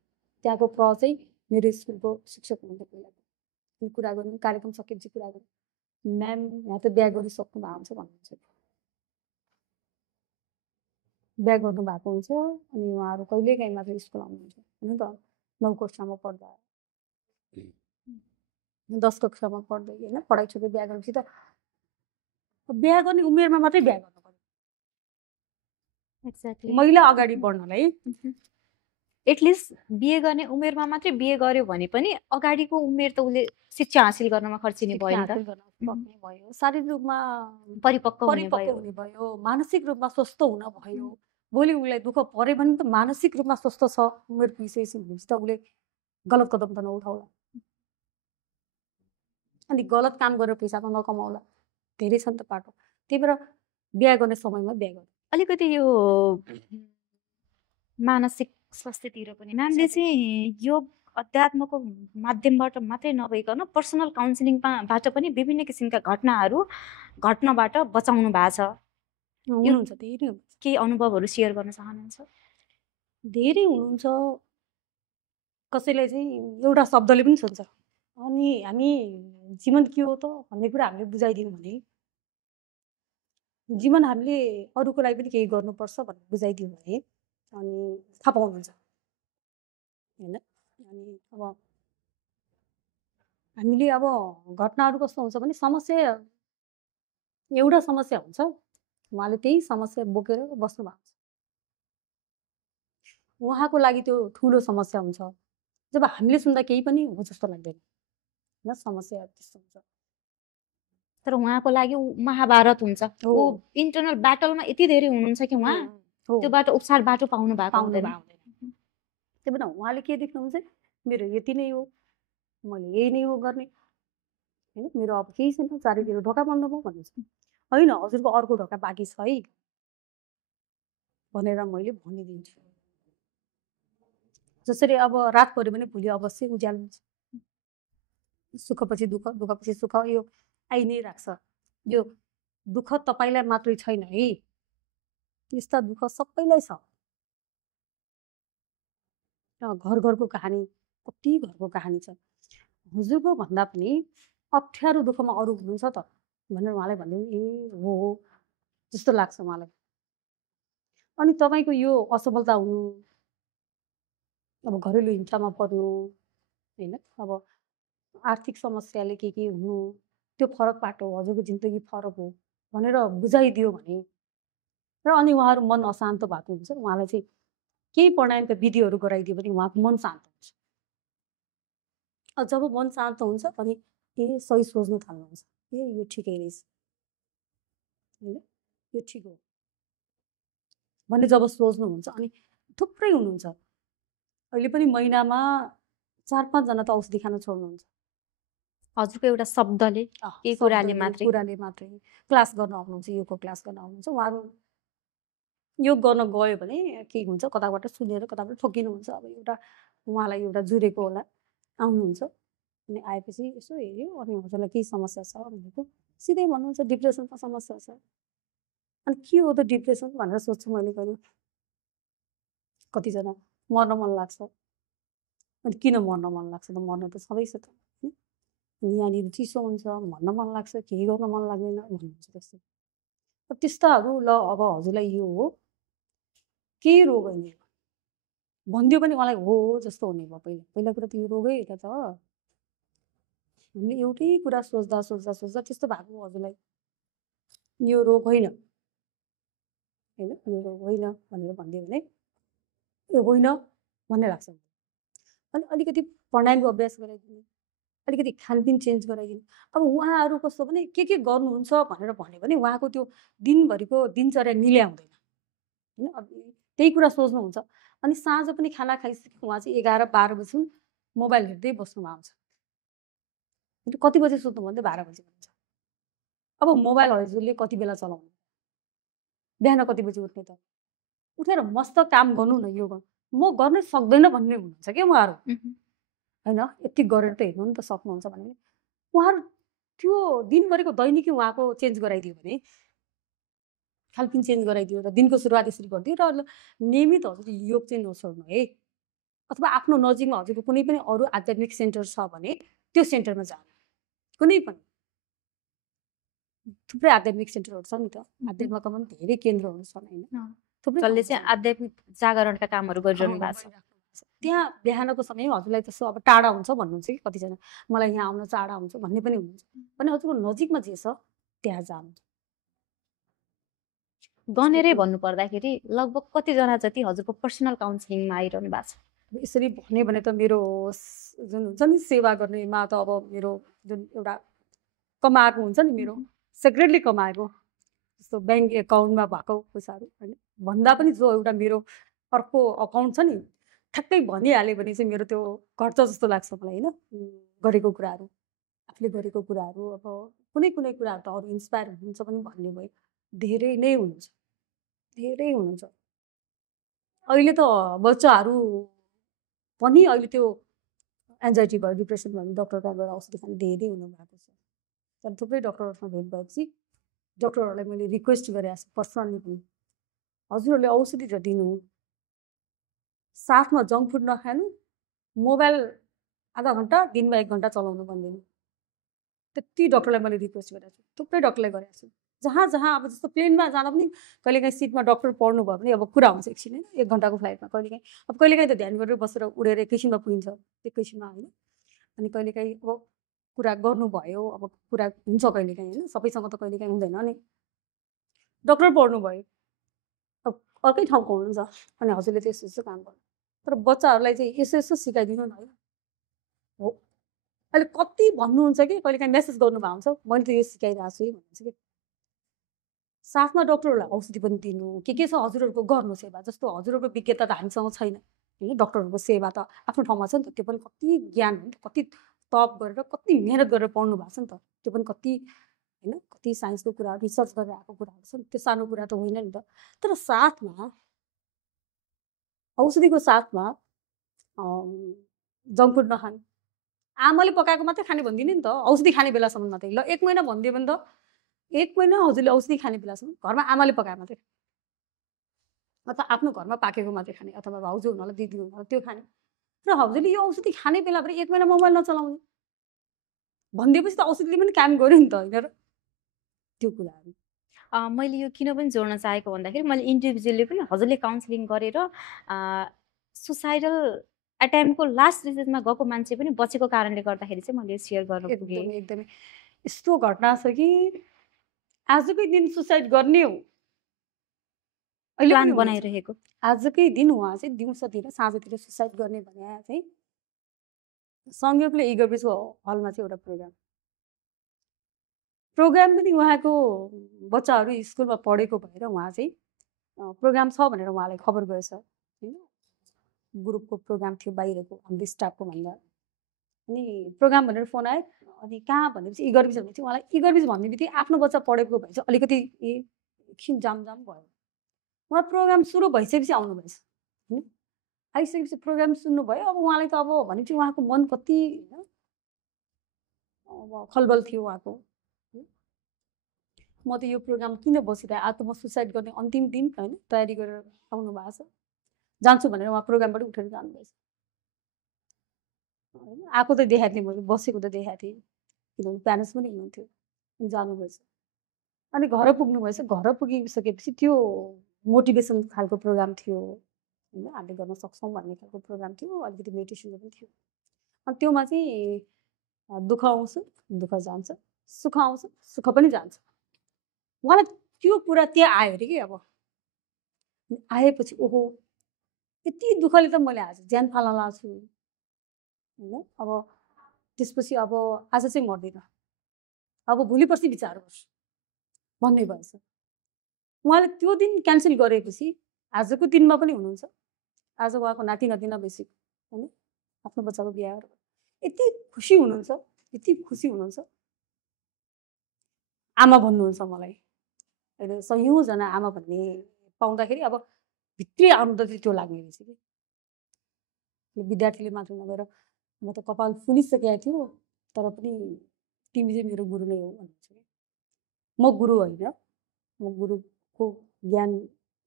त्यहाँको चाहिँ मेरो स्कुलको शिक्षक हुनुहुन्थ्यो पहिलाको। अनि कुरा गर्नु, कार्यक्रम सकेपछि कुरा गर्नु, म्याम यहाँ त बिहा गरिसक्नु भएको हुन्छ भन्नुहुन्छ, बिहा गर्नु भएको हुन्छ। अनि उहाँहरू कहिलेकाहीँ मात्र स्कुल आउनुहुन्छ होइन त। 9 कक्षामा पढ्दा 10 कक्षामा पढ्दै होइन पढाइ छोडेर बिहा गरेपछि त बिहा गर्ने उमेरमा मात्रै बिहा गर्नु पर्यो एक्ज्याक्टली महिला अगाडि बढ्नलाई। एटलिस्ट बिहे गर्ने उमेरमा मात्रै बिहे गर्यो भने पनि अगाडिको उमेर त उसले शिक्षा हासिल गर्नमा खर्चिने भयो नि त, भयो शारीरिक रूपमा परिपक्व हुने भयो, मानसिक रूपमा स्वस्थ हुन भयो। भोलि उसलाई दुःख पऱ्यो भने त मानसिक रूपमा स्वस्थ छ उमेर पुगिसकेपछि भनेपछि त उसले गलत कदम त नउठाउला, अनि गलत काम गरेर पैसा त नकमाउला, धेरै छ नि त बाटो। त्यही भएर बिहा गर्ने समयमा बिहा गर्नु। अलिकति यो मानसिक स्वास्थ्यतिर पनि म्यामले चाहिँ योग अध्यात्मको माध्यमबाट मात्रै नभइकन पर्सनल काउन्सिलिङबाट पनि विभिन्न किसिमका घटनाहरू घट्नबाट बचाउनु भएको छ। हुनुहुन्छ धेरै, केही अनुभवहरू सेयर गर्न चाहनुहुन्छ? धेरै हुनुहुन्छ। कसैलाई चाहिँ एउटा शब्दले पनि सोध्छ। अनि हामी जीवन के हो त भन्ने कुरा हामीले बुझाइदियौँ भने जीवन हामीले अरूको लागि पनि केही गर्नुपर्छ भनेर बुझाइदियौँ भने अनि थाहा पाउनुहुन्छ होइन। अनि अब हामीले अब घटनाहरू कस्तो हुन्छ भने समस्या एउटा समस्या हुन्छ, उहाँले त्यही समस्या बोकेर बस्नु भएको छ, उहाँको लागि त्यो ठुलो समस्या हुन्छ। जब हामीले सुन्दा केही पनि हो जस्तो लाग्दैन होइन, समस्या त्यस्तो हुन्छ। तर उहाँको लागि महाभारत हुन्छ, ऊ इन्टरनल ब्याटलमा यति धेरै हुनुहुन्छ कि उहाँ त्यो बाटो उपसार बाटो पाउनु भएको हुँदैन। त्यही भएर उहाँले के देख्नुहुन्छ, मेरो यति नै हो, मैले यही नै हो गर्ने होइन, मेरो अब केही छैन, चारैतिर ढोका बन्द भयो भन्नुहुन्छ। होइन, हजुरको अर्को ढोका बाँकी छ है भनेर मैले भनिदिन्छु। जसरी अब रात पऱ्यो भने भोलि अवश्य उज्यालो हुन्छ, सुखपछि दुःख, दुःखपछि सुख, यो आइ नै राख्छ। यो दुःख तपाईँलाई मात्रै छैन है, त्यस्ता दुःख सबैलाई छ। घर घरको कहानी, कति घरको कहानी छ। हजुरको भन्दा पनि अप्ठ्यारो दुःखमा अरू हुनुहुन्छ त भनेर उहाँलाई भनिदिनु, ए हो जस्तो लाग्छ उहाँलाई। अनि तपाईँको यो असफलता हुनु, अब घरेलु हिंसामा पर्नु होइन, अब आर्थिक समस्याले के हुनु, त्यो फरक बाटो हो, हजुरको जिन्दगी फरक हो भनेर बुझाइदियो भने र अनि उहाँहरू मन अशान्त भएको हुन्छ, उहाँलाई चाहिँ केही प्राणायामका विधिहरू गराइदियो भने उहाँको मन शान्त हुन्छ। जब मन शान्त हुन्छ अनि ए सही सोच्नु थाल्नुहुन्छ, ए यो ठिकै रहेछ होइन, यो ठिक हो भन्ने जब सोच्नुहुन्छ अनि थुप्रै हुनुहुन्छ। अहिले पनि महिनामा 4-5 जना त औषधि खान छोड्नुहुन्छ। हजुरको एउटा शब्दले के कुराले मात्रै क्लास गर्न आउनुहुन्छ, योगको क्लास गर्न आउनुहुन्छ। उहाँहरू योग गर्न गयो भने के हुन्छ, कताबाट सुनेर कताबाट ठोकिनुहुन्छ। अब एउटा उहाँलाई एउटा जुरेको होला, आउनुहुन्छ अनि आएपछि यसो हेऱ्यो अनि हजुरलाई केही समस्या छ भनेको सिधै भन्नुहुन्छ डिप्रेसनको समस्या छ। अनि के हो त डिप्रेसन भनेर सोध्छु मैले कहिले। कतिजना मर्न मन लाग्छ, अनि किन मर्न मन लाग्छ त, मर्न त सधैँ छ त, यहाँनिर चिसो हुन्छ, मर्न मन लाग्छ, केही गर्न मन लाग्दैन भन्नुहुन्छ। त्यस्तो त्यस्ताहरू ल अब हजुरलाई यो हो, के रोग होइन भनिदियो पनि उहाँलाई हो जस्तो हुने भयो। पहिला कुरा त यो रोगै होइन त, हामीले एउटै कुरा सोच्दा सोच्दा सोच्दा त्यस्तो भएको हजुरलाई, यो रोग होइन होइन, यो रोग होइन भनेर भनिदियो भने यो होइन भन्ने लाग्छ। अनि अलिकति प्राणायामको अभ्यास गराइदिनु, अलिकति खानपिन चेन्ज गराइदिनु। अब उहाँहरू कस्तो भने के गर्नुहुन्छ भनेर भन्यो भने उहाँको त्यो दिनभरिको दिनचर्या मिल्या हुँदैन होइन। अब त्यही कुरा सोच्नुहुन्छ अनि साँझ पनि खाना खाइसक्यो, उहाँ चाहिँ 11-12 बजी मोबाइल हेर्दै बस्नुमा आउँछ। कति बजी सुत्नु भन्दा 12 बजी हुन्छ। अब मोबाइल हजुरले कति बेला चलाउनु, बिहान कति बजी उठ्ने त, उठेर मस्त काम गर्नु न, यो म गर्नै सक्दैन भन्ने हुनुहुन्छ क्या उहाँहरू होइन। यति गरेर त हेर्नु नि त सक्नुहुन्छ भने उहाँहरू त्यो दिनभरिको दैनिकी उहाँको चेन्ज गराइदियो भने, खालपिन चेन्ज गराइदियो र दिनको सुरुवात यसरी गरिदियो र नियमित हजुर योग चाहिँ नछोड्नु है। अथवा आफ्नो नजिकमा हजुरको कुनै पनि अरू आध्यात्मिक सेन्टर छ भने त्यो सेन्टरमा जानु। कुनै पनि थुप्रै आध्यात्मिक सेन्टरहरू छ नि त, आध्यात्मका पनि धेरै केन्द्रहरू छन् होइन, थुप्रै जसले चाहिँ आध्यात्मिक जागरणका कामहरू गरिरहनु भएको छ। त्यहाँ बिहानको समय हजुरलाई त्यस्तो अब टाढा हुन्छ भन्नुहुन्छ कि कतिजना, मलाई यहाँ आउन टाढा हुन्छ भन्ने पनि हुनुहुन्छ भने हजुरको नजिकमा जे छ त्यहाँ जानु। गनेरै भन्नु पर्दाखेरि लगभग कतिजना जति हजुरको पर्सनल काउन्सिलिङमा आइरहनु भएको छ? यसरी भन्यो भने त मेरो जुन हुन्छ नि सेवा गर्नेमा त अब मेरो जुन एउटा कमाएको हुन्छ नि, मेरो सिक्रेटली कमाएको जस्तो ब्याङ्क एकाउन्टमा भएको पैसाहरू होइन भन्दा पनि जो एउटा मेरो अर्को अकाउन्ट छ नि, ठ्याक्कै भनिहाल्यो भने चाहिँ मेरो त्यो घट्छ जस्तो लाग्छ मलाई होइन। गरेको कुराहरू, आफूले गरेको कुराहरू, अब कुनै कुराहरू त अरू इन्सपायर हुनुहुन्छ पनि भन्ने भयो, धेरै नै हुनुहुन्छ, धेरै हुनुहुन्छ। अहिले त बच्चाहरू पनि अहिले त्यो एन्जाइटी भयो, डिप्रेसन भयो, डक्टर कहाँ गएर औषधि खाने धेरै हुनुभएको छ। तर थुप्रै डक्टरहरूसँग भेट भएपछि डक्टरहरूलाई मैले रिक्वेस्ट गरेको छु पर्सनली पनि, हजुरहरूले औषधि त दिनु, साथमा जङ्क फुड नखानु, मोबाइल आधा घन्टा दिनमा 1 घन्टा चलाउनु भन्दैन। त्यति डक्टरलाई मैले रिक्वेस्ट गरेको छु, थुप्रै डक्टरलाई गरेको छु। जहाँ जहाँ अब जस्तो प्लेनमा जाँदा पनि कहिलेकाहीँ सिटमा डक्टर पढ्नु भयो भने अब कुरा हुन्छ एकछिन होइन, 1 घन्टाको फ्लाइटमा कहिलेकाहीँ अब कहिलेकाहीँ त ध्यान गरेर बसेर उडेर एकैछिनमा पुगिन्छ, एकैछिनमा होइन। अनि कहिलेकाहीँ अब कुरा गर्नुभयो, अब कुरा हुन्छ कहिलेकाहीँ होइन, सबैसँग त कहिलेकाहीँ हुँदैन नि। डक्टर पढ्नुभयो, अब अर्कै ठाउँको हुनुहुन्छ, अनि हजुरले चाहिँ यस्तो यस्तो काम गर्नु, तर बच्चाहरूलाई चाहिँ यसो यसो सिकाइदिनु न है। हो अहिले कति भन्नुहुन्छ कि कहिलेकाहीँ मेसेज गर्नुभएको हुन्छ, मैले त यो सिकाइरहेको छु है भन्नुहुन्छ कि। साथमा डक्टरहरूलाई औषधि पनि दिनु, के छ हजुरहरूको गर्नु सेवा, जस्तो हजुरहरूको विज्ञता त हामीसँग छैन होइन। डक्टरहरूको सेवा त आफ्नो ठाउँमा छ नि त, त्यो पनि कति ज्ञान हो नि त, कति तप गरेर कति मेहनत गरेर पढ्नु भएको छ नि त, त्यो पनि कति होइन, कति साइन्सको कुराहरू रिसर्च गरेर आएको कुराहरू छ नि, त्यो सानो कुरा त होइन नि त। तर साथमा औषधिको साथमा जङ्क फुड नखानु, आमाले पकाएको मात्रै खाने भनिदिने नि त, औषधि खाने बेलासम्म मात्रै। ल 1 महिना भनिदियो भने त 1 महिना हजुरले औषधि खाने बेलासम्म घरमा आमाले पकाए मात्रै, अथवा आफ्नो घरमा पाकेको मात्रै खाने, अथवा भाउजू हुनु होला दिदी हुनु होला त्यो खाने। र हजुरले यो औषधि खाने बेला पनि 1 महिना मोबाइल नचलाउने भनिदिएपछि त औषधिले पनि काम गर्यो नि त होइन र, त्यो कुराहरू। मैले यो किन पनि जोड्न चाहेको भन्दाखेरि मैले इन्डिभिजुअली पनि हजुरले काउन्सिलिङ गरेर सुसाइडल एटेम्पको लास्ट स्टेजमा गएको मान्छे पनि बचेको कारणले गर्दाखेरि चाहिँ मैले सेयर गर्न पुगेँ। एकदमै एकदमै यस्तो घटना छ कि आजकै दिन सुसाइड गर्ने हो, अहिले प्लान पनि हुनुहुन्छ। बनाइरहेको आजकै दिन उहाँ चाहिँ दिउँसोतिर साँझतिर सुसाइड गर्ने भने चाहिँ संयोगले इगर्बिसको हलमा चाहिँ एउटा प्रोग्राम पनि उहाँको बच्चाहरू स्कुलमा पढेको भएर उहाँ चाहिँ प्रोग्राम छ भनेर उहाँलाई खबर गएछ होइन, ग्रुपको प्रोग्राम थियो बाहिरको हाम्रो स्टाफको भन्दा। अनि प्रोग्राम भनेर फोन आयो, अनि कहाँ भनेपछि इगर्बिस भनेपछि उहाँलाई इगर्बिस भन्ने बित्तिकै आफ्नो बच्चा पढेको भए चाहिँ अलिकति एकछिन जाम भयो। उहाँ प्रोग्राम सुरु भइसकेपछि आउनु भएछ होइन, आइसकेपछि प्रोग्राम सुन्नुभयो। अब उहाँलाई त अब भनेपछि उहाँको मन कति होइन अब खलबल थियो उहाँको। म त यो प्रोग्राम किन बसिरहेँ, आज त म सुसाइड गर्ने अन्तिम दिन होइन तयारी गरेर आउनु भएको छ, जान्छु भनेर उहाँ प्रोग्रामबाट उठेर जानुभएछ होइन। आएको त देखाएको थिएँ मैले, बसेको त देखाएको थिएँ, किनभने प्यारेन्ट्स पनि हुनुहुन्थ्यो, जानुभएछ। अनि घर पुग्नुभएछ, घर पुगिसकेपछि त्यो मोटिभेसन खालको प्रोग्राम थियो होइन, हामीले गर्न सक्छौँ भन्ने खालको प्रोग्राम थियो, अलिकति मेडिटेसन पनि थियो। अनि त्योमा चाहिँ दुःख आउँछ दुःख जान्छ, सुख आउँछ सुख पनि जान्छ। उहाँलाई त्यो कुरा त्यहाँ आयो अरे कि। अब आएपछि ओहो यति दुःखले त मैले आज ज्यान फाल्न लाग्छु होइन, अब त्यसपछि अब आज चाहिँ मर्दिनँ, अब भोलि पर्सि विचार गर्छु भन्ने भएछ। उहाँले त्यो दिन क्यान्सल गरेपछि आजको दिनमा पनि हुनुहुन्छ, आज उहाँको नाति नातिना बेसी होइन, आफ्नो बच्चाको बिहा यति खुसी हुनुहुन्छ, यति खुसी हुनुहुन्छ। आमा भन्नुहुन्छ मलाई अहिले, सयौँजना आमा भन्ने पाउँदाखेरि अब भित्री आनन्द चाहिँ त्यो लाग्ने रहेछ कि। विद्यार्थीले मात्र नगएर म त कपाल फुलिसकेको थियो, तर पनि तिमी चाहिँ मेरो गुरु नै हो भन्नुहुन्छ कि। म गुरु होइन, म गुरुको ज्ञान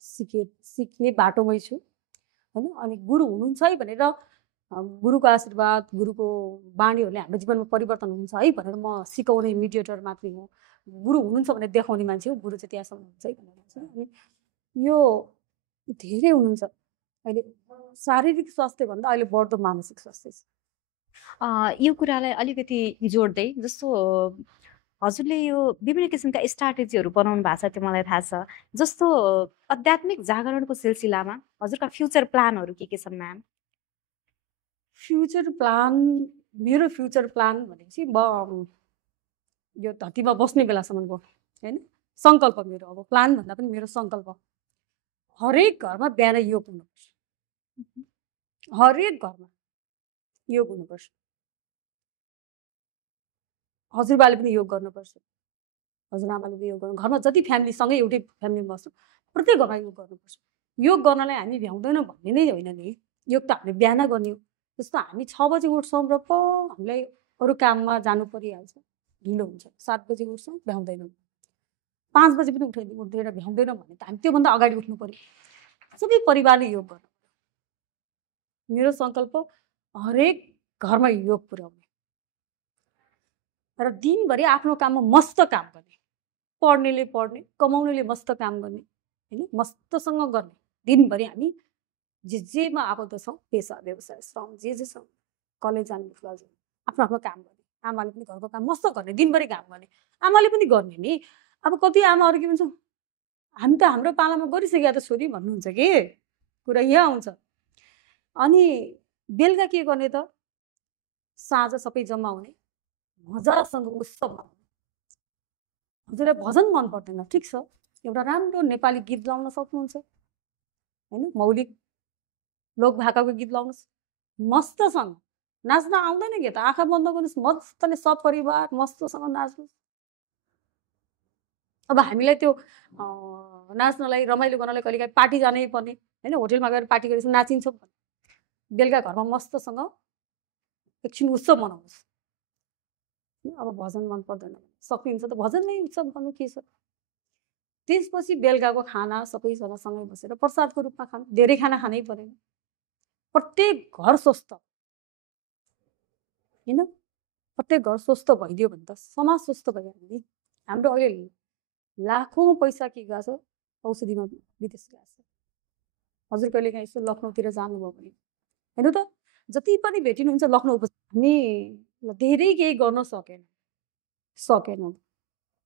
सिक्ने बाटोमै छु होइन। अनि गुरु हुनुहुन्छ है भनेर गुरुको आशीर्वाद गुरुको बाणीहरूले हाम्रो जीवनमा परिवर्तन हुन्छ है भनेर म सिकाउने मिडिएटर मात्रै हो, गुरु हुनुहुन्छ भनेर देखाउने मान्छे हो, गुरु चाहिँ त्यहाँसम्म हुन्छ है भनेर भन्छ। अनि यो धेरै हुनुहुन्छ अहिले, शारीरिक स्वास्थ्यभन्दा अहिले बढ्दो मानसिक स्वास्थ्य छ। यो कुरालाई अलिकति जोड्दै, जस्तो हजुरले यो विभिन्न किसिमका स्ट्राटेजीहरू बनाउनु भएको छ त्यो मलाई थाहा छ, जस्तो आध्यात्मिक जागरणको सिलसिलामा हजुरका फ्युचर प्लानहरू के छन् म्याम? फ्युचर प्लान, मेरो फ्युचर प्लान भनेपछि म यो धरतीमा बस्ने बेलासम्मको होइन सङ्कल्प मेरो, अब प्लान भन्दा पनि मेरो सङ्कल्प, हरेक घरमा बिहान योग हुनुपर्छ, हरेक घरमा योग हुनुपर्छ। हजुरबाले पनि योग गर्नुपर्छ, हजुरआमाले पनि योग गर्नु, घरमा जति फ्यामिलीसँगै एउटै फ्यामिली बस्छौँ प्रत्येक घरमा योग गर्नुपर्छ। योग गर्नलाई हामी भ्याउँदैनौँ भन्ने नै होइन नि, योग त हामीले बिहान गर्ने हो। जस्तो हामी 6 बजे उठ्छौँ र पो हामीलाई अरू काममा जानु परिहाल्छ, ढिलो हुन्छ, 7 बजे उठ्छौँ भ्याउँदैनौँ, 5 बजे पनि उठ्दैन भ्याउँदैनौँ भने त हामी त्योभन्दा अगाडि उठ्नु पऱ्यो। सबै परिवारले योग गर्नु, मेरो सङ्कल्प हरेक घरमा योग पुर्याउने। र दिनभरि आफ्नो काममा मस्त काम गर्ने, पढ्नेले पढ्ने, कमाउनेले मस्त काम गर्ने, होइन, मस्तसँग गर्ने। दिनभरि हामी जेमा आबद्ध छौँ, पेसा व्यवसाय श्रम जे छौँ, कलेज जाने आफ्नो आफ्नो काम गर्ने। आमाले पनि घरको काम मस्त गर्ने, दिनभरि काम गर्ने, आमाले पनि गर्ने नि। अब कति आमाहरू के भन्छ, हामी त हाम्रो पालामा गरिसकेका त छोरी भन्नुहुन्छ कि कुरा यहाँ आउँछ। अनि बेलुका के गर्ने त, साँझ सबै जम्मा हुने, मजासँग उत्सव मनाउने। हजुरलाई भजन मन पर्दैन, ठिक छ, एउटा राम्रो नेपाली गीत गाउन सक्नुहुन्छ, होइन, मौलिक लोक भाकाको गीत गाउनुहोस्, मस्तसँग नाच्न आउँदैन के त, आँखा बन्द गर्नुहोस्, मस्तले सपरिवार मस्तसँग नाच्नुहोस्। अब हामीलाई त्यो नाच्नलाई, रमाइलो गर्नलाई कहिलेकाहीँ पार्टी जानै पर्ने, होइन, होटेलमा गएर पार्टी गरेपछि नाचिन्छौँ। बेलुका घरमा मस्तसँग एकछिन उत्सव मनाउनुहोस्। अब भजन मन पर्दैन, सकिन्छ त भजन नै उत्सव गर्नु के छ। त्यसपछि बेलुकाको खाना सबैजना सँगै बसेर प्रसादको रूपमा खानु, धेरै खाना खानै परेन, प्रत्येक घर स्वस्थ, होइन, प्रत्येक घर स्वस्थ भइदियो भने त समाज स्वस्थ भइहाल्यो नि। हाम्रो अहिले लाखौँ पैसा के गएको छ औषधिमा विदेश गएको छ। हजुर कहिले काहीँ यसो लखनऊतिर जानुभयो भने हेर्नु त, जति पनि भेटिनुहुन्छ लखनऊ, हामी धेरै केही गर्न सकेनौँ,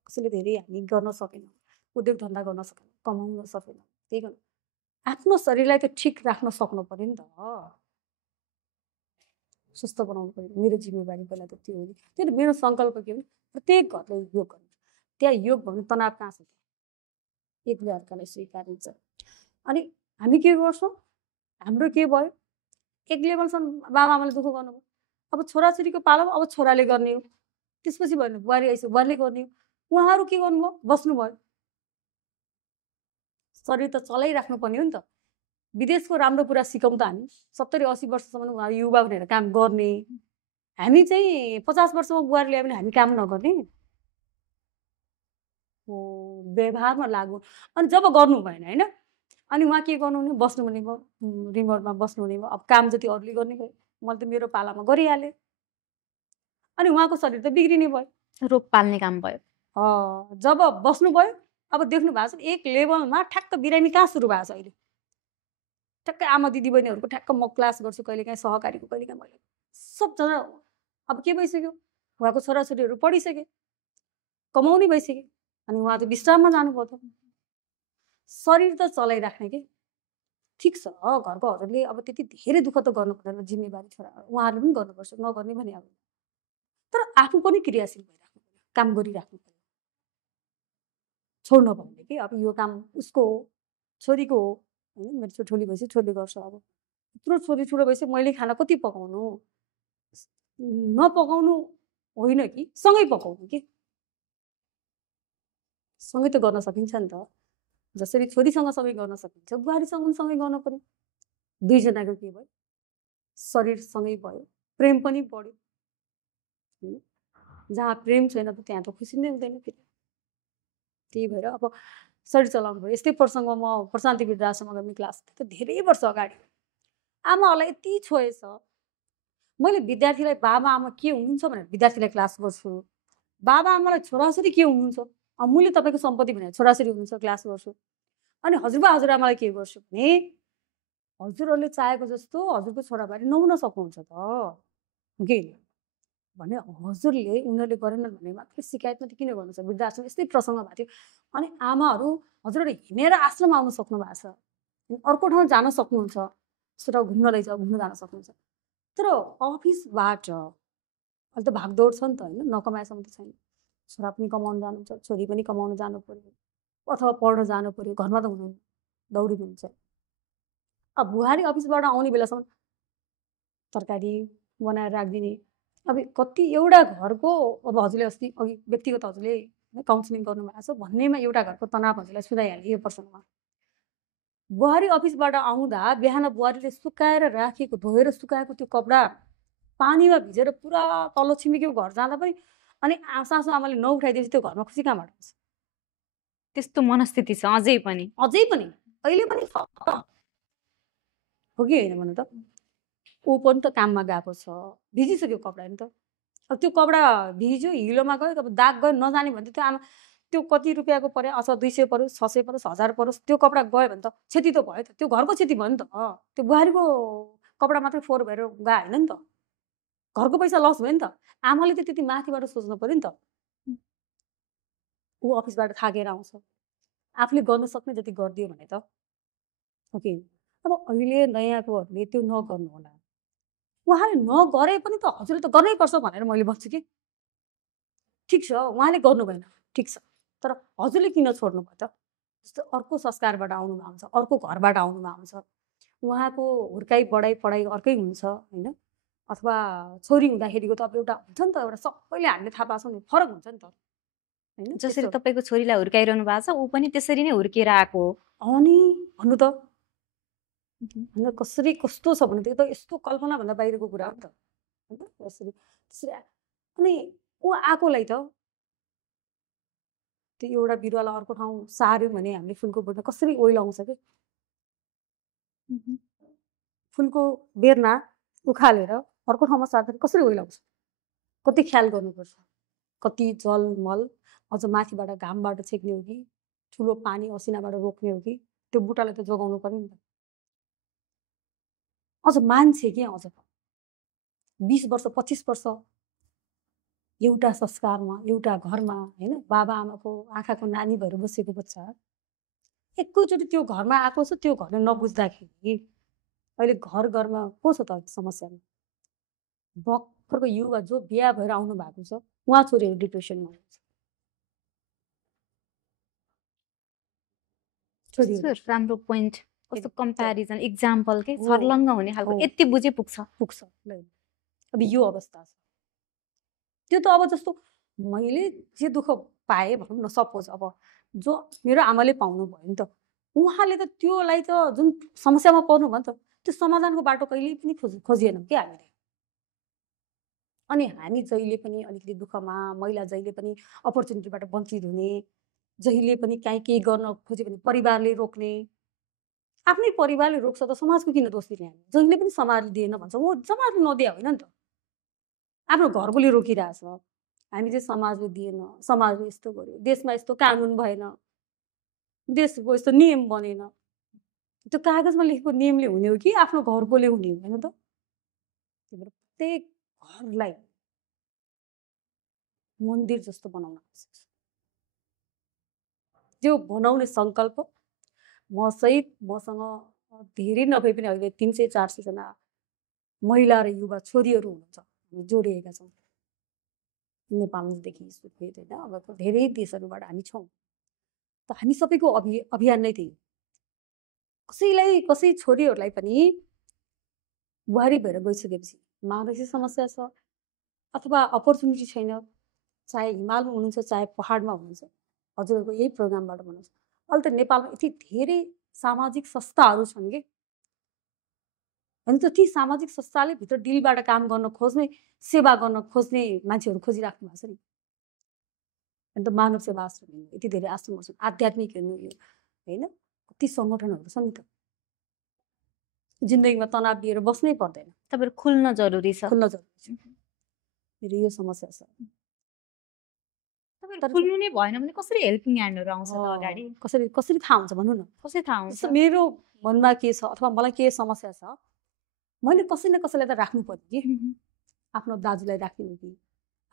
कसैले धेरै हामी गर्न सकेनौँ, उद्योग धन्दा गर्न सकेनौँ, कमाउन सकेनौँ। त्यही गर्नु आफ्नो शरीरलाई त ठिक राख्न सक्नु पऱ्यो नि त, स्वस्थ बनाउनु पऱ्यो। मेरो जिम्मेवारी पहिला त त्यो हो नि। त्यही त मेरो सङ्कल्प के भने प्रत्येक घरले योग गर्नु। त्यहाँ योग भन्नु तनाव कहाँ छ, एकले अर्कालाई स्वीकारिन्छ। अनि हामी के गर्छौँ, हाम्रो के भयो, एक लेभलसम्म बाबाआमाले दुःख गर्नुभयो, अब छोराछोरीको पालो अब छोराले गर्ने हो, त्यसपछि भयो बुहारी आइसक्यो बुहारीले गर्ने हो, उहाँहरू के गर्नुभयो, बस्नुभयो। शरीर त चलाइराख्नु पर्ने हो नि त। विदेशको राम्रो कुरा सिकाउँ त हामी 70-80 वर्षसम्म उहाँहरू युवा भनेर काम गर्ने, हामी चाहिँ 50 वर्षमा बुहारी ल्यायो भने हामी काम नगर्ने, व्यवहारमा लागु। अनि जब गर्नु भएन, होइन, अनि उहाँ के गर्नु भने बस्नु भने भयो, रिमोटमा बस्नु भने भयो। अब काम जति अरूले गर्ने भयो, मैले त मेरो पालामा गरिहालेँ। अनि उहाँको शरीर त बिग्रिने भयो, रोग पाल्ने काम भयो। जब बस्नुभयो, अब देख्नु भएको छ एक लेभलमा ठ्याक्क बिरामी कहाँ सुरु भएको छ अहिले। ठ्याक्कै आमा दिदी बहिनीहरूको ठ्याक्क म क्लास गर्छु, कहिलेकाहीँ सहकारीको, कहिलेकाहीँ मैले, सबजना अब के भइसक्यो, उहाँको छोराछोरीहरू पढिसके, कमाउने भइसक्यो, अनि उहाँ त विश्राममा जानुभयो त। शरीर त चलाइराख्ने के, ठिक छ, घरको हजुरले अब त्यति धेरै दुःख त गर्नु पर्दैन, जिम्मेवारी छोरा उहाँहरूले पनि गर्नुपर्छ, नगर्ने भने अब, तर आफू पनि क्रियाशील भइराख्नु पर्यो, काम गरिराख्नु पर्यो, छोड्नु पर्ने कि अब यो काम उसको हो, छोरीको हो, होइन, मेरो छोरी भएपछि छोरीले गर्छ। अब यत्रो छोरी ठुलो भएपछि मैले खाना कति पकाउनु, नपकाउनु होइन कि सँगै पकाउनु, कि सँगै त गर्न सकिन्छ नि त। जसरी छोरीसँग सँगै गर्न सकिन्छ, बुहारीसँग पनि सँगै गर्न पर्यो। दुईजनाको के भयो, शरीर सँगै भयो, प्रेम पनि बढ्यो। जहाँ प्रेम छैन त त्यहाँ त खुसी नै हुँदैन फेरि। त्यही भएर अब शरीर चलाउनु भयो। यस्तै प्रसङ्ग म प्रशान्ति वृद्धाश्रममा गर्ने क्लास त धेरै वर्ष अगाडि आमाहरूलाई यति छोएछ, मैले विद्यार्थीलाई बाबा आमा के हुनुहुन्छ भनेर विद्यार्थीलाई क्लास गर्छु, बाबा आमालाई छोराछोरी के हुनुहुन्छ, अमूल्य तपाईँको सम्पत्ति भनेर छोराछोरी हुनुहुन्छ क्लास गर्छु। अनि हजुरबा हजुरआमालाई के गर्छु भने हजुरहरूले चाहेको जस्तो हजुरको छोराबारी नहुन सक्नुहुन्छ त के भने हजुरले उनीहरूले गरेनन् भने मात्रै शिकायत मात्रै किन गर्नुहुन्छ। वृद्धाश्रम यस्तै प्रसङ्ग भएको थियो। अनि आमाहरू हजुरहरूले हिँडेर आश्रम आउनु सक्नु भएको छ, अर्को ठाउँ जान सक्नुहुन्छ, छोरा घुम्न लैजाऊ, घुम्न जान सक्नुहुन्छ। तर अफिसबाट अहिले त भागदौड छ नि त, होइन, नकमाएसम्म त छैन। छोरा पनि कमाउनु जानुहुन्छ, छोरी पनि कमाउनु जानु पर्यो, अथवा पढ्न जानु पर्यो, घरमा त हुनु दौडिनुहुन्छ। अब बुहारी अफिसबाट आउने बेलासम्म तरकारी बनाएर राखिदिने। अब कति एउटा घरको, अब हजुरले अस्ति अघि व्यक्तिगत हजुरले काउन्सिलिङ गर्नुभएको छ भन्नेमा एउटा घरको तनाव हजुरलाई सुनाइहाल्यो यो प्रसङ्गमा। बुहारी अफिसबाट आउँदा बिहान बुहारीले सुकाएर राखेको, धोएर सुकाएको त्यो कपडा पानीमा भिजेर पुरा तल्लो छिमेकीको घर जाँदा पनि अनि सासु आमाले नउठाइदिएपछि त्यो घरमा खुसी कहाँबाट हुन्छ। त्यस्तो मनस्थिति छ अझै पनि अहिले पनि हो कि होइन भन्नु त। ऊ पनि त काममा गएको छ, भिजिसक्यो कपडा नि त, अब त्यो कपडा भिज्यो हिलोमा गयो अब दाग गयो नजाने भने त त्यो आमा त्यो कति रुपियाँको पऱ्यो अथवा 200 परोस् 600 परोस् 1000 परोस् त्यो कपडा गयो भने त क्षति त भयो त त्यो घरको क्षति भयो नि त त्यो बुहारीको कपडा मात्रै फोहोर भएर गयो होइन नि त घरको पैसा लस भयो नि त आमाले त त्यति माथिबाट सोच्नु पऱ्यो नि त ऊ अफिसबाट थाकेर आउँछ आफूले गर्न सक्ने जति गरिदियो भने त ओके अब अहिले नयाँकोहरूले त्यो नगर्नु होला उहाँले नगरे पनि त हजुरले त गर्नै पर्छ भनेर मैले भन्छु कि ठिक छ उहाँले गर्नु भएन ठिक छ तर हजुरले किन छोड्नु भयो त जस्तो अर्को संस्कारबाट आउनुभएको हुन्छ अर्को घरबाट आउनुभएको हुन्छ उहाँको हुर्काइ बढाइ पढाइ अर्कै हुन्छ होइन अथवा छोरी हुँदाखेरिको त अब एउटा हुन्छ नि त एउटा सबैले हामीले थाहा पाएको छौँ नि फरक हुन्छ नि त होइन जसरी तपाईँको छोरीलाई हुर्काइरहनु भएको छ ऊ पनि त्यसरी नै हुर्किएर आएको हो नि भन्नु त होइन कसरी कस्तो छ भने त्यो त यस्तो कल्पनाभन्दा बाहिरको कुरा हो नि त होइन कसरी त्यसरी अनि ऊ आएकोलाई त त्यो एउटा बिरुवालाई अर्को ठाउँ सार्यो भने हामीले फुलको बोटमा कसरी ओइलाउँछ कि फुलको बेर्ना उखालेर अर्को ठाउँमा सार्दाखेरि कसरी ओइलाउँछ कति ख्याल गर्नुपर्छ कति जलमल अझ माथिबाट घामबाट छेक्ने हो कि ठुलो पानी असिनाबाट रोक्ने हो कि त्यो बुटालाई त जोगाउनु पर्यो नि त अझ मान्छे के अझ 20 वर्ष 25 वर्ष एउटा संस्कारमा एउटा घरमा होइन बाबा आमाको आँखाको नानी भएर बसेको बच्चा एकैचोटि त्यो घरमा आएको छ त्यो घरले नबुझ्दाखेरि अहिले घर घरमा को छ त समस्यामा भर्खरको युवा जो बिहा भएर आउनु भएको छ उहाँ छोरीहरू डिप्रेसनमा हुनुहुन्छ राम्रो पोइन्ट कस्तो कम्प्यारिजन इक्जाम्पल के छर्लङ्ग हुने खालको यति बुझे पुग्छ अब यो अवस्था छ त्यो त अब जस्तो मैले जे दुःख पाएँ भनौँ न सपोज अब जो मेरो आमाले पाउनु भयो नि त उहाँले त त्योलाई त जुन समस्यामा पर्नु भयो नि त त्यो समाधानको बाटो कहिल्यै पनि खोजिएनौँ कि हामीले अनि हामी जहिले पनि अलिकति दुःखमा महिला जहिले पनि अपर्च्युनिटीबाट वञ्चित हुने जहिले पनि काहीँ केही गर्न खोज्यो भने परिवारले रोक्ने आफ्नै परिवारले रोक्छ त समाजको किन दोष दिने हामी जहिले पनि समाजले दिएन भन्छ हो समाजले नदिए होइन नि त आफ्नो घरकोले रोकिरहेछ हामी चाहिँ समाजले दिएन समाजले यस्तो गर्यो देशमा यस्तो कानुन भएन देशको यस्तो नियम बनेन त्यो कागजमा लेखेको नियमले हुने हो कि आफ्नो घरकोले हुने हो होइन त त्यही भएर प्रत्येक घरलाई मन्दिर जस्तो बनाउन आवश्यक छ त्यो बनाउने सङ्कल्प म सहित मसँग धेरै नभए पनि अहिले 300-400 जना महिला र युवा छोरीहरू हुनुहुन्छ हामी जोडिएका छौँ नेपालदेखि सुर्खेत होइन अब धेरै देशहरूबाट हामी छौँ त हामी सबैको अभियान नै थियो कसै छोरीहरूलाई पनि बुहारी भएर गइसकेपछि मानसिक समस्या छ अथवा अपर्च्युनिटी छैन चाहे हिमालमा हुनुहुन्छ चाहे पहाडमा हुनुहुन्छ हजुरहरूको यही प्रोग्रामबाट भन्नुहुन्छ अहिले त नेपालमा यति धेरै सामाजिक संस्थाहरू छन् कि होइन त ती सामाजिक संस्थाले भित्र डिलबाट काम गर्न खोज्ने सेवा गर्न खोज्ने मान्छेहरू खोजिराख्नु भएको छ नि अन्त मानव सेवा आश्रम हेर्नु यति धेरै आश्रमहरू छन् आध्यात्मिक हेर्नु यो होइन कति सङ्गठनहरू छन् नि त जिन्दगीमा तनाव लिएर बस्नै पर्दैन तपाईँहरू खुल्न जरुरी छ मेरो यो समस्या छ खुल्नु नै भएन भने कसरी हेल्पिङ ह्यान्डहरू आउँछ त अगाडि कसरी थाहा हुन्छ भन्नु न कसरी थाहा हुन्छ मेरो मनमा के छ अथवा मलाई के समस्या छ मैले कसै न कसैलाई त राख्नु पर्यो कि आफ्नो दाजुलाई राख्ने हो कि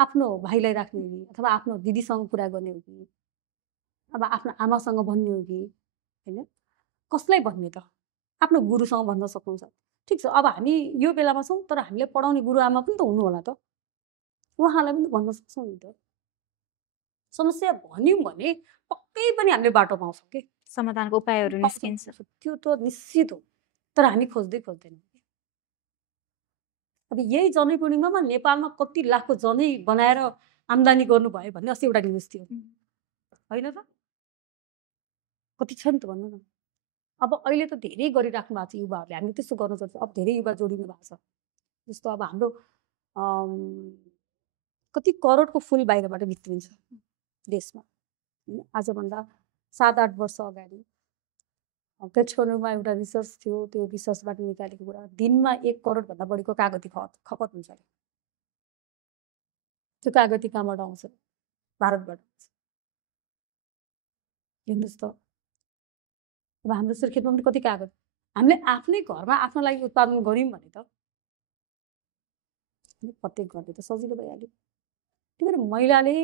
आफ्नो भाइलाई राख्ने हो कि अथवा आफ्नो दिदीसँग कुरा गर्ने हो कि अब आफ्नो आमासँग भन्ने हो कि होइन कसलाई भन्ने त आफ्नो गुरुसँग भन्न सक्नुहुन्छ ठिक छ अब हामी यो बेलामा छौँ तर हामीले पढाउने गुरुआमा पनि त हुनु होला त उहाँलाई पनि त भन्न सक्छौँ नि त समस्या भन्यौँ भने पक्कै पनि हामीले बाटो पाउँछौँ कि समाधानको उपायहरू निस्किन्छ त्यो त निश्चित हो तर हामी खोज्दैनौँ अब यही जनै पूर्णिमामा नेपालमा कति लाखको जनै बनाएर आम्दानी गर्नुभयो भन्ने अस्ति एउटा न्युज थियो होइन त कति छ नि त भन्नु न अब अहिले त धेरै गरिराख्नु भएको छ युवाहरूले हामीले त्यस्तो गर्न सक्छ अब धेरै युवा जोडिनु भएको छ जस्तो अब हाम्रो कति करोडको फुल बाहिरबाट भित्रिन्छ देशमा होइन आजभन्दा 7-8 वर्ष अगाडि पेट्रोलमा एउटा रिसर्च थियो त्यो रिसर्चबाट निकालेको कुरा दिनमा 1 करोडभन्दा बढीको कागती खपत हुन्छ त्यो कागती कहाँबाट आउँछ? भारतबाट आउँछ। हेर्नुहोस् त, अब हाम्रो खेतमा पनि कति कागज, हामीले आफ्नै घरमा आफ्नो लागि उत्पादन गऱ्यौँ भने त प्रत्येक गर्ने त सजिलो भइहाल्यो। त्यही भएर महिलाले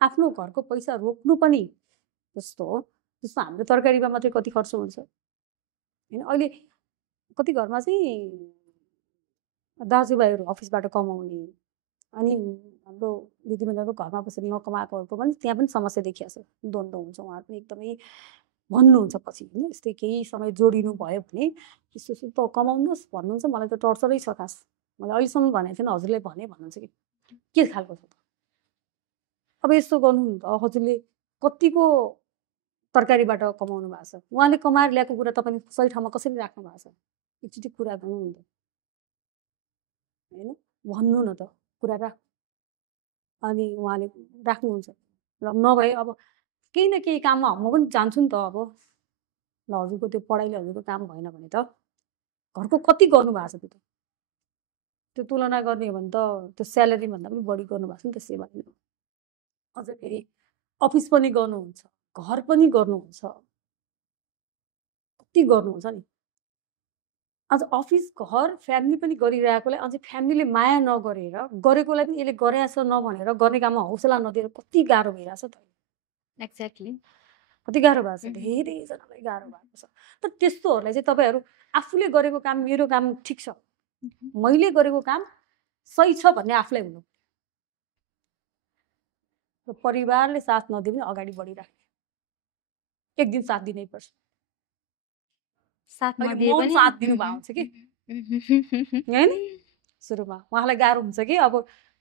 आफ्नो घरको पैसा रोक्नु पनि जस्तो हो, जस्तो हाम्रो तरकारीमा मात्रै कति खर्च हुन्छ होइन। अहिले कति घरमा चाहिँ दाजुभाइहरू अफिसबाट कमाउने अनि हाम्रो दिदीबहिनीहरू घरमा बसेर नकमाएकोहरूको पनि त्यहाँ पनि समस्या देखिएको छ, द्वन्द्व हुन्छ। उहाँहरू पनि एकदमै भन्नुहुन्छ पछि होइन, यस्तै केही समय जोडिनु भयो भने यस्तो यस्तो त कमाउनुहोस् भन्नुहुन्छ। मलाई त टर्चरै छ खास, मैले अहिलेसम्म भनेको थिएन, हजुरले भने भन्नुहुन्छ कि के खालको छ त। अब यस्तो गर्नु त हजुरले कतिको तरकारीबाट कमाउनु भएको छ, उहाँले कमाएर ल्याएको कुरा तपाईँले सही ठाउँमा कसरी राख्नु भएको छ, एकचोटि कुरा गर्नु नि त होइन, भन्नु न त कुरा राख। अनि उहाँले राख्नुहुन्छ र नभए अब केही न केही काममा म पनि जान्छु नि त। अब ल हजुरको त्यो पढाइले हजुरको काम भएन भने त घरको कति गर्नुभएको छ, त्यो तुलना गर्ने हो भने त त्यो स्यालेरीभन्दा पनि बढी गर्नुभएको छ नि त सेवाले। अझ फेरि अफिस पनि गर्नुहुन्छ, घर पनि गर्नुहुन्छ, कति गर्नुहुन्छ नि। अझ अफिस घर फ्यामिली पनि गरिरहेकोलाई अझै फ्यामिलीले माया नगरेर गरेकोलाई पनि यसले गरेछ नभनेर गर्ने काममा हौसला नदिएर कति गाह्रो भइरहेछ त। एक्ज्याक्टली, कति गाह्रो भएको छ, धेरैजनालाई गाह्रो भएको छ। तर त्यस्तोहरूलाई चाहिँ तपाईँहरू आफूले गरेको काम, मेरो काम ठिक छ, मैले गरेको काम सही छ भन्ने आफूलाई हुनु र परिवारले साथ नदिए पनि अगाडि बढिराख्ने, एक दिन साथ दिनै पर्छ। साथ नदिए पनि साथ दिनुभएको हुन्छ कि होइन, सुरुमा उहाँलाई गाह्रो हुन्छ कि अब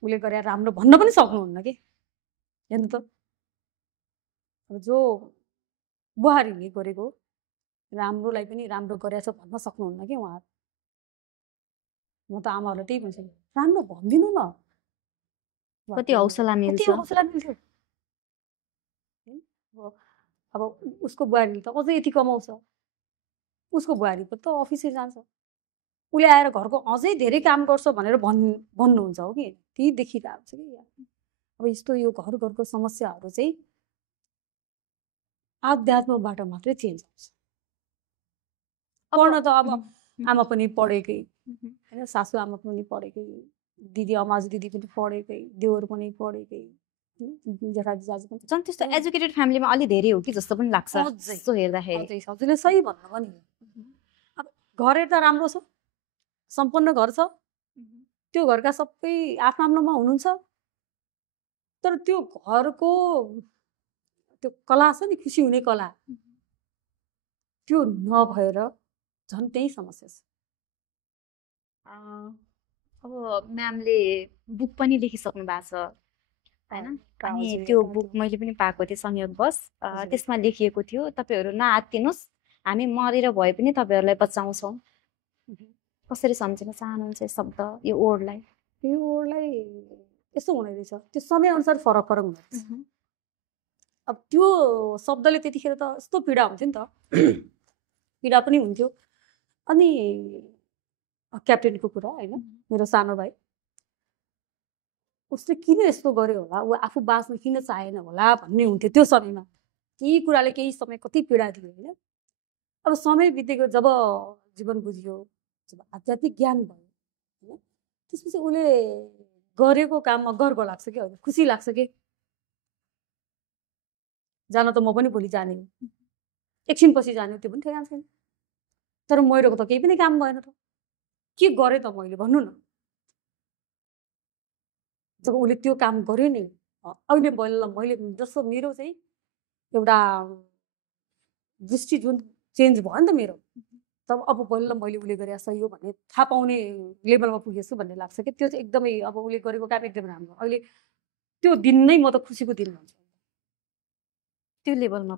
उसले गरे राम्रो भन्न पनि सक्नुहुन्न कि। हेर्नु त, अब जो बुहारीले गरेको राम्रोलाई पनि राम्रो गरेछ भन्न सक्नुहुन्न कि उहाँहरू। म त आमाहरूलाई त्यही भन्छु, राम्रो भनिदिनु न, कति हौसला मिल्छ। अब उसको बुहारीले त अझै यति कमाउँछ, उसको बुहारी पनि त अफिसै जान्छ, उसले आएर घरको अझै धेरै काम गर्छ भनेर भन्नुहुन्छ हो कि, त्यही देखिरहेको छ कि। अब यस्तो यो घरको समस्याहरू चाहिँ आध्यात्मबाट मात्रै चेन्ज हुन्छ। पढ्न त अब आमा पनि पढेकै होइन, सासू आमा पनि पढेकै, दिदी अमाजु दिदी पनि पढेकै, देवर पनि पढेकै, जेठाजी जाजु पनि। झन् त्यस्तो एजुकेटेड फ्यामिलीमा अलि धेरै हो कि जस्तो पनि लाग्छ जस्तो हेर्दाखेरि। हजुरले सही भन्नु पनि। अब घर हेर्दा राम्रो छ, सम्पन्न घर छ, त्यो घरका सबै आफ्नो आफ्नोमा हुनुहुन्छ, तर त्यो घरको त्यो कला छ नि, खुसी हुने कला, त्यो नभएर झन् त्यही समस्या छ। अब म्यामले बुक पनि लेखिसक्नु भएको छ होइन, अनि त्यो बुक मैले पनि पाएको थिएँ संयोगवश। त्यसमा लेखिएको थियो, तपाईँहरू नआत्तिनुहोस्, हामी मरेर भए पनि तपाईँहरूलाई बचाउँछौँ। कसरी सम्झिन चाहनुहुन्छ यो शब्द, यो ओडलाई? यो ओडलाई यस्तो हुने रहेछ, त्यो समयअनुसार फरक फरक हुने रहेछ। अब त्यो शब्दले त्यतिखेर त यस्तो पीडा हुन्थ्यो नि त, पीडा पनि हुन्थ्यो। अनि क्याप्टेनको कुरा होइन, मेरो सानो भाइ, उसले किन यस्तो गर्यो होला, ऊ आफू बाँच्न किन चाहेन होला भन्ने हुन्थ्यो त्यो समयमा। केही कुराले केही समय कति पीडा दियो होइन। अब समय बितेको जब जीवन बुझियो, जब आध्यात्मिक ज्ञान भयो होइन, त्यसपछि उसले गरेको काममा गर्व लाग्छ कि, हजुर खुसी लाग्छ कि। जान त म पनि भोलि जाने, एकछिनपछि जाने, त्यो पनि ठेगान छैन। तर मैरोको त केही पनि काम भएन त, के गरेँ त मैले भन्नु न। जब उसले त्यो काम गर्यो नि, अहिले मैले जस्तो मेरो चाहिँ एउटा दृष्टि जुन चेन्ज भयो नि त मेरो, तब अब बल्ल मैले उसले गरे सही हो भन्ने थाहा पाउने लेभलमा पुगेछु भन्ने लाग्छ कि। त्यो चाहिँ एकदमै अब उसले गरेको काम एकदमै राम्रो। अहिले त्यो दिन नै म त खुसीको दिन भन्छु, त्यो लेभलमा।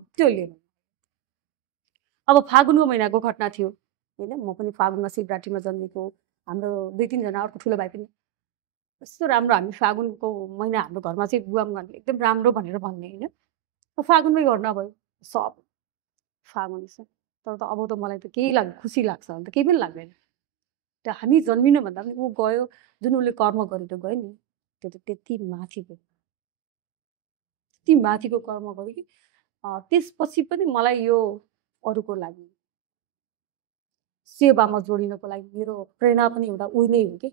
अब फागुनको महिनाको घटना थियो होइन, म पनि फागुनमा शिवरात्रिमा जन्मेको, हाम्रो 2-3 जना अर्को ठुलो भाइ पनि यस्तो राम्रो। हामी फागुनको महिना हाम्रो घरमा चाहिँ बुवामुवाले एकदम राम्रो भनेर भन्ने होइन, फागुनमै घटना भयो सब फागुन छ। तर त अब त मलाई त केही खुसी लाग्छ, अन्त केही पनि लाग्दैन। त्यो हामी जन्मिनु भन्दा पनि ऊ गयो, जुन उसले कर्म गरेर गयो नि, त्यो त त्यति माथिको कर्म गऱ्यो कि त्यसपछि पनि मलाई यो अरूको लागि सेवामा जोडिनको लागि मेरो प्रेरणा पनि एउटा उही नै हो कि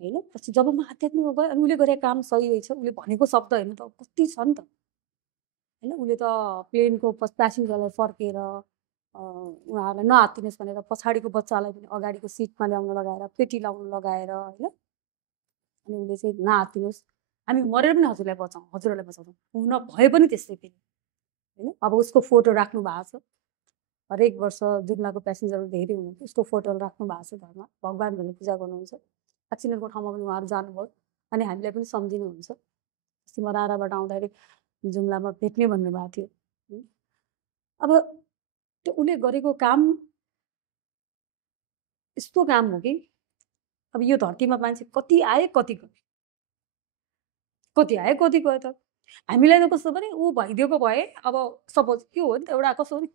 होइन। पछि जब म आध्यात्मिकमा गएँ अनि उसले गरेको काम सही रहेछ, उसले भनेको शब्द होइन त कति छ नि त होइन। उसले त प्लेनको प्यासेन्जरलाई फर्केर उहाँहरूलाई नहात्तिनुहोस् भनेर पछाडिको बच्चालाई पनि अगाडिको सिटमा ल्याउन लगाएर पेटी लाउनु लगाएर होइन। अनि उसले चाहिँ नहात्तिनुहोस्, हामी मरेर पनि हजुरहरूलाई बचाउँछौँ, हुन भए पनि त्यस्तै फेरि होइन। अब उसको फोटो राख्नु भएको छ, हरेक वर्ष जुम्लाको प्यासेन्जरहरू धेरै हुनुहुन्छ, उसको फोटोहरू राख्नु भएको छ घरमा, भगवान् भनेर पूजा गर्नुहुन्छ। एक्सिडेन्टको ठाउँमा पनि उहाँहरू जानुभयो अनि हामीलाई पनि सम्झिनुहुन्छ। अस्ति म राराबाट आउँदाखेरि जुम्लामा भेट्ने भन्नुभएको थियो। अब त्यो उसले गरेको काम यस्तो काम हो कि अब यो धरतीमा मान्छे कति आए कति गए, त हामीलाई त कस्तो भने ऊ भइदिएको भए, अब सपोज के हो नि त एउटा कस्तो हो नि,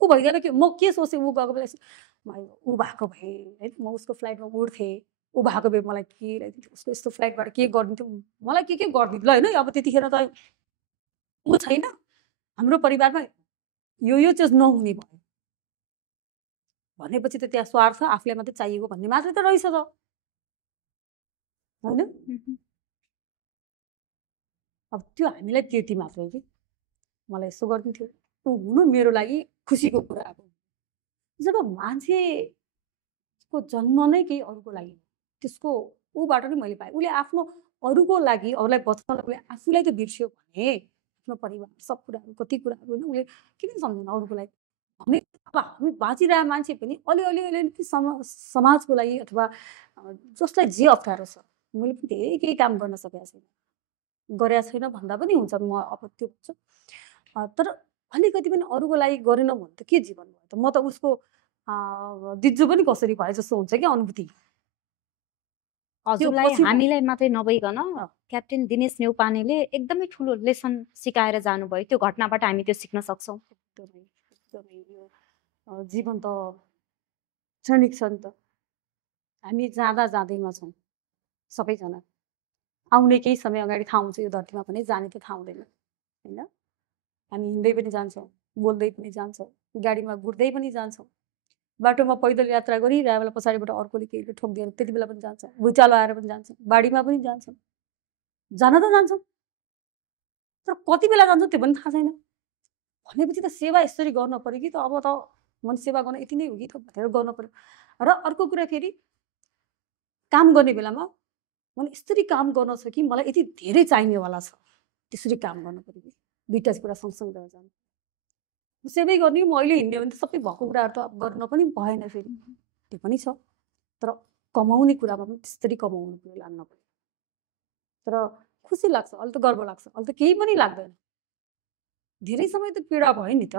ऊ भइदिएर के म के सोचेँ, ऊ गएको बेला ऊ भएको भए होइन म उसको फ्लाइटमा उड्थेँ, ऊ भएको भए मलाई के ल्याइदिन्थ्यो, उसको यस्तो फ्लाइटबाट के गरिदिन्थ्यो, मलाई के गरिदिन्थ्यो ल होइन। अब त्यतिखेर त ऊ छैन, हाम्रो परिवारमा यो चाहिँ नहुने भयो भनेपछि त त्यहाँ स्वार्थ आफूलाई मात्रै चाहिएको भन्ने मात्रै त रहेछ त होइन। अब त्यो हामीलाई त्यति मात्रै कि मलाई यसो गरिदिन्थ्यो, ऊ हुनु मेरो लागि खुसीको कुरा हो। जब मान्छेको जन्म नै केही अरूको लागि त्यसको ऊबाट नै मैले पाएँ। उसले आफ्नो अरूको लागि अरूलाई बचाउनको लागि आफूलाई त बिर्स्यो भने आफ्नो परिवार सब कुराहरू कति कुराहरू होइन उसले किन सम्झेन अरूको लागि भने। अब हामी बाँचिरहेको मान्छे पनि अलि समाजको लागि अथवा जसलाई जे अप्ठ्यारो छ, मैले पनि धेरै केही काम गर्न सकेको छैन, गरेका छैन भन्दा पनि हुन्छ, म अब त्यो हुन्छ। तर अलिकति पनि अरूको लागि गरेन भने त के जीवन भयो त, म त उसको दिज्जु पनि कसरी भयो जस्तो हुन्छ क्या अनुभूति। हजुरलाई हामीलाई मात्रै नभइकन क्याप्टेन दिनेश न्यौपानेले एकदमै ठुलो लेसन सिकाएर जानुभयो। त्यो घटनाबाट हामी त्यो सिक्न सक्छौँ। एकदमै यो जीवन त क्षणिक छ नि त, हामी जाँदैमा छौँ सबैजना। आउने केही समय अगाडि थाहा हुन्छ यो धरतीमा भने, जाने त थाहा हुँदैन होइन। हामी हिँड्दै पनि जान्छौँ, बोल्दै पनि जान्छौँ, गाडीमा गुड्दै पनि जान्छौँ, बाटोमा पैदल यात्रा गरिरहेको बेला पछाडिबाट अर्कोले केहीले ठोकिदिएर त्यति बेला पनि जान्छौँ, भुइँचालो आएर पनि जान्छौँ, बाढीमा पनि जान्छौँ, जान त जान्छौँ तर कति बेला जान्छौँ त्यो पनि थाहा छैन। भनेपछि त सेवा यसरी गर्न पऱ्यो कि त अब त मन सेवा गर्न यति नै हो कि त भनेर गर्न पऱ्यो। र अर्को कुरा फेरि काम गर्ने बेलामा मैले यसरी काम गर्न छ कि मलाई यति धेरै चाहिनेवाला छ, त्यसरी काम गर्न पऱ्यो कि दुईवटा कुरा सँगसँगै रहेर जानु। सेवै गर्ने म अहिले हिँड्यो भने त सबै भएको कुराहरू त गर्न पनि भएन, फेरि त्यो पनि छ। तर कमाउने कुरामा पनि त्यसरी कमाउनु पऱ्यो, लाग्न पऱ्यो। तर खुसी लाग्छ, अहिले त गर्व लाग्छ, अहिले त केही पनि लाग्दैन। धेरै समय त पीडा भयो नि त,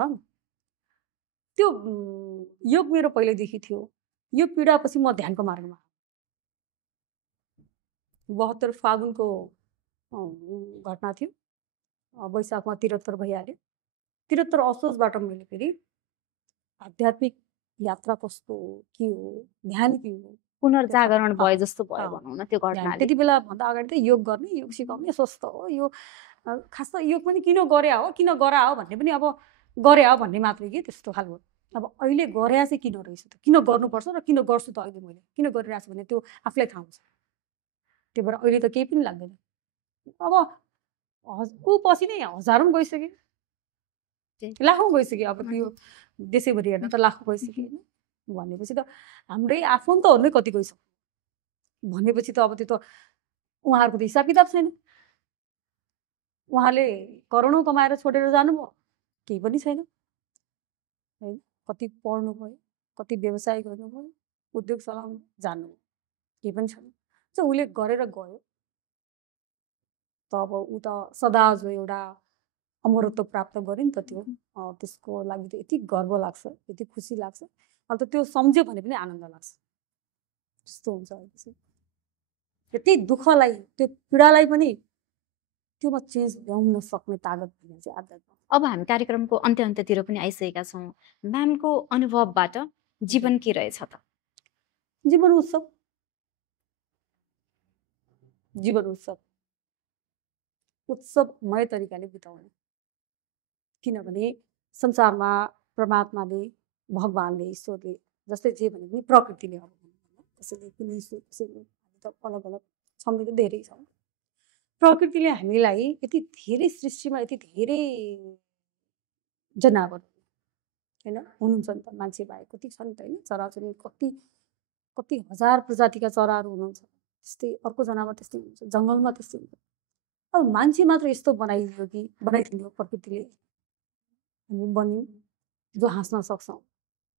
त्यो योग मेरो पहिल्यैदेखि थियो। यो पीडापछि म ध्यानको मार्गमा 72 फागुनको घटना थियो, वैशाखमा 73 भइहाल्यो। 73 असोजबाट मैले फेरि आध्यात्मिक यात्रा कस्तो हो, के हो, ध्यान के हो, पुनर्जागरण भयो जस्तो भयो भनौँ न त्यो घटना। त्यति बेला भन्दा अगाडि त योग गर्ने, योग सिकाउने स्वस्थ हो यो, खास त योग पनि किन गरे हो भन्ने पनि अब गरे हो भन्ने मात्रै कि त्यस्तो खालको। अब अहिले गरे चाहिँ किन रहेछ त, किन गर्नुपर्छ र किन गर्छु त अहिले मैले किन गरिरहेको छु भने त्यो आफूलाई थाहा हुन्छ। त्यही भएर अहिले त केही पनि लाग्दैन। अब ऊ पछि नै हजारौँ गइसक्यो, लाखौँ गइसक्यो, अब त्यो देशैभरि हेर्दा त लाखौँ गइसक्यो होइन। भनेपछि त हाम्रै आफन्तहरू नै कति गइसक्यो भनेपछि त अब त्यो त उहाँहरूको त हिसाब किताब छैन। उहाँले करोडौँ कमाएर छोडेर जानुभयो, केही पनि छैन होइन। कति पढ्नु भयो, कति व्यवसाय गर्नुभयो, उद्योग चलाउनु जान्नुभयो, केही पनि छैन। चाहिँ उसले गरेर गयो त अब ऊ त सदा जो एउटा अमरत्व प्राप्त गर्यो नि त, त्यो त्यसको लागि त यति गर्व लाग्छ, यति खुसी लाग्छ। अब त त्यो सम्झ्यो भने पनि आनन्द लाग्छ, त्यस्तो हुन्छ। अहिले चाहिँ त्यही दुःखलाई, त्यो पीडालाई पनि त्योमा चेन्ज ल्याउन सक्ने तागत भन्ने चाहिँ आध्यात्म। अब हामी कार्यक्रमको अन्त्यतिर पनि आइसकेका छौँ। म्यामको अनुभवबाट जीवन के रहेछ त? जीवन उत्सव, जीवन उत्सवमय तरिकाले बिताउने। किनभने संसारमा परमात्माले, भगवानले, ईश्वरले जस्तै जे भने पनि प्रकृतिले अब कसैले कुनै ईश्वर कसैले हामी त अलग अलग छौँ नि त धेरै छौँ। प्रकृतिले हामीलाई यति धेरै सृष्टिमा यति धेरै जनावर होइन हुनुहुन्छ नि त, मान्छे बाहेक कति छन् त होइन, चराचुरुङ्गी कति कति हजार प्रजातिका चराहरू हुनुहुन्छ। त्यस्तै अर्को जनावर त्यस्तै हुन्छ, जङ्गलमा त्यस्तै हुन्छ। अब मान्छे मात्र यस्तो बनाइदियो प्रकृतिले, हामी बन्यौँ जो हाँस्न सक्छौँ,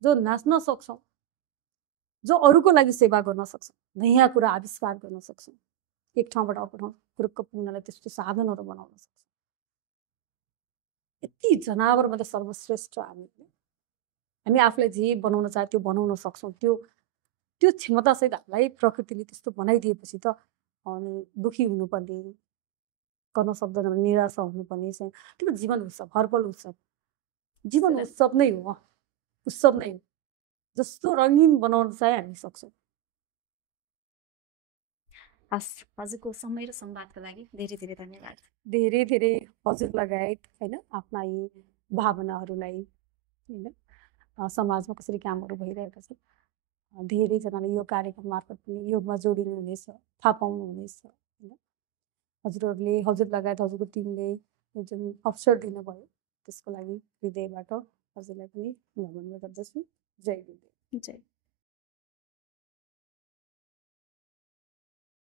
जो नाच्न सक्छौँ, जो अरूको लागि सेवा गर्न सक्छौँ, नयाँ कुरा आविष्कार गर्न सक्छौँ, एक ठाउँबाट अर्को ठाउँ कुरुक्क पुग्नलाई त्यस्तो साधनहरू बनाउन सक्छौँ। यति जनावरमध्ये सर्वश्रेष्ठ हामी आफूलाई जे बनाउन चाहे त्यो बनाउन सक्छौँ। त्यो क्षमतासहित हामीलाई प्रकृतिले त्यस्तो बनाइदिएपछि त अनि दुःखी हुनुपर्ने, गर्न सक्दैन भने निराशा हुनुपर्ने चाहिँ त्यो जीवन उत्सव, हरपल उत्सव, जीवन उत्सव नै हो, उत्सव नै हो। जस्तो रङ्गीन बनाउन चाहे हामी सक्छौँ। हस्, हजुरको समय र संवादको लागि धेरै धेरै धन्यवाद। धेरै धेरै हजुर लगायत होइन आफ्ना यी भावनाहरूलाई होइन समाजमा कसरी कामहरू भइरहेका छन्, धेरैजनाले यो कार्यक्रम मार्फत पनि योगमा जोडिनुहुनेछ, थाहा पाउनुहुनेछ होइन। हजुरहरूले, हजुर लगायत हजुरको टिमले जुन अवसर दिनुभयो त्यसको लागि हृदयबाट हजुरलाई पनि नमन गर्दछु। जय गुरुदेव। जय।